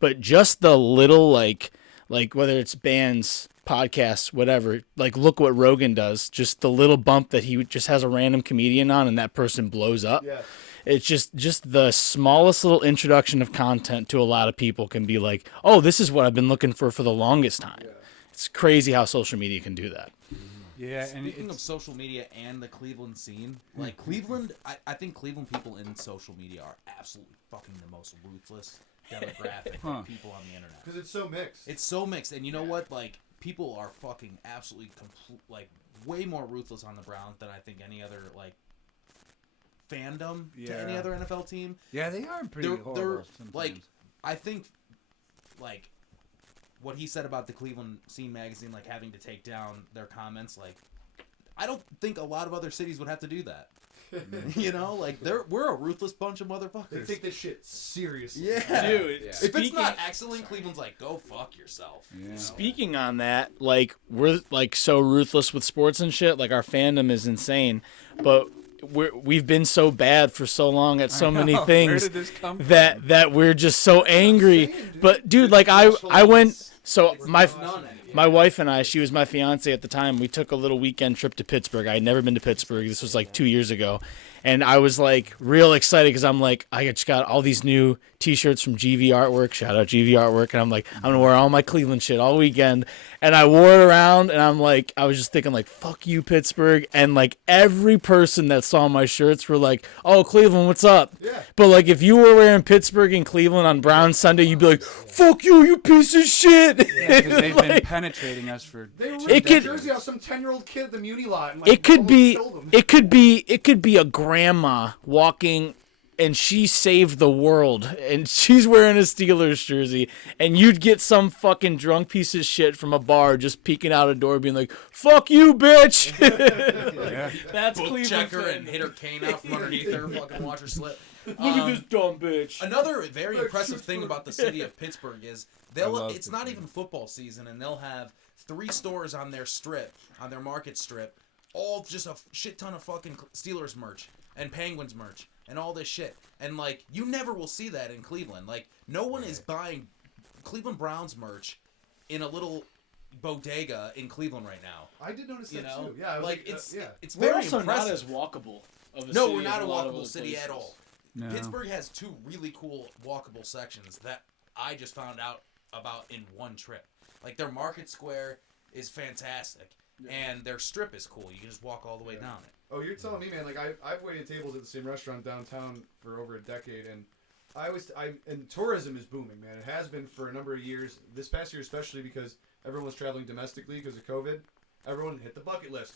but just the little like whether it's bands, podcasts, whatever, like look what Rogan does, just the little bump that he just has a random comedian on and that person blows up. Yeah. It's just the smallest little introduction of content to a lot of people can be like, oh, this is what I've been looking for the longest time. Yeah. It's crazy how social media can do that. Yeah, speaking of social media and the Cleveland scene, like Cleveland, I think Cleveland people in social media are absolutely fucking the most ruthless demographic of people on the internet. Because it's so mixed. It's so mixed, and you know what? Like people are fucking absolutely way more ruthless on the Browns than I think any other like fandom to any other NFL team. Yeah, they are pretty horrible sometimes. Like I think like. What he said about the Cleveland Scene magazine, like having to take down their comments, like I don't think a lot of other cities would have to do that. Like we're a ruthless bunch of motherfuckers. They take this shit seriously. Yeah, dude. Yeah. If it's not excellent, Cleveland's like, go fuck yourself. Yeah. Speaking on that, like we're like so ruthless with sports and shit. Like our fandom is insane, but we've been so bad for so long at so many things. Where did this come from? that we're just so angry. But dude, like I went. So my wife and I, she was my fiance at the time. We took a little weekend trip to Pittsburgh. I had never been to Pittsburgh. This was like 2 years ago. And I was like real excited because I'm like, I just got all these new T-shirts from GV Artwork. Shout out GV Artwork. And I'm like, I'm going to wear all my Cleveland shit all weekend. And I wore it around and I'm like, I was just thinking like, fuck you, Pittsburgh. And like every person that saw my shirts were like, oh, Cleveland, what's up? Yeah. But like if you were wearing Pittsburgh and Cleveland on Brown Sunday, you'd be like, fuck you, you piece of shit. Yeah, because they've been penetrating us for. They were wearing jersey off some 10-year-old kid at the Muni lot. And, like, it could be a grandma walking and she saved the world and she's wearing a Steelers jersey and you'd get some fucking drunk piece of shit from a bar just peeking out a door being like, fuck you, bitch. That's book Cleveland checker and hit her cane out from underneath her, fucking watch her slip. Look at this dumb bitch. Another very impressive thing about the city of Pittsburgh is it's not even football season and they'll have 3 stores on their strip, on their market strip, all just a shit ton of fucking Steelers merch and Penguins merch and all this shit. And, like, you never will see that in Cleveland. Like, no one is buying Cleveland Browns merch in a little bodega in Cleveland right now. I did notice that, too. Yeah, it's we're very also impressive. not as walkable of a no, city we're not as a lot of walkable other city places. at all. No. Pittsburgh has 2 really cool walkable sections that I just found out about in one trip. Like, their market square is fantastic. Yeah. And their strip is cool. You can just walk all the way down it. Oh, you're telling me, man. Like I've waited tables at the same restaurant downtown for over a decade, and and tourism is booming, man. It has been for a number of years. This past year, especially because everyone was traveling domestically because of COVID. Everyone hit the bucket list.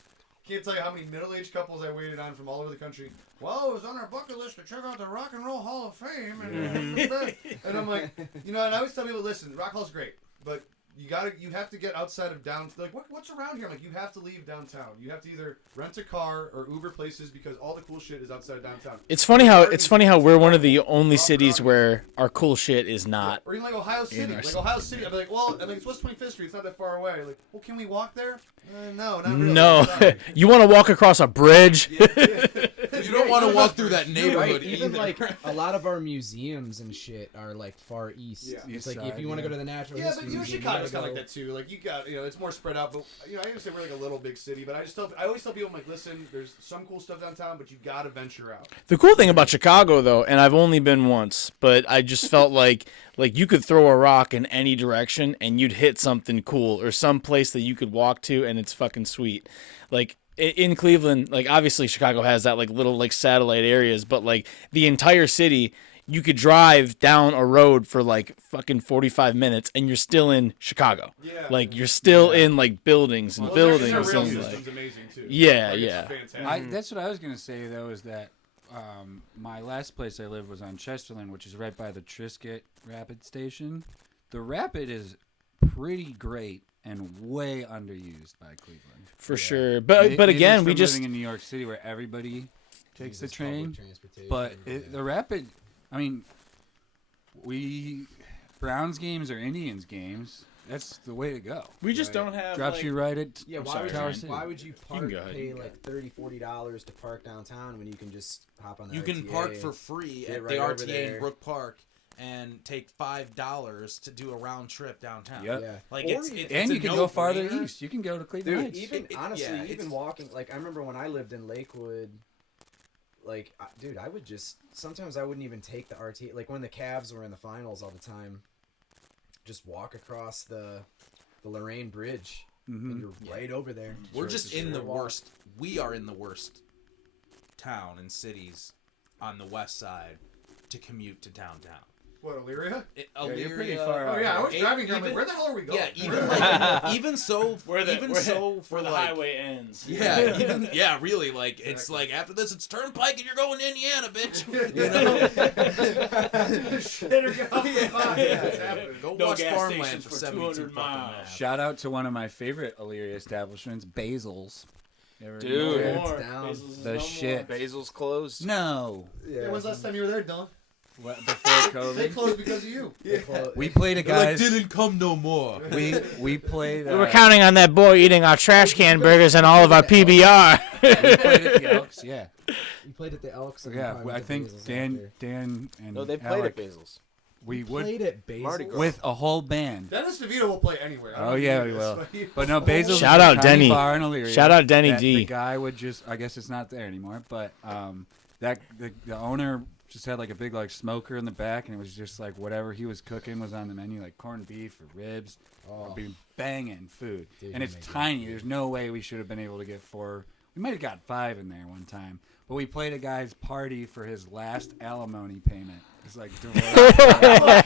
Can't tell you how many middle-aged couples I waited on from all over the country. Well, it was on our bucket list to check out the Rock and Roll Hall of Fame, and I'm like, and I always tell people, listen, Rock Hall's great, but you have to get outside of downtown. Like, what's around here? Like, you have to leave downtown. You have to either rent a car or Uber places because all the cool shit is outside of downtown. It's funny how we're one of the only cities where our cool shit is not. Or even like Ohio City. Like Ohio City, I'd be like, well, it's West 25th Street. It's not that far away. Like, well, can we walk there? No, not really. No, you want to walk across a bridge? Yeah. You don't want to walk through that neighborhood Right, even either. like a lot of our museums and shit are like far east. Yeah. It's East like if side, you want to yeah. go to the natural Yeah, history but museum, Chicago's you kind of gotta like that too. Like you got, it's more spread out. But I used to say we're like a little big city. But I always tell people, I'm like, listen, there's some cool stuff downtown, but you got to venture out. The cool thing about Chicago, though, and I've only been once, but I just felt like you could throw a rock in any direction and you'd hit something cool or some place that you could walk to and it's fucking sweet. Like in Cleveland, like obviously Chicago has that like little like satellite areas, but like the entire city, you could drive down a road for like fucking 45 minutes and you're still in Chicago. Yeah. Like you're still in like buildings and buildings. Their rail and, system's like, amazing too. Yeah, Like, yeah. It's fantastic. That's what I was gonna say though. Is that my last place I lived was on Chesterland, which is right by the Triscuit Rapid Station. The Rapid is pretty great and way underused by Cleveland. For sure. But again, we just living in New York City where everybody takes the use public train. transportation. But the Rapid, I mean, Browns games or Indians games. That's the way to go. we just don't have Drops like, you right at Yeah, Tower City. why would you park go ahead, pay you can like $30-$40 to park downtown when you can just hop on the You RTA can park for free get at right the over RTA there. in Brook Park and take $5 to do a round trip downtown. Yep. Yeah. Like Or it's even- And a you can go farther no-brainer. east. You can go to Cleveland Dude, Heights. even honestly, yeah, even it's- walking. Like I remember when I lived in Lakewood. Like, dude, I would just sometimes I wouldn't even take the RT. Like when the Cavs were in the finals all the time, just walk across the Lorraine Bridge, and you're right over there. We're It's just in the walk. worst. We are in the worst town and cities on the west side to commute to downtown. What, Elyria? you're pretty Elyria- far Oh yeah, I was Even- driving here. I'm like, where the hell are we going? Yeah, even like, even so, where for the like, highway ends. Yeah, really, like it's like after this, it's Turnpike, and you're going to Indiana, bitch. You know? Shit, or get off the line. Yeah, it's happening. Go No watch gas Farmland stations for for 72 200 fucking miles. miles. Shout out to one of my favorite Elyria establishments, Basil's. You ever Dude. know Yeah, it? it's down. The shit. Basil's closed. No. Yeah, when's the last time you were there, Dylan? What, before They COVID? closed because of you. We played a Like, guys. didn't come no more. We played. We were counting on that boy eating our trash can burgers and all of our PBR. We played at the Elks. Yeah. You played at the Elks. And Yeah. probably I went to think Basil's Dan after. and No, they played Alec, at Basil's. we would Played at Basil's. Mardi Gras. with a whole band. Dennis Devito will play anywhere. I don't Oh know if yeah, you we know will. this, But no, Basil's. Shout is a out tiny Denny. bar in Elyria Shout out Denny that D. The guy would just. I guess it's not there anymore. But the owner just had like a big like smoker in the back, and it was just like whatever he was cooking was on the menu, like corned beef or ribs. Or be banging food, Dude, and you it's make tiny. There's no way we should have been able to get 4. We might have got 5 in there one time, but we played a guy's party for his last alimony payment. It's like divorce.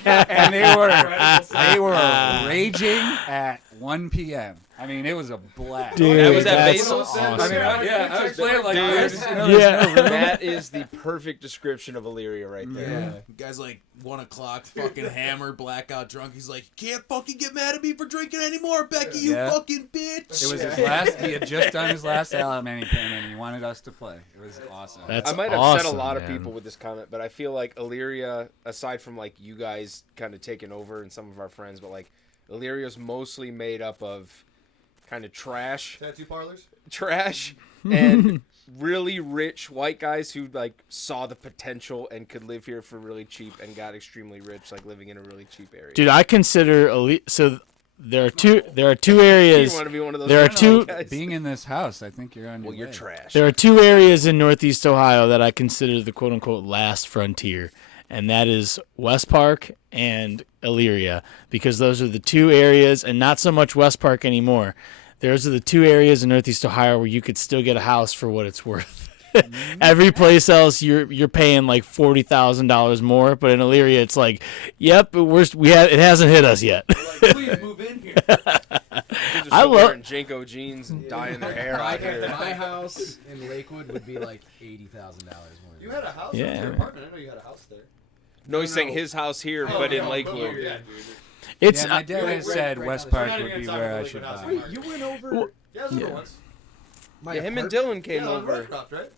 And they were raging at 1 p.m. I mean, it was a blast. Dude, That was at that's Basil's? awesome. I mean, I was playing like Dude. this. You know, there's Yeah. no room. That is the perfect description of Elyria right there. Yeah. Guy's like 1 o'clock, fucking hammered, blackout drunk. He's like, you can't fucking get mad at me for drinking anymore, Becky, you Yeah. fucking bitch. It was his last. He had just done his last alimony payment, and he wanted us to play. It was awesome. That's I might have awesome, upset a lot of man. people with this comment, but I feel like Elyria, aside from like you guys kind of taking over and some of our friends, but like Illyria's mostly made up of kind of trash Tattoo parlors? and really rich white guys who like saw the potential and could live here for really cheap and got extremely rich, like living in a really cheap area. Dude, I consider so there are two you areas. want to be one of those? There are two- guys? Being in this house, I think you're on your Well, you're way. trash. There are 2 areas in Northeast Ohio that I consider the quote unquote last frontier, and that is West Park and Elyria, because those are the 2 areas, and not so much West Park anymore. Those are the 2 areas in Northeast Ohio where you could still get a house for what it's worth. Every place else you're paying like $40,000 more, but in Elyria it's like, yep, it hasn't hit us yet. Like, please move in here. Dudes are I still love- wearing Jenko jeans and dyeing their hair out here. My house in Lakewood would be like $80,000 more. You had a house Yeah. in your apartment. I know you had a house there. No, he's saying his house here, but in Lakewood. Yeah, dude. It's Yeah, my dad Wait, has said wait, West we're Park not would even be gonna where talk I about should Lakewood buy. House. Wait, you went over Yeah, I was over Yeah. once. my Yeah, him and apart- Dillon came Yeah, on over. Redcroft, right?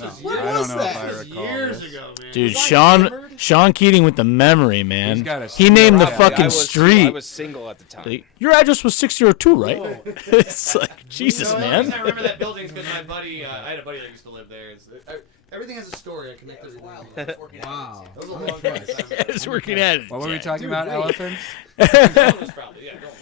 This was I don't know if I recall years this. ago, man. Dude, Sean Keating with the memory, man. He's got a He named the right. fucking I street. was single at the time. Like, your address was 602, right? It's like, Jesus, The only man. reason I remember that building is because my buddy, I had a buddy that used to live there. Everything has a story. I connect everything. Wow. That was a long time. It's working at it. What were we talking about? Elephants?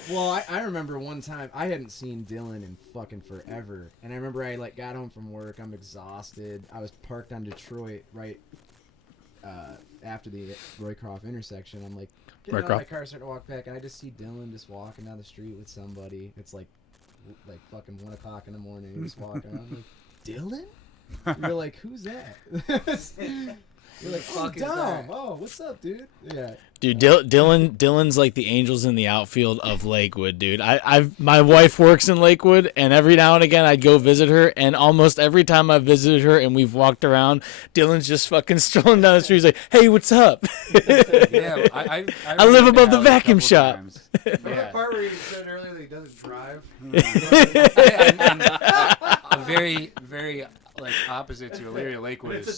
Well, I remember one time I hadn't seen Dillon in fucking forever, and I remember I like got home from work. I'm exhausted. I was parked on Detroit right after the Roycroft intersection. I'm like getting out of my car, starting to walk back, and I just see Dillon just walking down the street with somebody. It's like fucking 1 o'clock in the morning. He's walking around. I'm like, Dillon? You're like, who's that? You're like, oh, Dom. Oh, what's up, dude? Yeah. Dude, Dillon's like the Angels in the outfield of Lakewood, dude. My wife works in Lakewood, and every now and again I'd go visit her, and almost every time I visited her and we've walked around, Dillon's just fucking strolling down the street. He's like, "Hey, what's up?" Yeah, I live above the vacuum shop. That part where you said earlier that he doesn't drive. A very, very like opposite to Elyria. Lakewood is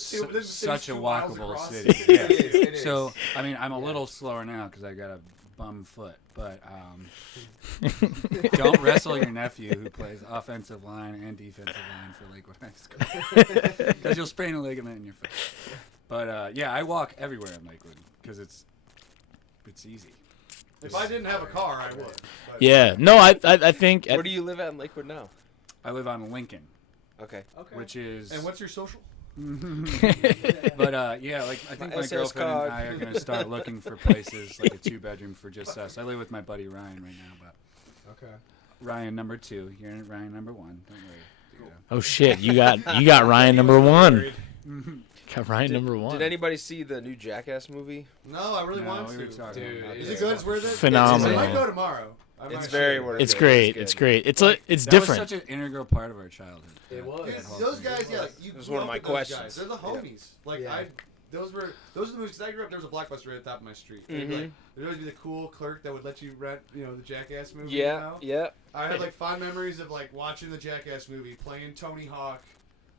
such a walkable city. Yeah. It is. So I mean, I'm a little slower now because I got a bum foot, but don't wrestle your nephew who plays offensive line and defensive line for Lakewood High School because you'll sprain a ligament in your foot. But yeah, I walk everywhere in Lakewood because it's easy. If I didn't have a car, I would. But Yeah, no, I think. Where do you live at in Lakewood now? I live on Lincoln, Okay. which is. And what's your social? But yeah, like I think my SS girlfriend card. and I are gonna start looking for places like a 2-bedroom for just us. I live with my buddy Ryan right now, but Okay. Ryan number 2. You're in Ryan number 1. Don't worry. Oh shit, you got Ryan number 1. Got Ryan number 1. Did anybody see the new Jackass movie? No, I really want we to. were talking Dude, about is that. it good? It's worth it. Phenomenal. I might go tomorrow. It's very worth it. It's great. good. It's great. It's That different. was such an integral part of our childhood. It was. Dude, those guys, yeah, like, you It was grew one of up my with those questions. guys. They're the homies. Like Yeah. those are the movies. 'Cause I grew up. There was a Blockbuster right at the top of my street. Like, there'd always be the cool clerk that would let you rent, the Jackass movie. Yeah, You know? yeah. I had like fond memories of like watching the Jackass movie, playing Tony Hawk,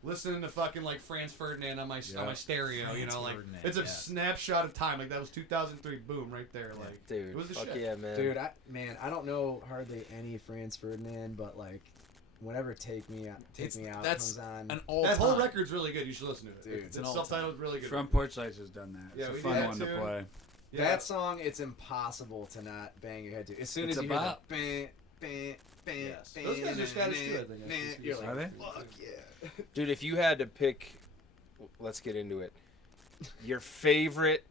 listening to fucking like Franz Ferdinand on my stereo. Franz Like Ferdinand, it's a yeah. snapshot of time. Like that was 2003. Boom, right there. Like Dude, it was the fuck shit. yeah, man. Dude, I don't know hardly any Franz Ferdinand, but like, whenever Take Me Out That's comes on, an all That whole time. record's really good. You should listen to it. Dude, It's an self-titled, really good. Front Porch Lights has done that. Yeah, It's we a did fun that one to too. play. Yeah. that song, it's impossible to not bang your head to. As soon It's as you about- hear the Yes. Those guys are Scottish too, I think. you're Are like, they? fuck yeah. Dude, if you had to pick, let's get into it. Your favorite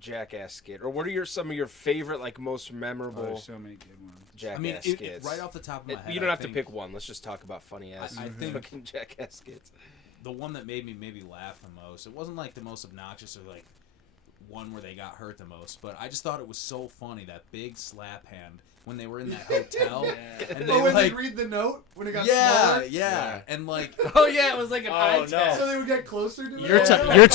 Jackass skit, or what are some of your favorite, like, most Oh, memorable there's so many good ones. Jackass I mean, skits? right off the top of my head, you don't I have to think pick one. Let's just talk about funny ass I think- fucking Jackass skits. the one that made me maybe laugh the most. It wasn't like the most obnoxious or like one where they got hurt the most, but I just thought it was so funny, that big slap hand when they were in that hotel and they Oh, when like they read the note when it got yeah, smaller. yeah, and like Oh yeah, it was like an eye test. So they would get closer to You're it. you're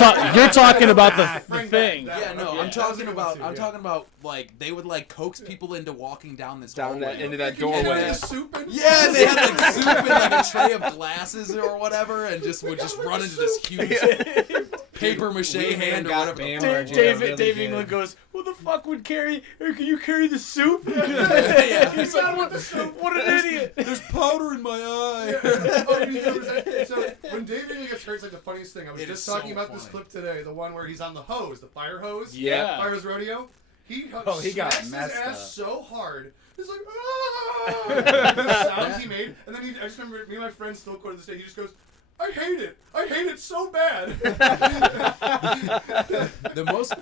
talking about the Bring thing. that down. yeah, no, Okay. I'm talking That was a about good one, I'm too, talking about like they would like coax people into walking down this hallway. Into that Yeah. doorway. And the soup and Yeah, and they had like soup and like a tray of glasses or whatever, and would just run into this huge paper mache hand or whatever. Dave England goes, "Who the fuck would carry? Or can you carry the soup?" Yeah. He's like, "What an idiot!" There's powder in my eye. Oh, you remember that? So when Dave England gets hurt, it's like the funniest thing. I was It just is talking so about this funny. clip today, the one where he's on the hose, the fire hose. Yeah. Fire hose rodeo. He got smacks his messed ass up. so hard. He's like, ah! The sounds he made, and then I just remember me and my friend still quoted this day. He just goes, "I hate it. I hate it so bad."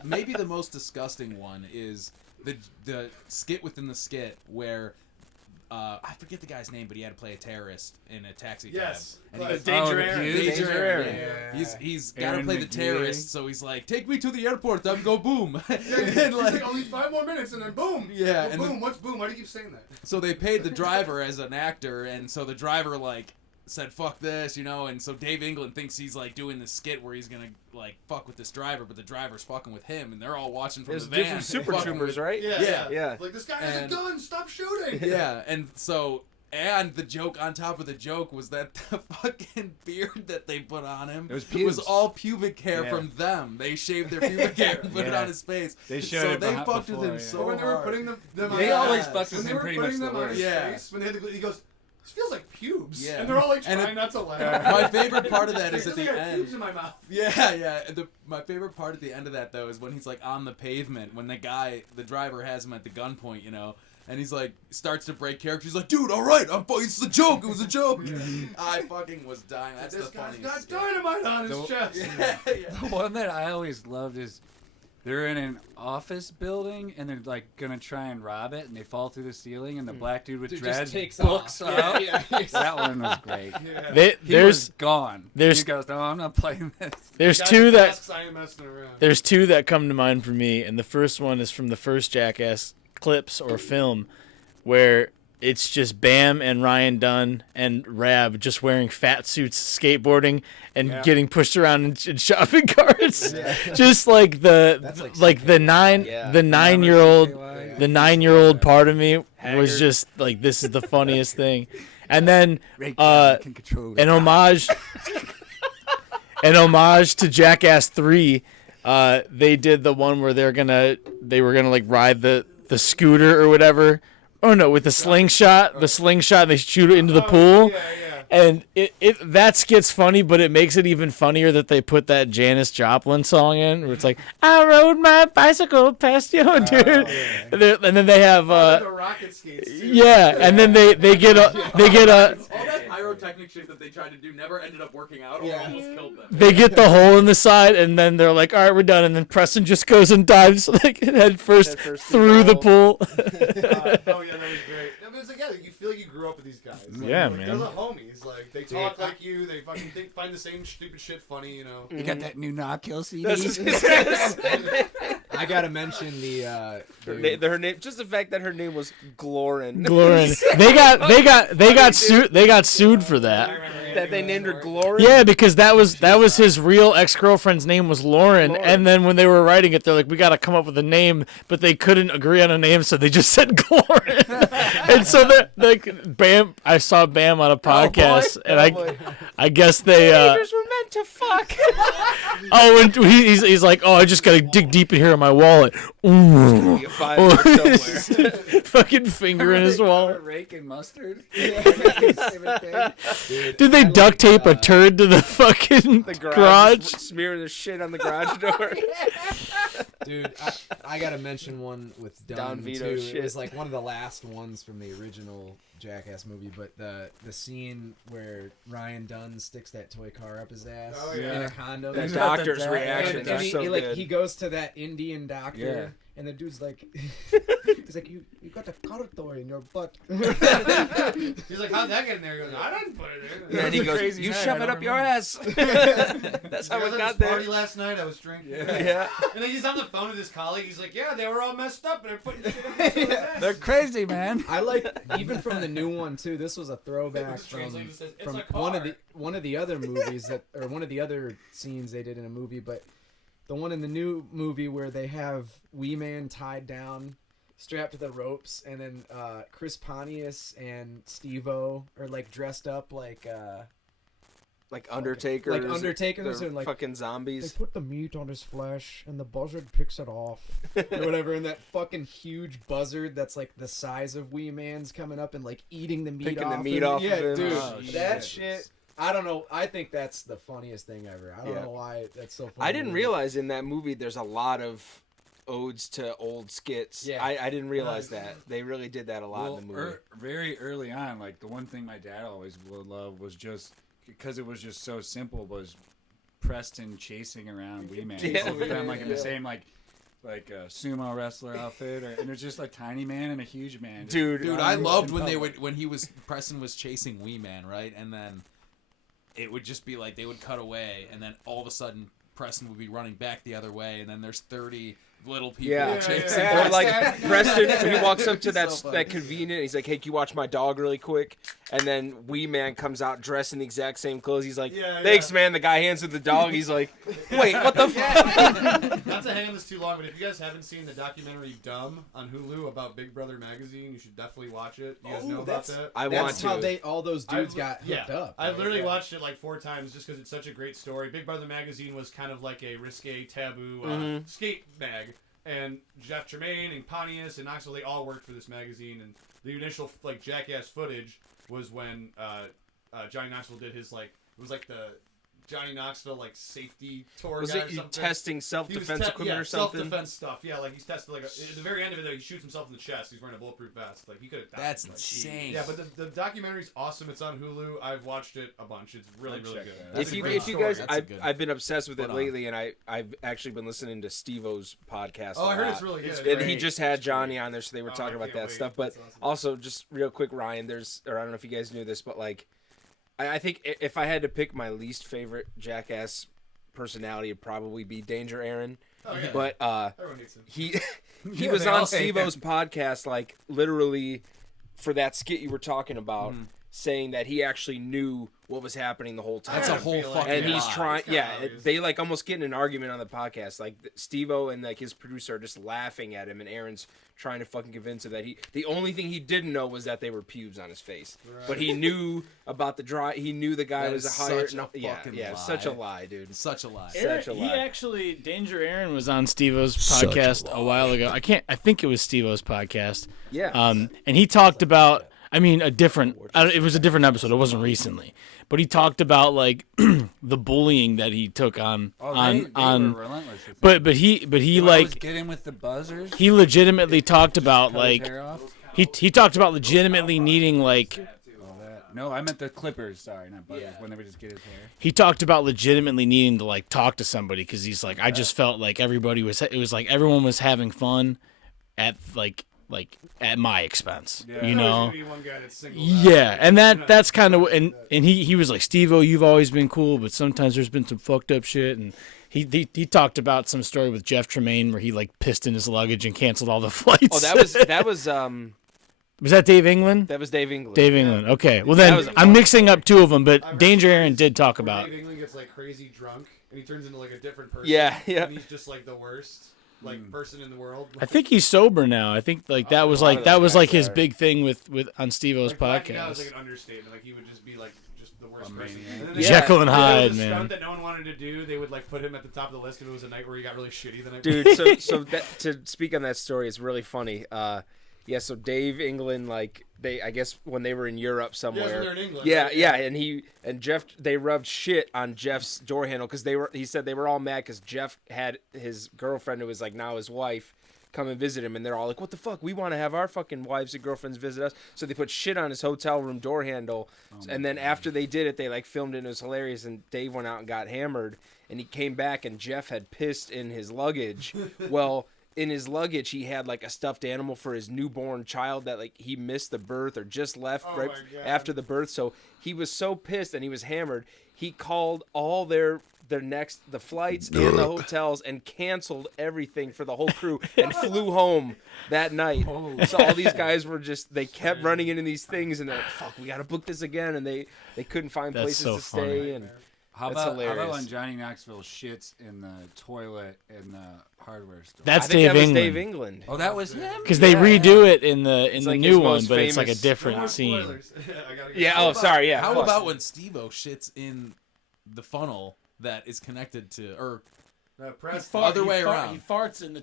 Maybe the most disgusting one is the skit within the skit where I forget the guy's name, but he had to play a terrorist in a taxi cab. Yes. And he Like- goes, Oh, Danger Aaron. Danger Aaron. Yeah. He's got to Aaron play the McGee. terrorist, so he's like, "Take me to the airport, I'm go boom." He's and like, like, only 5 more minutes, and then boom. Yeah, Well, and boom. then- What's boom? Why do you keep saying that? so they paid the driver as an actor, and so the driver like said fuck this, and so Dave England thinks he's like doing this skit where he's gonna like fuck with this driver, but the driver's fucking with him, and they're all watching from There's the van. different Super fucking Troopers, right? Yeah. Yeah. Like, this guy has a And- gun. Stop shooting. Yeah, and so And the joke on top of the joke was that the fucking beard that they put on him was all pubic hair from them. They shaved their pubic hair and put it on his face. They showed so it they before, fucked with him so But when they were hard. putting them on They his always face, fucked with him pretty much the on his worst. face, when they had to, he goes, this feels like pubes. Yeah. And they're all like And trying not to laugh. My favorite part of that is It's at like, the I got end. pubes in my mouth. Yeah. My favorite part at the end of that though is when he's like on the pavement when the driver has him at the gunpoint, you know, and he's like starts to break character. He's like, dude, all right, it's a joke. It was a joke. I fucking was dying. That's This the guy's funniest. got dynamite on his chest. Yeah. The one that I always loved is they're in an office building and they're like gonna try and rob it and they fall through the ceiling and the black dude with dreads takes books off. up. Yeah. That one was great. Yeah. He was gone. He goes, no, I'm not playing this. There's Guys two with that masks, I ain't messing around. There's two that come to mind for me, and the first one is from the first Jackass clips or film, where it's just Bam and Ryan Dunn and Rab just wearing fat suits, skateboarding, and getting pushed around in shopping carts. Just like the 9-year-old part of me was just like, this is the funniest thing. And then an homage to Jackass 3. They did the one where they were gonna like ride the scooter or whatever. Oh no, with the slingshot, and they shoot it into the pool. Yeah. And that skit's funny, but it makes it even funnier that they put that Janis Joplin song in, where it's like, I rode my bicycle past you, dude. And then they have The rocket skates, too. and then they get a All that pyrotechnic shit that they tried to do never ended up working out or almost killed them. they get the hole in the side, and then they're like, all right, we're done. And then Preston just goes and dives like head first through the pool. Oh yeah, that was great. It was like, yeah, you feel like you grew up with these guys. Like, Yeah, like, man. They're the homies. Like they talk like you. They fucking find the same stupid shit funny. You know. You got that new Knockhill CD? I gotta mention the her name, just the fact that her name was Glorin. They got sued for that. That they named her Glorin. Yeah, because that was his real ex-girlfriend's name was Lauren, and then when they were writing it, they're like, we got to come up with a name, but they couldn't agree on a name, so they just said Glorin. And so like Bam, I saw Bam on a podcast, and I guess they Teenagers were meant to fuck. and he's like, oh, I just got to dig deep in here in my wallet. Ooh. Fucking finger in his wallet. Rake and mustard. Did they duct tape a turd to the fucking garage? Smearing the shit on the garage door. Dude, I gotta mention one with Don Vito too. shit. It was like one of the last ones from the original Jackass movie, but the scene where Ryan Dunn sticks that toy car up his ass in a condo. The doctor's reactions are so good. He goes to that Indian doctor. Yeah. And the dude's like, he's like, you got a car toy in your butt. He's like, how'd that get in there? He goes, I didn't put it in. And he goes, crazy you night, shove I it don't up your remember." ass. That's how it got there. Party last night, I was drinking. Yeah. And then he's on the phone with his colleague. He's like, yeah, they were all messed up and they're putting shit up his ass. They're crazy, man. I like even from the new one too. This was a throwback This from translator says, "It's a one of car." one of the other movies one of the other scenes they did in a movie, but the one in the new movie where they have Wee Man tied down, strapped to the ropes, and then Chris Pontius and Steve-O are like dressed up like Undertakers. Like Undertakers They're and like fucking they zombies. put the meat on his flesh and the buzzard picks it off or whatever, and that fucking huge buzzard that's like the size of Wee Man's coming up and like eating the meat Picking off the meat him. off Yeah, of him. dude, Oh, that shit. shit. I don't know. I think that's the funniest thing ever. I don't Yeah. know why that's so funny. I didn't realize in that movie there's a lot of odes to old skits. Yeah. I didn't realize that. They really did that a lot in the movie. Very early on, like the one thing my dad always would love was just because it was just so simple was Preston chasing around Wee Man. Yeah. With them like in the same like a sumo wrestler outfit, and it's just like tiny man and a huge man. Dude, I loved when Preston was chasing Wee Man, right? And then it would just be like they would cut away, and then all of a sudden Preston would be running back the other way, and then there's 30 little people. Yeah. chasing Or like Yeah. Preston, he walks up to that So funny. that convenient. He's like, "Hey, can you watch my dog really quick?" And then Wee Man comes out dressed in the exact same clothes. He's like, Yeah, "Thanks, yeah. man." The guy hands him the dog. He's like, "Wait, what the fuck?" Not to hang on this too long, but if you guys haven't seen the documentary Dumb on Hulu about Big Brother Magazine, you should definitely watch it. You guys know about that? I want That's how to. all those dudes got hooked Yeah, up. I right? literally watched it like 4 times just because it's such a great story. Big Brother Magazine was kind of like a risque, taboo skate mag, and Jeff Tremaine and Pontius and Knoxville, they all worked for this magazine. And the initial like jackass footage was when Johnny Knoxville did his like it was like the Johnny Knoxville like safety tour. Was guy it or you something. testing self-defense equipment or something? Self-defense stuff. Yeah, like he's tested like at the very end of it, he shoots himself in the chest. He's wearing a bulletproof vest. Like he could have died. That's like, insane. Yeah, but the documentary's awesome. It's on Hulu. I've watched it a bunch. It's really good. That's If a you great guys, story. That's a good- I've been obsessed with it Put on. lately, and I've actually been listening to Steve-O's podcast. Oh, a I heard lot. it's really good. And he just had Johnny on there, so they were Oh, talking I about can't that wait. stuff. But That's awesome. also, just real quick, Ryan, or I don't know if you guys knew this, but like, I think if I had to pick my least favorite Jackass personality, it'd probably be Danger Aaron. Oh, yeah. But Everyone hates him. he Yeah, was they all on hate Steve-O's him. podcast, like literally for that skit you were talking about, saying that he actually knew what was happening the whole time. That's a whole fucking and he's lie. trying. It's kinda Yeah, obvious. they like almost get in an argument on the podcast. Like Steve-O and like his producer are just laughing at him, and Aaron's trying to fucking convince him that the only thing he didn't know was that they were pubes on his face, but he knew about the dry. He knew the guy That was is a higher. such a yeah, fucking yeah, lie. such a lie, dude. Such a lie. Such a He lie. actually, Danger Aaron was on Steve-O's podcast a while ago. I think it was Steve-O's podcast. Yeah. And he talked about, I mean, it was a different episode. It wasn't recently, but he talked about like the bullying that he took on, Oh, on, they on. were relentless with him. But he They would like always get in with the buzzers. he legitimately talked about cut his like hair off. he talked about legitimately needing like All that. No, I meant the clippers. Sorry, not buzzers. When they would just get his hair. he talked about legitimately needing to like talk to somebody because he's like I just felt like it was like everyone was having fun at like at my expense, Yeah. you There's know. gonna be one guy that's singled out. Yeah, and that's kind of and he was like, Steve-O, you've always been cool, but sometimes there's been some fucked up shit. And he talked about some story with Jeff Tremaine where he like pissed in his luggage and canceled all the flights. Oh, that was was that Dave England? that was Dave England. Dave England. Okay, well That then was- I'm mixing up two of them, I but read Danger stories Aaron did talk where about. Dave England gets like crazy drunk and he turns into like a different person. Yeah, yeah. And he's just like the worst person in the world. I think he's sober now. I think like that was a lot like of that those was like guys his are. big thing with on Steve-O's like, blacking out is podcast. like an understatement. Like he would just be like just the worst A person. maniac. And then they- Jekyll and there was Hyde, a man. stunt that no one wanted to do. They would like put him at the top of the list if it was a night where he got really shitty the night. Dude, so that, to speak on that story, it's really funny. So Dave England, like I guess when they were in Europe somewhere. Yeah, when they're in England, Yeah, right? yeah, and Jeff, they rubbed shit on Jeff's door handle because he said they were all mad because Jeff had his girlfriend who was like now his wife come and visit him, and they're all like, what the fuck, we want to have our fucking wives and girlfriends visit us. So they put shit on his hotel room door handle, and then after they did it, they like filmed it, and it was hilarious, and Dave went out and got hammered, and he came back, and Jeff had pissed in his luggage. Well, in his luggage, he had like a stuffed animal for his newborn child that like he missed the birth or just left Oh right my God. after the birth. So he was so pissed and he was hammered. He called all the flights and the hotels and canceled everything for the whole crew and flew home that night. So all these guys were they kept running into these things and they're like, fuck, we got to book this again. And they couldn't find That's places so to stay. funny. And How That's about hilarious. when Johnny Knoxville shits in the toilet in the hardware store? That's I think Dave that was England. Dave England. Oh, that was him. Because they redo it in the like new his one, most but it's like a famous- No different more scene. spoilers. I gotta get Yeah. Oh, sorry. Yeah. How fuck. about when Steve-O shits in the funnel that is connected to, or press Other way around. He farts in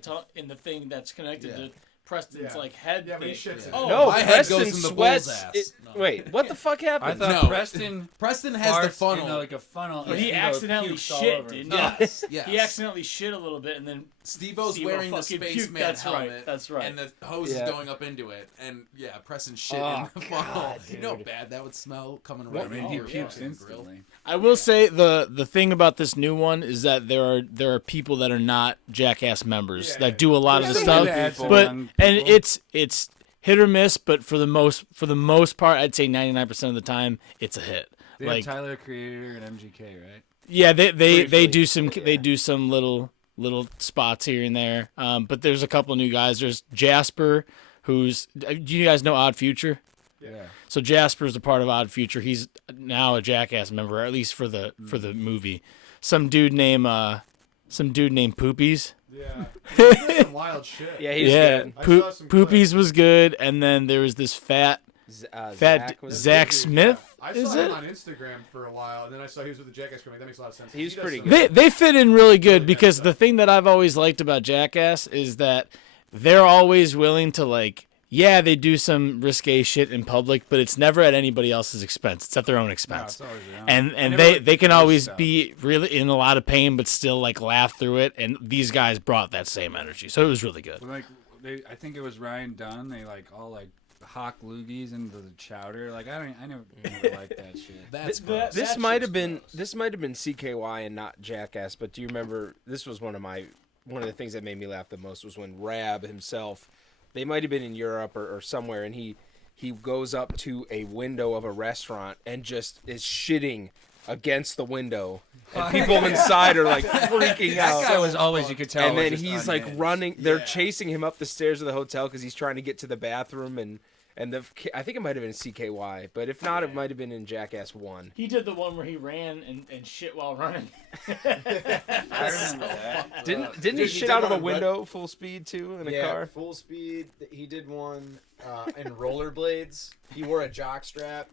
the thing that's connected Yeah. to Preston's Yeah. like head. Yeah, but he thing. shits in Oh, No, my head Preston goes in the bull's sweats. ass. No. Wait, what the fuck I happened? thought No. Preston has the farts funnel. into like a funnel. But he and accidentally pukes all shit, over didn't himself. he? Yes, yes. He accidentally shit a little bit, and then Steve-O's Steve-O wearing the fucking puked. spaceman That's right, helmet. that's right. And the hose Yeah. is going up into it. And yeah, Preston shit Oh, in the funnel. God, You know how dude. bad that would smell coming I right mean, into he your pukes fucking grill. instantly. I will say the thing about this new one is that there are people that are not Jackass members Yeah, that do a lot of the they stuff, had to add some but young and people. it's hit or miss. But for the most part, I'd say 99% of the time it's a hit. They Like have Tyler Creator and MGK, right? yeah, they Briefly. do some they do some little little spots here and there. But there's a couple new guys. There's Jasper, do you guys know Odd Future? Yeah. So Jasper's a part of Odd Future. He's now a Jackass member, or at least for the movie. Some dude named Poopies. Yeah. He did some wild shit. Yeah, he's good. Poopies was good, and then there was this fat Zach Smith. Yeah. I saw him on Instagram for a while, and then I saw he was with the Jackass comedy. That makes a lot of sense. He was pretty good. They fit in really good because the thing that I've always liked about Jackass is that they're always willing to, like, yeah, they do some risque shit in public, but it's never at anybody else's expense. It's at their own expense. No, it's always their own. And they can always be really in a lot of pain, but still, like, laugh through it. And these guys brought that same energy, so it was really good. Like, I think it was Ryan Dunn. They like all like hawk loogies into the chowder. Like I never liked that shit. This might have been CKY and not Jackass. But do you remember? This was one of the things that made me laugh the most was when Rab himself. They might have been in Europe or somewhere, and he goes up to a window of a restaurant and just is shitting against the window, and people inside are like freaking out. That guy was always, you could tell. And then he's like running. They're chasing him up the stairs of the hotel because he's trying to get to the bathroom, and I think it might have been CKY, but if not, it might have been in Jackass 1. He did the one where he ran and shit while running. I remember that. Didn't he shit out of a window full speed too in a car? Full speed. He did one in rollerblades. He wore a jock strap.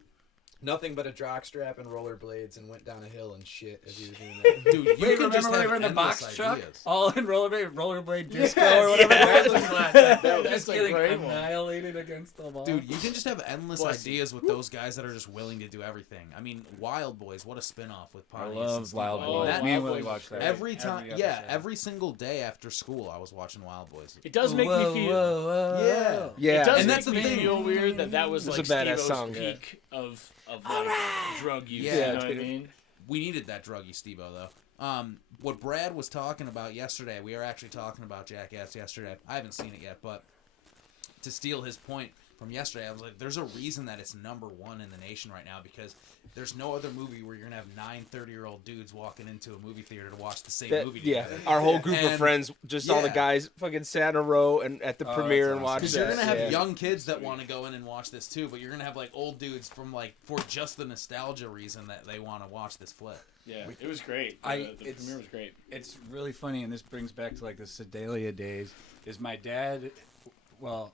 Nothing but a jock strap and rollerblades, and went down a hill and shit as he was doing that. Dude, you can just when they have were in the box endless truck, ideas. all in rollerblade disco or whatever. That's Just a getting great one. annihilated against the wall. Dude, you can just have endless ideas with those guys that are just willing to do everything. I mean, Wild Boys, what a spin-off with I Pontius and love Steve Wild Vai. Boys. That- Me and Willie watched that Every time, episode. every single day after school, I was watching Wild Boys. It does make me feel. Yeah, It does And make that's the me thing. feel weird that was It's like a badass Steve-O's song, peak of like, drug use. Yeah, you know what I mean? We needed that druggy Steve-O, though. What Brad was talking about yesterday, we were actually talking about Jackass yesterday. I haven't seen it yet, but to steal his point from yesterday, I was like, there's a reason that it's number one in the nation right now, because there's no other movie where you're going to have 9 30-year-old dudes walking into a movie theater to watch the same movie together. Our whole group of friends, just all the guys fucking sat in a row and at the premiere and watched Because that. you're going to have young kids that want to go in and watch this too, but you're going to have like old dudes from like, for just the nostalgia reason that they want to watch this flick. Yeah, it was great. The premiere was great. It's really funny, and this brings back to like the Sedalia days. Is my dad? Well,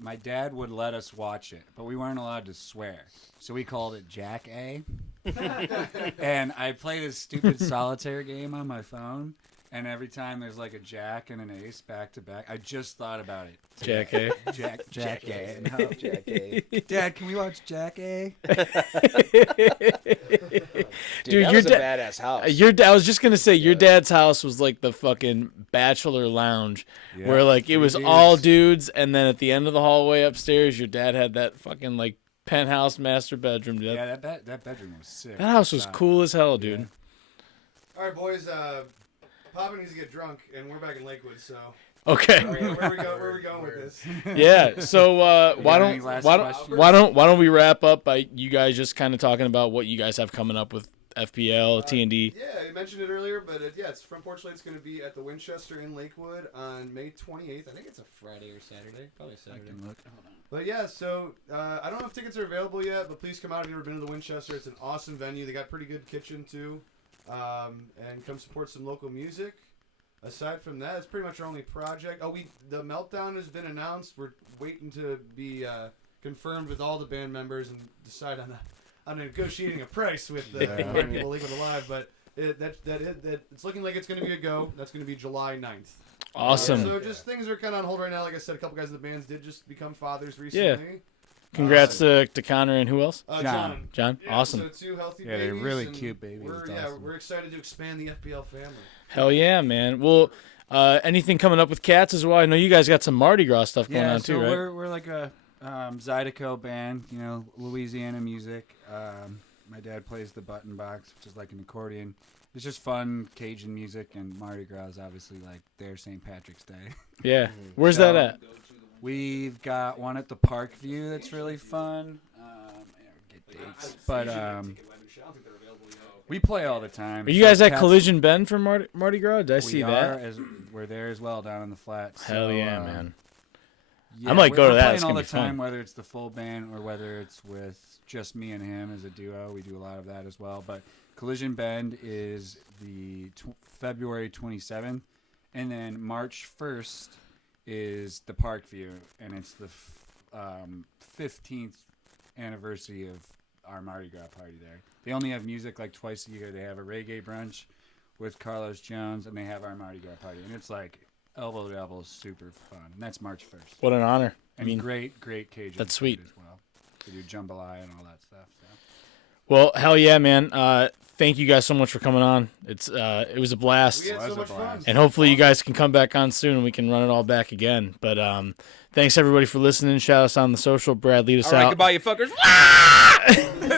my dad would let us watch it, but we weren't allowed to swear, so we called it Jack A. And I play this stupid solitaire game on my phone, and every time there's like a Jack and an Ace back to back, I just thought about it. Jack A. Jack A. No, Jack A. Dad, can we watch Jack A? Dude, that your was a badass house. I was just gonna say, your dad's house was like the fucking bachelor lounge, where like it was all dudes, and then at the end of the hallway upstairs, your dad had that fucking like penthouse master bedroom. Dude. Yeah, that bedroom was sick. That house was cool as hell, dude. Yeah. All right, boys. Papa needs to get drunk, and we're back in Lakewood, so. Okay. Where we going with this? Yeah. So why don't we wrap up by you guys just kind of talking about what you guys have coming up with FPL, T&D? Yeah, I mentioned it earlier, but it's Front Porch Light's going to be at the Winchester in Lakewood on May 28th. I think it's a Friday or Saturday. Probably Saturday. I can look. But yeah, so I don't know if tickets are available yet, but please come out if you've never been to the Winchester. It's an awesome venue. They got pretty good kitchen too, and come support some local music. Aside from that, it's pretty much our only project. The Meltdown has been announced. We're waiting to be confirmed with all the band members and decide on negotiating a price with the people leaving alive. But it's looking like it's going to be a go. That's going to be July 9th. Awesome. So just things are kind of on hold right now. Like I said, a couple guys in the bands did just become fathers recently. Yeah. Congrats to Connor and who else? John. John. Yeah, Awesome. So 2 healthy babies. Yeah, they're really and cute babies. It's awesome. We're excited to expand the FPL family. Hell yeah, man. Well, anything coming up with Cats as well? I know you guys got some Mardi Gras stuff going on too, right? We're like a Zydeco band, Louisiana music. My dad plays the button box, which is like an accordion. It's just fun Cajun music, and Mardi Gras is obviously like their St. Patrick's Day. Yeah. Where's that at? We've got one at the Parkview that's really fun. Get dates, but We play all the time. Are you guys at Collision Bend for Mardi Gras? Did I see that? We're there as well down in the flats. Hell yeah, man. Yeah, I might go to that. We're It's playing all gonna the be time, fun. whether it's the full band or whether it's with just me and him as a duo. We do a lot of that as well. But Collision Bend is the February 27th, and then March 1st is the Parkview, and it's the 15th anniversary of our Mardi Gras party there. They only have music like twice a year. They have a reggae brunch with Carlos Jones, and they have our Mardi Gras party, and it's like elbow to elbow, super fun. And that's March 1st. What an honor! And great Cajun. That's sweet as well. They do jambalaya and all that stuff. So. Well, hell yeah, man! Thank you guys so much for coming on. It was a blast. We had so much fun. And hopefully you guys can come back on soon and we can run it all back again. But thanks everybody for listening. Shout us on the social. Brad, lead us out. All right, goodbye, you fuckers.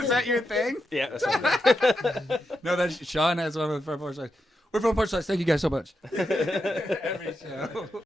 Is that your thing? Yeah. That's right. No, that's Sean has one from Porch. We're from Porch. Thank you guys so much. Every show.